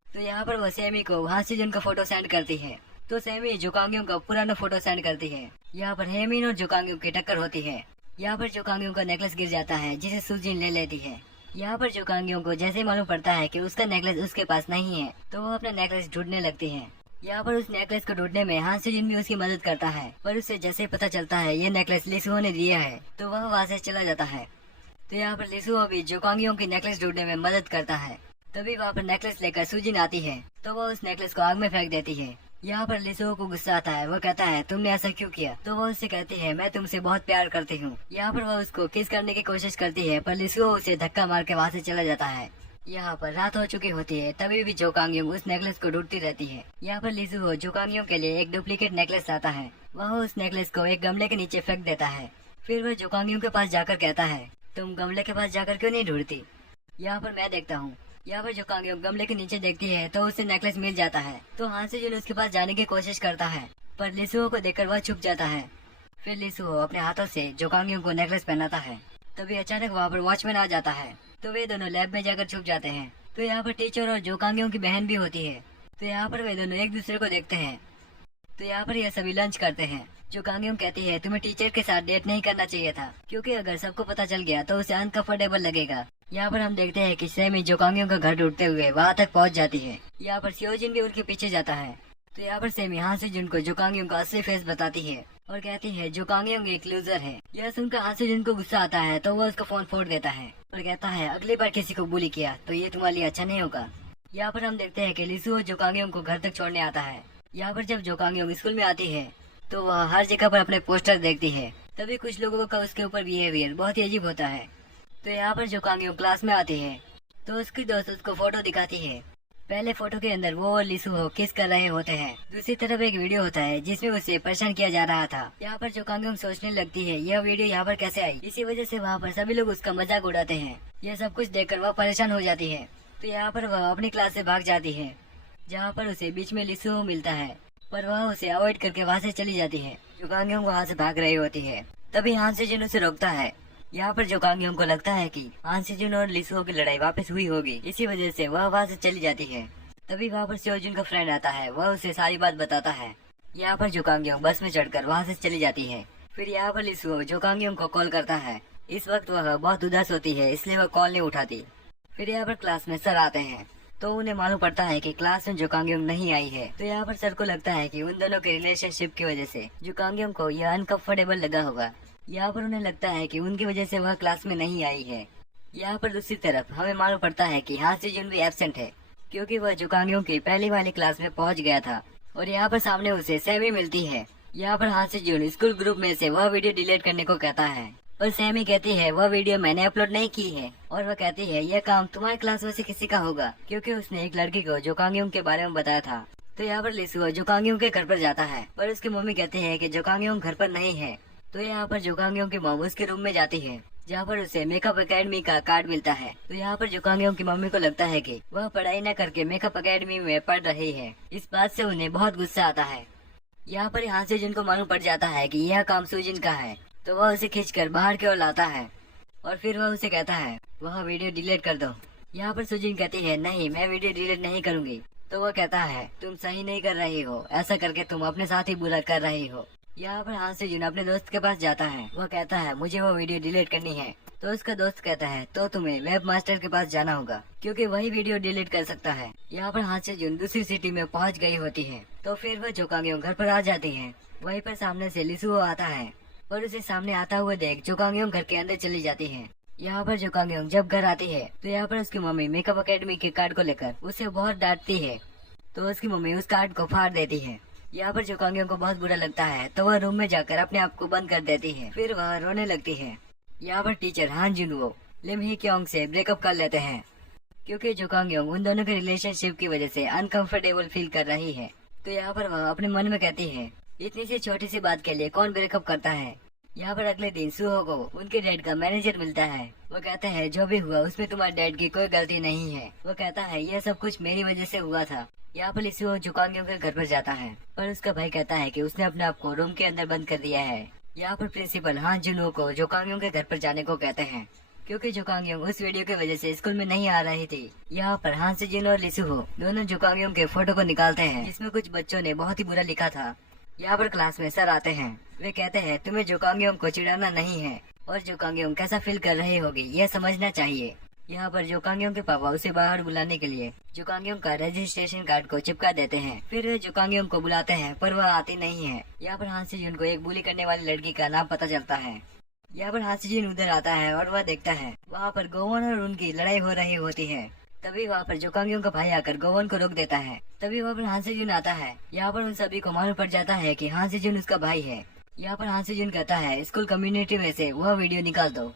तो यहाँ पर वह सेमी को हान से जिनका फोटो सेंड करती है तो सेमी जोकांगयों का पुराना फोटो सेंड करती है। यहाँ पर हेमिन और जोकांगयों की टक्कर होती है। यहाँ पर जोकांगयों का नेकलेस गिर जाता है जिसे सुजिन ले लेती है। यहाँ पर जोकांगयों को जैसे मालूम पड़ता है कि उसका नेकलेस उसके पास नहीं है तो वो अपना नेकलेस ढूंढने लगती है। यहाँ पर उस नेकलेस को ढूंढने में हान सुजिन भी उसकी मदद करता है पर उसे जैसे पता चलता है ये नेकलेस लिसुओ ने दिया है तो वह वहाँ से चला जाता है। तो यहाँ पर लिसुओ भी जोकांगयों की नेकलेस ढूंढने में मदद करता है। तभी वहाँ पर नेकलेस लेकर सुजिन आती है तो वह उस नेकलेस को आग में फेंक देती है। यहाँ पर लिसुओ को गुस्सा आता है। वह कहता है तुमने ऐसा क्यों किया। तो वह उससे कहती है मैं तुमसे बहुत प्यार करती हूँ। यहाँ पर वह उसको किस करने की कोशिश करती है पर लिसुओ उसे धक्का मार के वहाँ से चला जाता है। यहाँ पर रात हो चुकी होती है तभी भी जोकांगयों उस नेकलेस को ढूंढती रहती है। यहाँ पर लिसुओ जोकांगयों के लिए एक डुप्लीकेट नेकलेस लाता है। वह उस नेकलेस को एक गमले के नीचे फेंक देता है। फिर वह जोकांगयों के पास जाकर कहता है तुम गमले के पास जाकर क्यों नहीं ढूंढती। यहाँ पर मैं देखता हूँ। यहाँ पर जोकांगयों गमले के नीचे देखती है तो उसे नेकलेस मिल जाता है। तो हान से जुन उसके पास जाने की कोशिश करता है पर लिसुओ को देखकर वह छुप जाता है। फिर लिसुओ अपने हाथों से जोकांगयों को नेकलेस पहनाता है। तभी अचानक वहाँ पर वॉचमैन आ जाता है तो वे दोनों लैब में जाकर छुप जाते हैं। तो यहाँ पर टीचर और जोकांगयों की बहन भी होती है। तो यहाँ पर वे दोनों एक दूसरे को देखते हैं। तो यहाँ पर यह सभी लंच करते हैं। जोकांगयों कहती है तुम्हें टीचर के साथ डेट नहीं करना चाहिए था क्योंकि अगर सबको पता चल गया तो उसे अनकंफर्टेबल लगेगा। यहाँ पर हम देखते हैं कि सेमी जोकांगयोंग का घर ढूंढते हुए वहाँ तक पहुँच जाती है। यहाँ पर सियोजिन भी उनके पीछे जाता है। तो यहाँ पर सेमी हान से जुन को जोकांगयोंग का असली फेस बताती है और कहती है जोकांगयोंग एक लूजर है। यह सुनकर हान से जुन को गुस्सा आता है तो वह उसका फोन फोड़ देता है और कहता है अगली बार किसी को बुली किया तो ये तुम्हारे लिए अच्छा नहीं होगा। यहाँ पर हम देखते हैं कि लिसुओ जोकांगयोंग को घर तक छोड़ने आता है। यहाँ पर जब जोकांगयोंग स्कूल में आती है तो वह हर जगह पर अपने पोस्टर देखती है। तभी कुछ लोगों का उसके ऊपर बिहेवियर बहुत ही अजीब होता है। तो यहाँ पर जोकांगयोंग क्लास में आती है तो उसकी दोस्त उसको फोटो दिखाती है। पहले फोटो के अंदर वो और लिसुओ किस कर रहे होते हैं। दूसरी तरफ एक वीडियो होता है जिसमें उसे परेशान किया जा रहा था। यहाँ पर जोकांगयोंग सोचने लगती है यह वीडियो यहाँ पर कैसे आई। इसी वजह से वहाँ पर सभी लोग उसका मजाक उड़ाते हैं। यह सब कुछ देखकर वह परेशान हो जाती है। तो यहाँ पर वह अपनी क्लास से भाग जाती है जहाँ पर उसे बीच में लिसुओ मिलता है, पर वह उसे अवॉइड करके वहाँ से चली जाती है। जोकांगयोंग वहाँ से भाग रही होती है। तभी हान से जुन उसे रोकता है। यहाँ पर जोकांगयोंग को लगता है कि हान से जुन और लिसुओ की लड़ाई वापस हुई होगी, इसी वजह से वह वहाँ से चली जाती है। तभी वहाँ पर सियोजुन का फ्रेंड आता है, वह उसे सारी बात बताता है। यहाँ पर जोकांगयोंग बस में चढ़कर वहाँ से चली जाती है। फिर यहाँ पर लिसुओ जोकांगयोंग को कॉल करता है। इस वक्त वह बहुत उदास होती है इसलिए वह कॉल नहीं उठाती। फिर यहाँ पर क्लास में सर आते हैं तो उन्हें मालूम पड़ता है कि क्लास में जोकांगयोंग नहीं आई है। तो यहाँ पर सर को लगता है कि उन दोनों के रिलेशनशिप की वजह से जोकांगयोंग को यह अनकंफर्टेबल लगा होगा। यहाँ पर उन्हें लगता है कि उनकी वजह से वह क्लास में नहीं आई है। यहाँ पर दूसरी तरफ हमें मालूम पड़ता है कि हान से जुन भी एब्सेंट है क्योंकि वह जोकांगयोंग की पहली वाली क्लास में पहुँच गया था। और यहाँ पर सामने उसे सैमी मिलती है। यहाँ पर हान से जुन स्कूल ग्रुप में से वह वीडियो डिलीट करने को कहता है और सैमी कहती है वह वीडियो मैंने अपलोड नहीं की है। और वह कहती है यह काम तुम्हारी क्लास में से किसी का होगा क्योंकि उसने एक लड़की को जोकांगयोंग के बारे में बताया था। तो यहाँ पर लिसुओ जोकांगयोंग के घर पर जाता है पर उसकी मम्मी कहती है कि जोकांगयोंग घर पर नहीं है। तो यहाँ पर जोकांगयोंग की मॉम उसके रूम में जाती है जहाँ पर उसे मेकअप एकेडमी का कार्ड मिलता है। तो यहाँ पर जोकांगयोंग की मम्मी को लगता है कि वह पढ़ाई न करके मेकअप एकेडमी में पढ़ रही है। इस बात से उन्हें बहुत गुस्सा आता है। यहाँ पर हान से जुन को मालूम पड़ जाता है कि यह काम सुजिन का है। तो वह उसे खींचकर बाहर की ओर लाता है और फिर वह उसे कहता है वह वीडियो डिलीट कर दो। यहाँ पर सुजिन कहती है नहीं मैं वीडियो डिलीट नहीं करूँगी। तो वह कहता है तुम सही नहीं कर रही हो, ऐसा करके तुम अपने साथ ही बुरा कर रही हो। यहाँ पर हान से जुन अपने दोस्त के पास जाता है। वह कहता है मुझे वो वीडियो डिलीट करनी है। तो उसका दोस्त कहता है तो तुम्हें वेब मास्टर के पास जाना होगा क्योंकि वही वीडियो डिलीट कर सकता है। यहाँ पर हान से जुन दूसरी सिटी में पहुँच गई होती है। तो फिर वह जोकांगयोंग घर पर आ जाती है। वहीं पर सामने से लिसुओ आता है और उसे सामने आता हुआ देख जोकांगयोंग घर के अंदर चली जाती है। यहाँ पर जोकांगयोंग जब घर आती है तो यहाँ पर उसकी मम्मी मेकअप एकेडमी के कार्ड को लेकर उसे बहुत डांटती है। तो उसकी मम्मी उस कार्ड को फाड़ देती है। यहाँ पर जोकांगयोंग को बहुत बुरा लगता है तो वह रूम में जाकर अपने आप को बंद कर देती है। फिर वह रोने लगती है। यहाँ पर टीचर हान जुनवो लिम ही क्योंग से ब्रेकअप कर लेते हैं क्योंकि जोकांगयोंग उन दोनों के रिलेशनशिप की वजह से अनकंफर्टेबल फील कर रही है। तो यहाँ पर वह अपने मन में कहती है इतनी सी छोटी सी बात के लिए कौन ब्रेकअप करता है। यहाँ पर अगले दिन सुहो को उनके डैड का मैनेजर मिलता है। वो कहता है जो भी हुआ उसमें तुम्हारे डैड की कोई गलती नहीं है। वो कहता है यह सब कुछ मेरी वजह से हुआ था। यहाँ पर लिसुओ जोकांगयोंग के घर पर जाता है पर उसका भाई कहता है कि उसने अपने आप को रूम के अंदर बंद कर दिया है। यहाँ पर प्रिंसिपल हान जुनवो को जोकांगयोंग के घर पर जाने को कहते हैं क्योंकि जोकांगयोंग उस वीडियो की वजह से स्कूल में नहीं आ रही थी। यहाँ पर हान से जुन और लिसुओ दोनों जोकांगयोंग के फोटो को निकालते हैं जिसमें कुछ बच्चों ने बहुत ही बुरा लिखा था। यहाँ पर क्लास में सर आते हैं। वे कहते हैं तुम्हें जोकांगयोंग को चिढ़ाना नहीं है और जोकांगयोंग कैसा फील कर रही होगी यह समझना चाहिए। यहाँ पर जोकांगयोंग के पापा उसे बाहर बुलाने के लिए जोकांगयोंग का रजिस्ट्रेशन कार्ड को चिपका देते हैं। फिर वे जोकांगयोंग को बुलाते हैं पर वह आती नहीं है। यहाँ पर हान से जुन को एक बुली करने वाली लड़की का नाम पता चलता है। यहाँ पर हान से जुन उधर आता है और वह देखता है वहाँ पर गोवन और उनकी लड़ाई हो रही होती है। तभी वहाँ पर जोकांगयोंग का भाई आकर गोवन को रोक देता है। तभी वहाँ पर हान से जुन आता है। यहाँ पर उन सभी को मालूम पड़ जाता है कि हान से जुन उसका भाई है। यहाँ पर हान से जुन कहता है स्कूल कम्युनिटी में से वह वीडियो निकाल दो।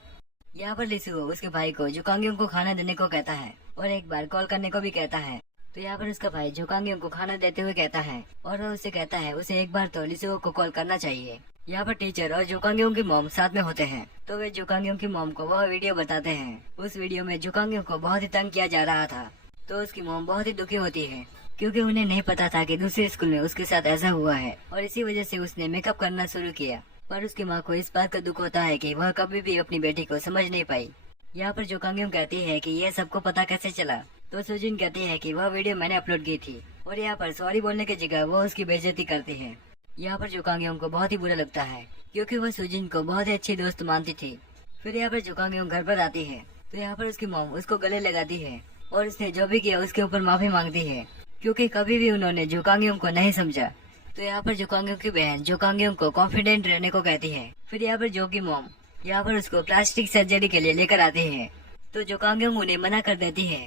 यहाँ पर लिसुओ उसके भाई को जोकांगयोंग को खाना देने को कहता है और एक बार कॉल करने को भी कहता है। तो यहाँ पर उसका भाई जोकांगयोंग को खाना देते हुए कहता है और वह उसे कहता है उसे एक बार तो लिसुओ को कॉल करना चाहिए। यहाँ पर टीचर और जोकांगयोंग की मॉम साथ में होते हैं तो वे जोकांगयोंग की मॉम को वह वीडियो बताते हैं। उस वीडियो में जोकांगयोंग को बहुत ही तंग किया जा रहा था। तो उसकी मॉम बहुत ही दुखी होती है क्योंकि उन्हें नहीं पता था कि दूसरे स्कूल में उसके साथ ऐसा हुआ है और इसी वजह से उसने मेकअप करना शुरू किया। पर उसकी माँ को इस बात का दुख होता है कि वह कभी भी अपनी बेटी को समझ नहीं पाई। यहाँ पर जोकांगयोंग कहती है कि यह सबको पता कैसे चला। तो सुजिन कहती है कि वह वीडियो मैंने अपलोड की थी और यहाँ पर सॉरी बोलने की जगह वो उसकी बेइज्जती करती है। यहाँ पर जोकांगयोंग को बहुत ही बुरा लगता है क्योंकि वह सुजिन को बहुत ही अच्छी दोस्त मानती थी। फिर यहाँ पर जोकांगयोंग घर पर आती है तो यहाँ पर उसकी मॉम उसको गले लगाती है और उसने जो भी किया उसके ऊपर माफी मांगती है, क्योंकि कभी भी उन्होंने जोकांगयोंग को नहीं समझा। तो यहाँ पर जोकांगयोंग की बहन जोकांगयोंग को कॉन्फिडेंट रहने को कहती है। फिर यहाँ पर जो की मॉम यहाँ पर उसको प्लास्टिक सर्जरी के लिए लेकर आती है, तो जोकांगयोंग उन्हें मना कर देती है।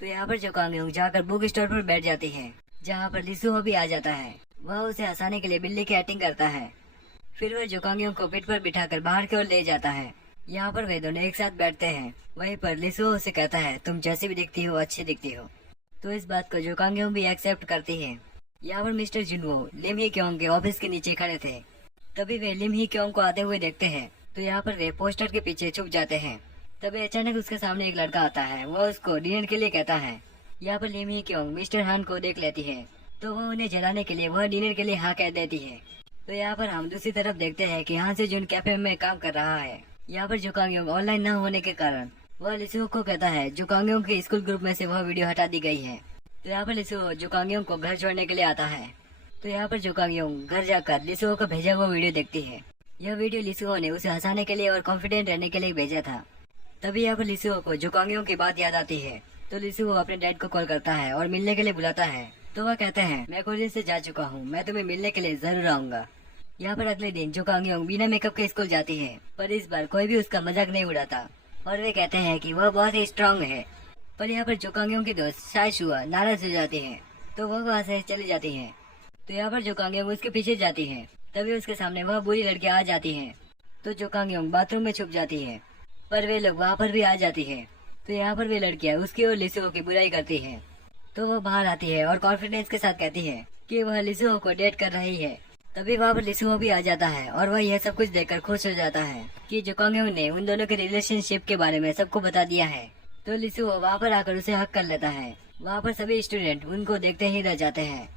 तो यहाँ पर जोकांगयोंग जाकर बुक स्टोर पर बैठ जाती है, जहाँ पर लिसुहो भी आ जाता है। वह उसे हंसाने के लिए बिल्ली की एक्टिंग करता है। फिर वह जोकांगयोंग को पीठ पर बिठाकर बाहर की ओर ले जाता है। यहाँ पर वे दोनों एक साथ बैठते हैं। वहीं पर लिसुहो उसे कहता है, तुम जैसी भी दिखती हो अच्छी दिखती हो। तो इस बात को जोकांगयोंग भी एक्सेप्ट करती है। यहाँ पर मिस्टर जुनवो लिम ही क्योंग के ऑफिस के नीचे खड़े थे। तभी वे लिम ही क्योंग को आते हुए देखते हैं। तो यहाँ पर वे पोस्टर के पीछे छुप जाते हैं। तभी अचानक उसके सामने एक लड़का आता है। वह उसको डिनर के लिए कहता है। यहाँ पर लिम ही क्योंग मिस्टर हान को देख लेती है, तो वह उन्हें जलाने के लिए वह डिनर के लिए हाँ कह देती है। तो यहाँ पर हम दूसरी तरफ देखते हैं कि हान से जुन कैफे में काम कर रहा है। यहाँ पर जोकांगयोंग ऑनलाइन न होने के कारण वह लिसुहो को कहता है जोकांगयोंग के स्कूल ग्रुप में से वह वीडियो हटा दी गई है। तो यहाँ पर लिसुहो जोकांगयोंग को घर छोड़ने के लिए आता है। तो यहाँ पर जोकांगयोंग घर जाकर लिसुहो को भेजा हुआ वीडियो देखती है। यह वीडियो लिसुहो ने उसे हंसाने के लिए और कॉन्फिडेंट रहने के लिए भेजा था। तभी यहाँ पर लिसुहो को जोकांगयोंग की बात याद आती है। तो लिसुहो अपने डैड को कॉल करता है और मिलने के लिए बुलाता है। तो वह कहते हैं, मैं कॉलेज से जा चुका हूँ, मैं तुम्हें मिलने के लिए जरूर आऊंगा। यहाँ पर अगले दिन जोकांगयोंग बिना मेकअप के स्कूल जाती है, पर इस बार कोई भी उसका मजाक नहीं उड़ाता और वे कहते हैं कि वह बहुत ही स्ट्रांग है। पर यहाँ पर जोकांगयोंग की दोस्त शाइशुआ नाराज हो जाती है, तो वह वहाँ से चली जाती है। तो यहाँ पर जोकांगयोंग उसके पीछे जाती है। तभी उसके सामने वह बुरी लड़की आ जाती है। तो जोकांगयोंग बाथरूम में छुप जाती है, पर वे लोग वहाँ पर भी आ जाती है। तो यहाँ पर वे लड़कियाँ उसकी और लिसुहो की बुराई करती है। तो वह बाहर आती है और कॉन्फिडेंस के साथ कहती है कि वह लिसुहो को डेट कर रही है। तभी वहाँ पर लिसुहो भी आ जाता है और वह यह सब कुछ देखकर खुश हो जाता है कि जोकांगयोंग ने उन दोनों के रिलेशनशिप के बारे में सबको बता दिया है। तो लिसुहो वहाँ पर आकर उसे हक कर लेता है। वहाँ पर सभी स्टूडेंट उनको देखते ही रह जाते हैं।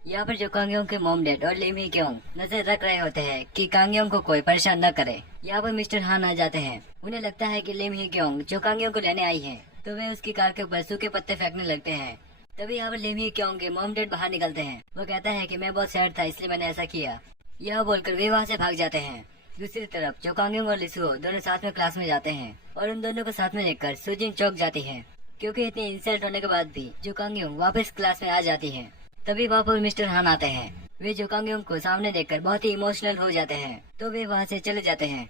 यहाँ पर जोकांगयोंग के मॉम डैड और लिम ही क्योंग नजर रख रहे होते हैं कि कांगयोंग को कोई परेशान न करे। यहाँ पर मिस्टर हान आ जाते हैं। उन्हें लगता है कि लिम ही क्योंग जोकांगयोंग को लेने आई है, तो वे उसकी कार के ऊपर सूखे पत्ते फेंकने लगते हैं। तभी यहाँ पर लिम ही क्योंग के मॉम डैड बाहर निकलते हैं। वो कहता है कि मैं बहुत सैड था इसलिए मैंने ऐसा किया। यह बोलकर वे वहाँ से भाग जाते हैं। दूसरी तरफ जोकांगयोंग और लिसुहो दोनों साथ में क्लास में जाते हैं और उन दोनों को साथ में देखकर सुजिन चौंक जाती है, क्योंकि इतनी इंसल्ट होने के बाद भी जोकांगयोंग वापस क्लास में आ जाती है। तभी वहाँ पर मिस्टर हान आते हैं। वे जोकांगयोंग को सामने देखकर बहुत ही इमोशनल हो जाते हैं, तो वे वहाँ से चले जाते हैं।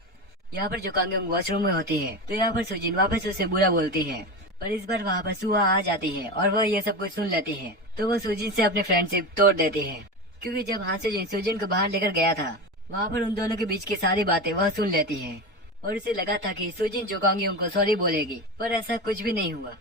यहाँ पर जोकांगयोंग वॉशरूम में होती है, तो यहाँ पर सुजिन वापस उसे बुरा बोलती है, पर इस बार वहाँ पर सुहा आ जाती है और वह ये सब कुछ सुन लेती है। तो वह सुजिन से अपनी फ्रेंडशिप तोड़ देती है, क्योंकि जब हान से सुजिन को बाहर लेकर गया था, वहाँ पर उन दोनों के बीच की सारी बातें वह सुन लेती है और उसे लगा था कि सुजिन जोकांगयोंग को सॉरी बोलेगी, पर ऐसा कुछ भी नहीं हुआ।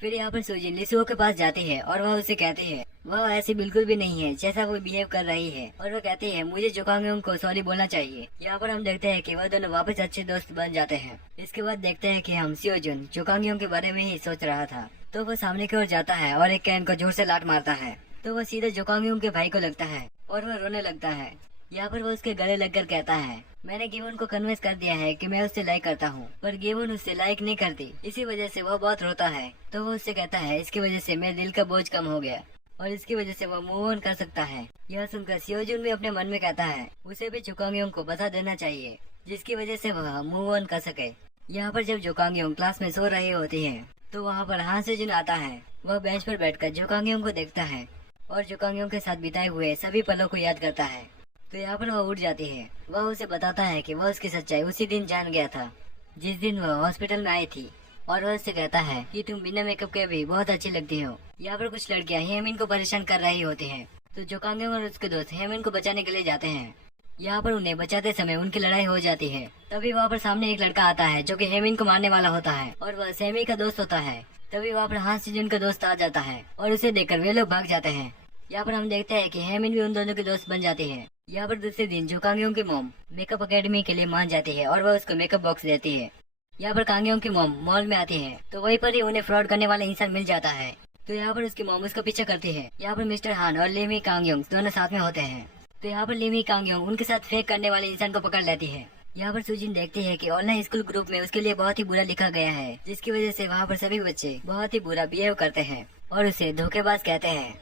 फिर यहाँ पर सुजिन लिसुहो के पास जाती है और वह उसे कहती है वह ऐसी बिल्कुल भी नहीं है जैसा वो बिहेव कर रही है, और वह कहती है मुझे जोकांगयोंग को सॉरी बोलना चाहिए। यहाँ पर हम देखते हैं कि वह दोनों वापस अच्छे दोस्त बन जाते हैं। इसके बाद देखते हैं कि हम सियोजुन जोकांगयोंग के बारे में ही सोच रहा था, तो वह सामने की ओर जाता है और एक कैन को जोर से लात मारता है। तो वह सीधा जोकांगयोंग के भाई को लगता है और वह रोने लगता है। यहाँ पर वो उसके गले लगकर कहता है, मैंने गिवन को कन्विंस कर दिया है कि मैं उससे लाइक करता हूँ, पर गिवन उससे लाइक नहीं करती, इसी वजह से वह बहुत रोता है। तो वो उससे कहता है इसकी वजह से मेरे दिल का बोझ कम हो गया और इसकी वजह से वह मूव ऑन कर सकता है। यह सुनकर सियोजुन भी अपने मन में कहता है उसे भी जोकांगयोंग को बता देना चाहिए, जिसकी वजह से वह मूव ऑन कर सके। यहाँ पर जब जोकांगयोंग क्लास में सो रही होती है, तो वहाँ पर हान सेजुन आता है। वह बेंच पर बैठकर जोकांगयोंग को देखता है और जोकांगयोंग के साथ बिताए हुए सभी पलों को याद करता है। तो यहाँ पर वह उठ जाती है। वह उसे बताता है कि वह उसकी सच्चाई उसी दिन जान गया था जिस दिन वह हॉस्पिटल में आई थी, और वह उससे कहता है कि तुम बिना मेकअप के भी बहुत अच्छी लगती हो। यहाँ पर कुछ लड़कियाँ हेमिन को परेशान कर रही होती हैं, तो जोकांगयोंग और उसके दोस्त हेमिन को बचाने के लिए जाते हैं। यहाँ पर उन्हें बचाते समय उनकी लड़ाई हो जाती है। तभी वहाँ पर सामने एक लड़का आता है जो कि हेमिन को मारने वाला होता है और वह सेमी का दोस्त होता है। तभी वहाँ पर हान सेजुन का दोस्त आ जाता है और उसे देखकर वे लोग भाग जाते हैं। यहाँ पर हम देखते हैं कि हेमिन भी उन दोनों के दोस्त बन जाती है। यहाँ पर दूसरे दिन जोकांगयोंग की मॉम मेकअप एकेडमी के लिए मान जाती है और वह उसको मेकअप बॉक्स देती है। यहाँ पर कांगयोंग की मॉम मॉल में आती है, तो वहीं पर ही उन्हें फ्रॉड करने वाला इंसान मिल जाता है। तो यहाँ पर उसकी मॉम उसका पीछा करती है। यहाँ पर मिस्टर हान और लिमी कांगयोंग दोनों साथ में होते हैं। तो यहाँ पर लिमी कांगयोंग उनके साथ फेक करने वाले इंसान को पकड़ लेती है। यहाँ पर सुजिन देखती है कि ऑनलाइन स्कूल ग्रुप में उसके लिए बहुत ही बुरा लिखा गया है, जिसकी वजह से वहाँ पर सभी बच्चे बहुत ही बुरा बिहेव करते हैं और उसे धोखेबाज कहते हैं।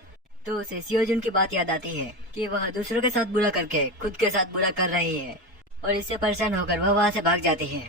तो उसे सियोजुन की बात याद आती है कि वह दूसरों के साथ बुरा करके खुद के साथ बुरा कर रही है, और इससे परेशान होकर वह वहाँ से भाग जाती है।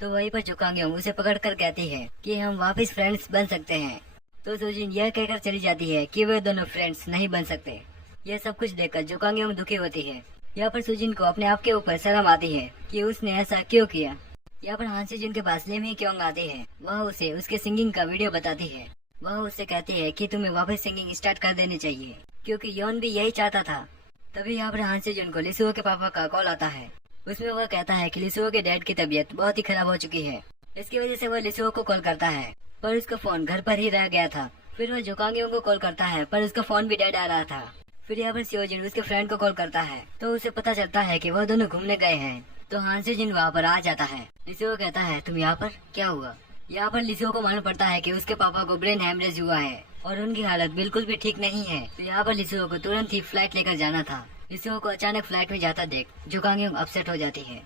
तो वहीं पर जोकांगयोंग उसे पकड़ कर कहती है कि हम वापस फ्रेंड्स बन सकते हैं। तो सुजिन यह कहकर चली जाती है कि वे दोनों फ्रेंड्स नहीं बन सकते। यह सब कुछ देखकर जोकांगयोंग दुखी होती है। यहाँ पर सुजिन को अपने आप के ऊपर शर्म आती है कि उसने ऐसा क्यों किया। यहाँ पर हान सेजुन के पास लेमी क्योंग आती है। वह उसे उसके सिंगिंग का वीडियो बताती है। वह उससे कहती है कि तुम्हें वापस सिंगिंग स्टार्ट कर देनी चाहिए, क्योंकि योन भी यही चाहता था। तभी यहाँ पर हान सेजुन को लिसुओ के पापा का कॉल आता है। उसमें वह कहता है कि लिसुओ के डैड की तबीयत बहुत ही खराब हो चुकी है। इसकी वजह से वह लिसुओ को कॉल करता है, पर उसका फोन घर पर ही रह गया था। फिर वह जोकांगयोंग को कॉल करता है, पर उसका फोन भी डेड आ रहा था। फिर यहाँ पर सियोजिन उसके फ्रेंड को कॉल करता है, तो उसे पता चलता है कि वह दोनों घूमने गए हैं। तो हान सेजुन वहाँ पर आ जाता है। लिसुओ कहता है, तुम यहाँ पर क्या हुआ। यहाँ पर लिसुओ को मालूम पड़ता है कि उसके पापा को ब्रेन हेमरेज हुआ है और उनकी हालत बिल्कुल भी ठीक नहीं है। तो यहाँ पर लिसुओ को तुरंत ही फ्लाइट लेकर जाना था। लिसुओ को अचानक फ्लाइट में जाता देख जोकांगयोंग अपसेट हो जाती है।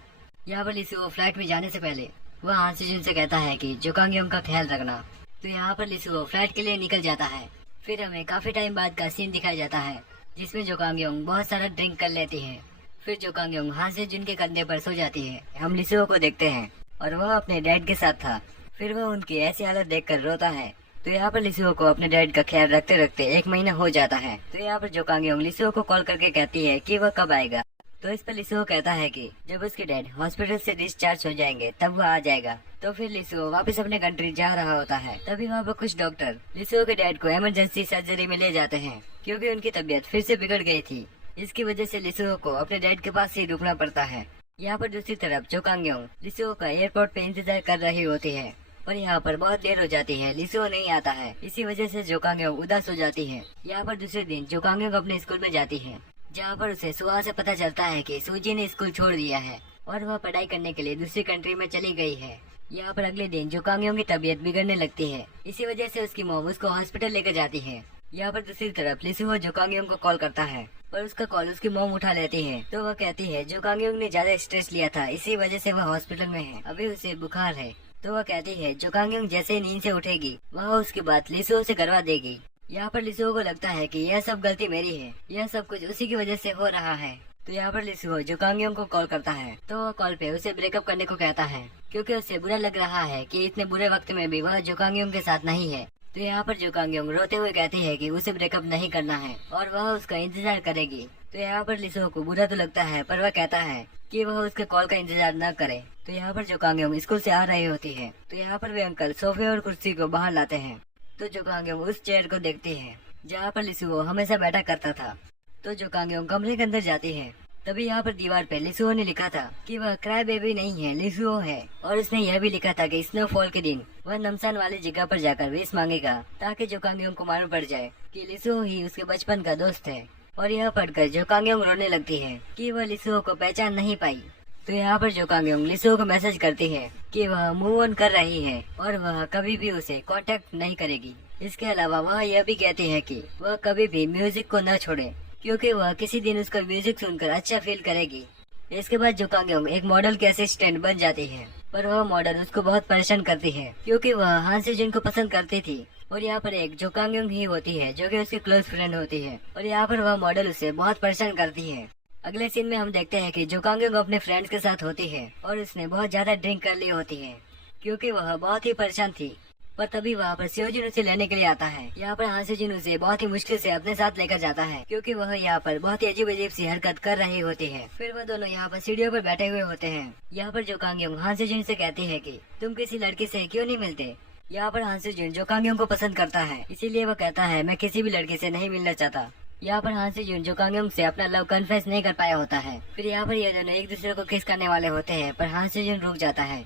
यहाँ पर लिसुओ फ्लाइट में जाने से पहले वह हान सेजुन से कहता है कि जोकांगयोंग का ख्याल रखना। तो यहाँ पर लिसुओ फ्लाइट के लिए निकल जाता है। फिर हमें काफी टाइम बाद का सीन दिखाया जाता है, जिसमें जोकांगयोंग बहुत सारा ड्रिंक कर लेती है। फिर जोकांगयोंग हान सेजुन के कंधे पर सो जाती है। हम लिसुओ को देखते हैं और वह अपने डैड के साथ था। फिर वह उनकी ऐसी हालत देखकर रोता है। तो यहाँ पर लिसुओ को अपने डैड का ख्याल रखते रखते 1 महीना हो जाता है। तो यहाँ पर जोकांगयोंग लिसुओ को कॉल करके कहती है कि वह कब आएगा। तो इस पर लिसुओ कहता है कि जब उसके डैड हॉस्पिटल से डिस्चार्ज हो जाएंगे तब वह आ जाएगा। तो फिर लिसुओ वापस अपने कंट्री जा रहा होता है। तभी वहाँ पर कुछ डॉक्टर लिसुओ के डैड को इमरजेंसी सर्जरी में ले जाते हैं, क्योंकि उनकी तबीयत फिर से बिगड़ गई थी। इसकी वजह से लिसुओ को अपने डैड के पास ही रुकना पड़ता है। यहाँ पर दूसरी तरफ जोकांगयोंग लिसुओ का एयरपोर्ट पे इंतजार कर रही होती है, पर यहाँ पर बहुत देर हो जाती है। लिसुओ नहीं आता है। इसी वजह से जोकांगयोंग उदास हो जाती है। यहाँ पर दूसरे दिन जोकांगयोंग अपने स्कूल में जाती है, जहाँ पर उसे सुहा से पता चलता है कि सूजी ने स्कूल छोड़ दिया है और वह पढ़ाई करने के लिए दूसरी कंट्री में चली गई है। यहाँ पर अगले दिन जोकांगयोंग की तबीयत बिगड़ने लगती है। इसी वजह से उसकी मॉम उसको हॉस्पिटल लेकर जाती है। यहाँ पर दूसरी तरफ लिसुओ जोकांगयोंग को कॉल करता है, पर उसका कॉल उसकी मॉम उठा लेती है। तो वह कहती है जोकांगयोंग ने ज्यादा स्ट्रेस लिया था, इसी वजह से वह हॉस्पिटल में है, अभी उसे बुखार है। तो वह कहती है जोकांगयोंग जैसे ही नींद से उठेगी वह उसकी बात लिसुओ से करवा देगी। यहाँ पर लिसुओ को लगता है कि यह सब गलती मेरी है, यह सब कुछ उसी की वजह से हो रहा है। तो यहाँ पर लिसुओ जोकांगयोंग को कॉल करता है, तो वह कॉल पे उसे ब्रेकअप करने को कहता है, क्योंकि उसे बुरा लग रहा है कि इतने बुरे वक्त में भी वह जोकांगयोंग के साथ नहीं है। तो यहाँ पर जोकांगयोंग रोते हुए कहती है कि उसे ब्रेकअप नहीं करना है और वह उसका इंतजार करेगी। तो यहाँ पर लिसुओ को बुरा तो लगता है, पर वह कहता है कि वह उसके कॉल का इंतजार न करे। तो यहाँ पर जोकांगयोंग स्कूल से आ रही होती है। तो यहाँ पर वे अंकल सोफे और कुर्सी को बाहर लाते हैं। तो जोकांगयोंग उस चेयर को देखती है जहाँ पर लिसुओ हमेशा बैठा करता था। तो जोकांगयोंग कमरे के अंदर जाती है। तभी यहाँ पर दीवार पे लिसुओ ने लिखा था कि वह क्राई बेबी नहीं है, लिसुओ है। और उसने यह भी लिखा था कि स्नोफॉल के दिन वह नमसान वाली जगह पर जाकर विश मांगेगा, ताकि जोकांगयोंग को मालूम पड़ जाए कि लिसुओ ही उसके बचपन का दोस्त है। और यह पढ़कर जोकांगयोंग रोने लगती है कि वह लिसुओ को पहचान नहीं पाई। तो यहाँ पर जोकांगयोंग लिसुओ को मैसेज करती है कि वह मूव ऑन कर रही है और वह कभी भी उसे कांटेक्ट नहीं करेगी। इसके अलावा वह यह भी कहती है कि वह कभी भी म्यूजिक को न छोड़े, क्योंकि वह किसी दिन उसका म्यूजिक सुनकर अच्छा फील करेगी। इसके बाद जोकांगयोंग एक मॉडल के असिस्टेंट बन जाती है, पर वह मॉडल उसको बहुत परेशान करती है, क्योंकि वह हान सेजुन को पसंद करती थी। और यहाँ पर एक जोकांगयोंग ही होती है जो कि उसकी क्लोज फ्रेंड होती है, और यहाँ पर वह मॉडल उसे बहुत परेशान करती है। अगले सीन में हम देखते हैं कि जोकांगयोंग अपने फ्रेंड्स के साथ होती है और उसने बहुत ज्यादा ड्रिंक कर ली होती है, क्योंकि वह बहुत ही परेशान थी। पर तभी वहाँ पर सियोजिन उसे लेने के लिए आता है। यहाँ पर हान सेजुन उसे बहुत ही मुश्किल से अपने साथ लेकर जाता है, क्योंकि वह यहाँ पर बहुत ही अजीब अजीब सी हरकत कर रही होती है। फिर वह दोनों यहाँ पर सीढ़ियों पर बैठे हुए होते हैं। यहाँ पर जोकांगयोंग हान सेजुन से कहती है कि तुम किसी लड़की से क्यों नहीं मिलते। यहाँ पर हान सेजुन जोकांगयोंग को पसंद करता है, इसीलिए वह कहता है मैं किसी भी लड़की से नहीं मिलना चाहता। यहाँ पर हान सेजुन जोकांगयोंग से अपना लव कन्फेस नहीं कर पाया होता है। फिर यहाँ पर ये दोनों एक दूसरे को किस करने वाले होते हैं, पर हान सेजुन रुक जाता है।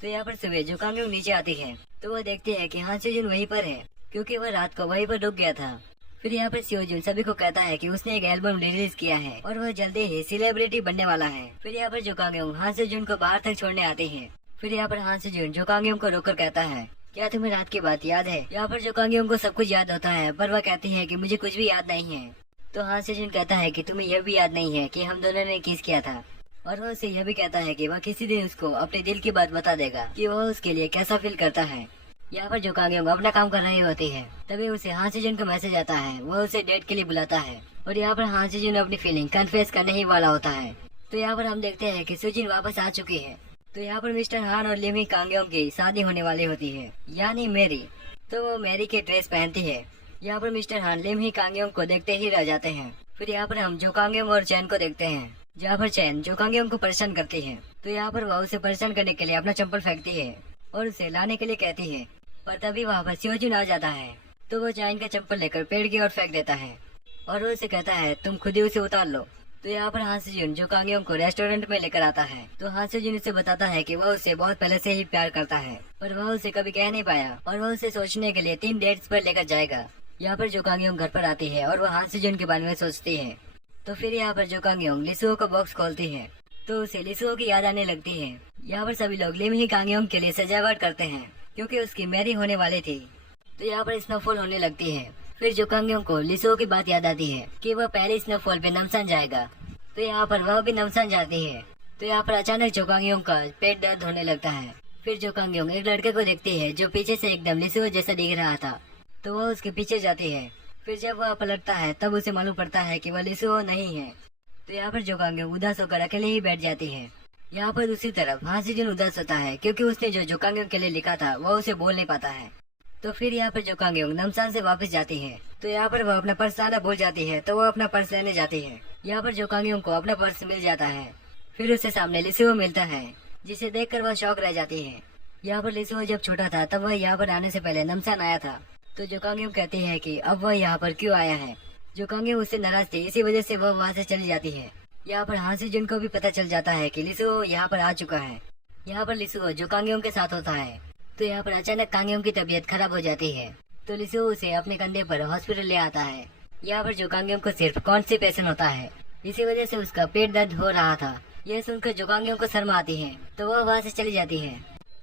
तो यहाँ पर सुबह जोकांगयोंग नीचे आती है, तो वह देखती है कि हान सेजुन वहीं पर है, क्योंकि वह रात को वहीं पर रुक गया था। फिर यहाँ पर सियोजुन सभी को कहता है कि उसने एक एल्बम रिलीज किया है और वह जल्दी ही सेलिब्रिटी बनने वाला है। फिर यहाँ पर जोकांगयोंग हान सेजुन को बाहर तक छोड़ने आती है। फिर यहाँ पर हान सेजुन जोकांगयोंग को रोककर कहता है क्या तुम्हें रात की बात याद है। यहाँ पर जोकांगयोंग को सब कुछ याद होता है, पर वह कहती है कि मुझे कुछ भी याद नहीं है। तो हान सेजुन कहता है कि तुम्हें यह भी याद नहीं है कि हम दोनों ने किस किया था, और वह उसे यह भी कहता है कि वह किसी दिन उसको अपने दिल की बात बता देगा कि वह उसके लिए कैसा फील करता है। यहाँ पर जोकांगयोंग अपना काम कर रही होती है, तभी उसे हान सेजुन का मैसेज आता है। वह उसे डेट के लिए बुलाता है और यहाँ पर हान सेजुन अपनी फीलिंग कन्फेस करने ही वाला होता है। तो यहाँ पर हम देखते हैं कि सुजिन वापस आ चुकी है। तो यहाँ पर मिस्टर हान और लिम ही कांगयोंग की शादी होने वाली होती है, यानी मैरी। तो वो मैरी की ड्रेस पहनती है। यहाँ पर मिस्टर हान लिम ही कांगयोंग को देखते ही रह जाते हैं। फिर यहाँ पर हम जो कांगयोंग और चैन को देखते हैं, जहाँ पर चैन जो कांगयोंग को परेशान करती है। तो यहाँ पर वह उसे परेशान करने के लिए अपना चंपल फेंकती है और उसे लाने के लिए कहती है, पर तभी वहाँ पर सियोजुन आ जाता है। तो वो चैन का चंपल लेकर पेड़ की ओर फेंक देता है और वो उसे कहता है, तुम खुद ही उसे उतार लो। तो यहाँ पर हां सेजुन जो कांगयोंग को रेस्टोरेंट में लेकर आता है। तो हां सेजुन उसे बताता है कि वह उसे बहुत पहले से ही प्यार करता है, पर वह उसे कभी कह नहीं पाया और वह उसे सोचने के लिए 3 डेट्स पर लेकर जाएगा। यहाँ पर जो कांगयोंग घर पर आती है और वह हां सेजुन के बारे में सोचती है। तो फिर यहाँ पर जो कांगयोंग लिसुओ का बॉक्स खोलती है तो उसे लिसुओ की याद आने लगती है। यहाँ पर सभी लोग लिम ही कांगयोंग के लिए सजावट करते हैं क्योंकि उसकी मैरी होने वाली थी। तो यहाँ पर स्नोफॉल होने लगती है। फिर जो कांगयोंग को लिसुओ की बात याद आती है कि वह पहले स्नोफॉल पे नमसान जाएगा। तो यहाँ पर वह भी नमसान जाती है। तो यहाँ पर अचानक जो कांगयोंग का पेट दर्द होने लगता है। फिर जो कांगयोंग एक लड़के को देखती है जो पीछे से एकदम लिसुओ जैसा दिख रहा था, तो वह उसके पीछे जाती है। फिर जब वह पलटता है तब उसे मालूम पड़ता है कि वह लिसुओ नहीं है। तो यहाँ पर जो कांगयोंग उदास होकर अकेले ही बैठ जाती है। यहाँ पर दूसरी तरफ हां सेजुन उदास होता है क्योंकि उसने जो कांगयोंग के लिए लिखा था वह उसे बोल नहीं पाता है। तो फिर यहाँ पर जो कांगयोंग नमसान से वापस जाती है। तो यहाँ पर वह अपना पर्स लाना भूल जाती है, तो वह अपना पर्स लेने जाती है। यहाँ पर जो कांगयोंग को अपना पर्स मिल जाता है। फिर उससे सामने लिसुओ मिलता है, जिसे देखकर वह शौक रह जाती है। यहाँ पर लिसुओ जब छोटा था तब वह यहाँ पर आने से पहले नमसान आया था। तो जो कांगयोंग कहती है कि अब वह यहाँ पर क्यों आया है। जो कांगयोंग उससे नाराज थी, इसी वजह से वह वहाँ से चली जाती है। यहाँ पर हां सेजुन को भी पता चल जाता है कि लिसुओ यहाँ पर आ चुका है। यहाँ पर लिसुओ जो कांगयोंग के साथ होता है। तो यहाँ पर अचानक कांगयोंग की तबीयत खराब हो जाती है। तो लिसुओ उसे अपने कंधे पर हॉस्पिटल ले आता है। यहाँ पर जो कांगयोंग को सिर्फ कॉन्स्टिपेशन होता है, इसी वजह से उसका पेट दर्द हो रहा था। यह सुनकर जो कांगयोंग को शर्म आती है तो वह वहाँ से चली जाती है।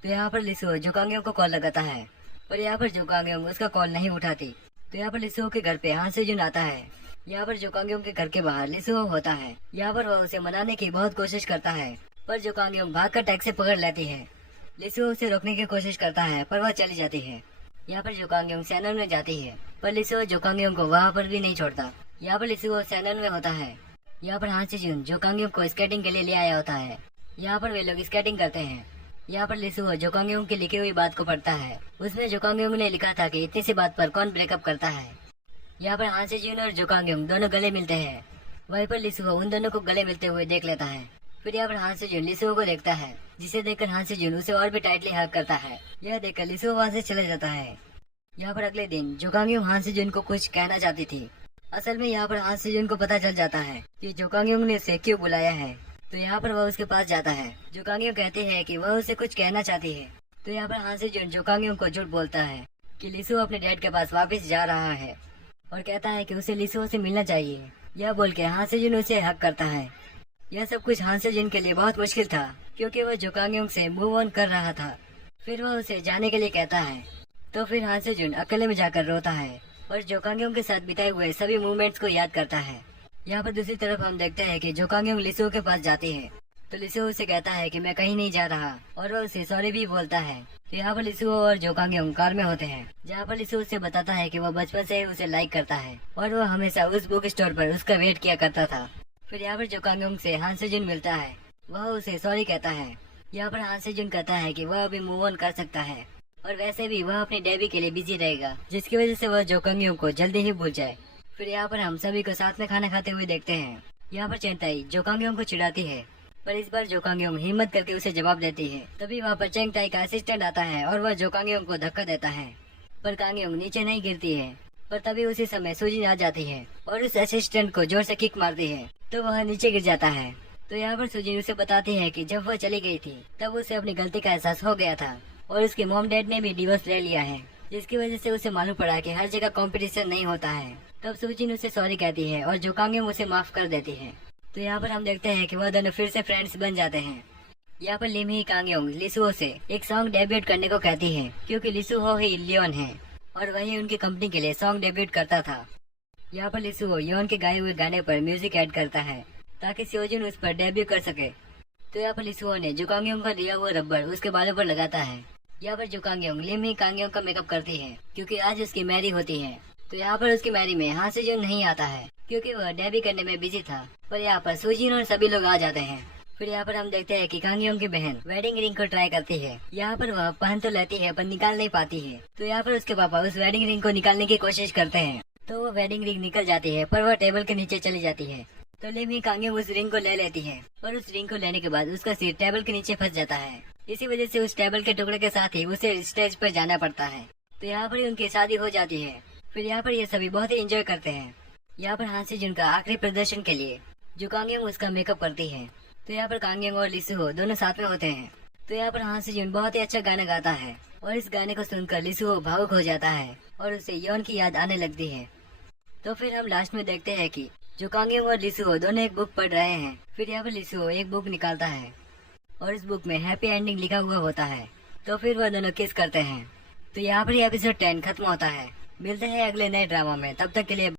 तो यहाँ पर लिसुओ जो कांगयोंग को कॉल लगाता है, पर यहाँ पर जो कांगयोंग उसका कॉल नहीं उठाती। तो यहाँ पर लिसुओ के घर पे हां सेजुन आता है। यहाँ पर जो कांगयोंग के घर के बाहर लिसुओ होता है। यहाँ पर वह उसे मनाने की बहुत कोशिश करता है, पर जो कांगयोंग भागकर टैक्सी पकड़ लेती है। लिसुओ उसे रोकने की कोशिश करता है पर वह चली जाती है। यहाँ पर जो कांगयोंग सैनन में जाती है, पर लिसुओ जो कांगयोंग को वहाँ पर भी नहीं छोड़ता। यहाँ पर लिसुओ सैनन में होता है। यहाँ पर हां सेजुन जो कांगयोंग को स्केटिंग के लिए ले आया होता है। यहाँ पर वे लोग स्केटिंग करते हैं। यहाँ पर लिसुओ जो कांगयोंग की लिखी हुई बात को पढ़ता है। उसमें जो कांगयोंग ने लिखा था कि इतनी सी बात पर कौन ब्रेकअप करता है। यहाँ पर हां सेजुन और जो कांगयोंग दोनों गले मिलते हैं। वहीं पर लिसुओ उन दोनों को गले मिलते हुए देख लेता है। फिर यहाँ पर हां सेजुन लिसुओ को देखता है, जिसे देखकर हां सेजुन उसे और भी टाइटली हग करता है। यह देखकर लिसुओ वहाँ से चले जाता है। यहाँ पर अगले दिन जो कांगयोंग हां सेजुन को कुछ कहना चाहती थी, असल में यहाँ पर हां सेजुन को पता चल जाता है कि जो कांगयोंग ने उसे क्यों बुलाया है। तो यहाँ पर वह उसके पास जाता है। जो कांगयोंग कहती है कि वह उसे कुछ कहना चाहती है। तो यहाँ पर हां सेजुन जो कांगयोंग को झूठ बोलता है कि लिसुओ अपने डैड के पास वापस जा रहा है और कहता है कि उसे लिसुओ से मिलना चाहिए। यह बोल के हां सेजुन उसे हक करता है। यह सब कुछ हां सेजुन के लिए बहुत मुश्किल था क्योंकि वह जो कांगयोंग से मूव ऑन कर रहा था। फिर वह उसे जाने के लिए कहता है। तो फिर हां सेजुन अकेले में जाकर रोता है और जो कांगयोंग के साथ बिताए हुए सभी मूवमेंट्स को याद करता है। यहाँ पर दूसरी तरफ हम देखते हैं कि जो कांगयोंग लिसुओ के पास जाती है, तो लिसुओ उसे कहता है कि मैं कहीं नहीं जा रहा और वह उसे सॉरी भी बोलता है। तो यहाँ पर लिसुओ और जो कांगयोंग कार में होते हैं, जहाँ पर लिसुओ उसे बताता है कि वह बचपन से ही उसे लाइक करता है और वह हमेशा उस बुक स्टोर पर उसका वेट किया करता था। फिर यहाँ पर जो कांगयोंग से हां सेजुन मिलता है, वह उसे सॉरी कहता है। यहाँ पर हां सेजुन कहता है कि वह अभी मूव ऑन कर सकता है और वैसे भी वह अपने डेबी के लिए बिजी रहेगा, जिसकी वजह से वह जो कांगयोंग को जल्दी ही भूल जाए। फिर यहाँ पर हम सभी को साथ में खाना खाते हुए देखते हैं। यहाँ पर चेंगताई जो कांगयोंग को चिढ़ाती है, पर इस बार जो कांगयोंग हिम्मत करके उसे जवाब देती है। तभी वहाँ पर चेंगताई का असिस्टेंट आता है और वह जो कांगयोंग को धक्का देता है, पर कांगयोंग नीचे नहीं गिरती है। पर तभी उसी समय सूजिन आ जाती है और उस असिस्टेंट को जोर से किक मारती है, तो वह नीचे गिर जाता है। तो यहाँ पर सूजिन उसे बताती है कि जब वह चली गई थी तब उसे अपनी गलती का एहसास हो गया था और उसके मॉम डैड ने भी डिवोर्स ले लिया है, जिसकी वजह से उसे मालूम पड़ा कि हर जगह कंपटीशन नहीं होता है। तब सूजिन उसे सॉरी कहती है और जो कांगयोंग उसे माफ कर देती है। तो यहाँ पर हम देखते हैं कि वह दोनों फिर से फ्रेंड्स बन जाते हैं। यहाँ पर लिम ही कांगयोंग लिसुओ से एक सॉन्ग डेब्यूट करने को कहती है क्योंकि लिसुओ ही लियोन है और वही उनकी कंपनी के लिए सॉन्ग डेब्यूट करता था। यहाँ पर लिसुओ योन के गाए हुए गाने पर म्यूजिक ऐड करता है ताकि सियोजुन उस पर डेब्यू कर सके। तो यहाँ पर लिसुओ ने जो कांगयोंग का लिया हुआ रबर उसके बालों पर लगाता है। यहाँ पर जो कांगयोंग लिम ही कांगयोंग का मेकअप करती है क्योंकि आज उसकी मैरी होती है। तो यहाँ पर उसकी मैरी में हां सेजुन नहीं आता है क्योंकि वह डेब्यू करने में बिजी था। पर यहाँ पर सूजिन और सभी लोग आ जाते हैं। फिर यहाँ पर हम देखते हैं कि कांगयोंग की बहन वेडिंग रिंग को ट्राई करती है। यहाँ पर वह पहन तो लेती है पर निकाल नहीं पाती है। तो यहाँ पर उसके पापा उस वेडिंग रिंग को निकालने की कोशिश करते हैं। तो वो वेडिंग रिंग निकल जाती है पर वह टेबल के नीचे चली जाती है। तो लिमी कांगयोंग उस रिंग को ले लेती है और उस रिंग को लेने के बाद उसका सिर टेबल के नीचे फंस जाता है। इसी वजह से उस टेबल के टुकड़े के साथ ही उसे स्टेज पर जाना पड़ता है। तो यहाँ पर ही उनकी शादी हो जाती है। फिर यहाँ पर ये सभी बहुत ही एंजॉय करते हैं। यहाँ पर हान सी जुन का आखिरी प्रदर्शन के लिए जो कांगयोंग उसका मेकअप करती है। तो यहाँ पर कांगयोंग और लिसुहो दोनों साथ में होते हैं। तो यहाँ पर हान सी जुन बहुत ही अच्छा गाना गाता है और इस गाने को सुनकर लिसुहो भावुक हो जाता है और उसे यौन की याद आने लगती है। तो फिर हम लास्ट में देखते हैं कि जो कांगयोंग और लिसुहो दोनों एक बुक पढ़ रहे हैं। फिर यहाँ पर लिसुहो एक बुक निकालता है और इस बुक में हैप्पी एंडिंग लिखा हुआ होता है। तो फिर वह दोनों किस करते हैं। तो यहाँ पर एपिसोड 10 खत्म होता है। मिलते हैं अगले नए ड्रामा में, तब तक के लिए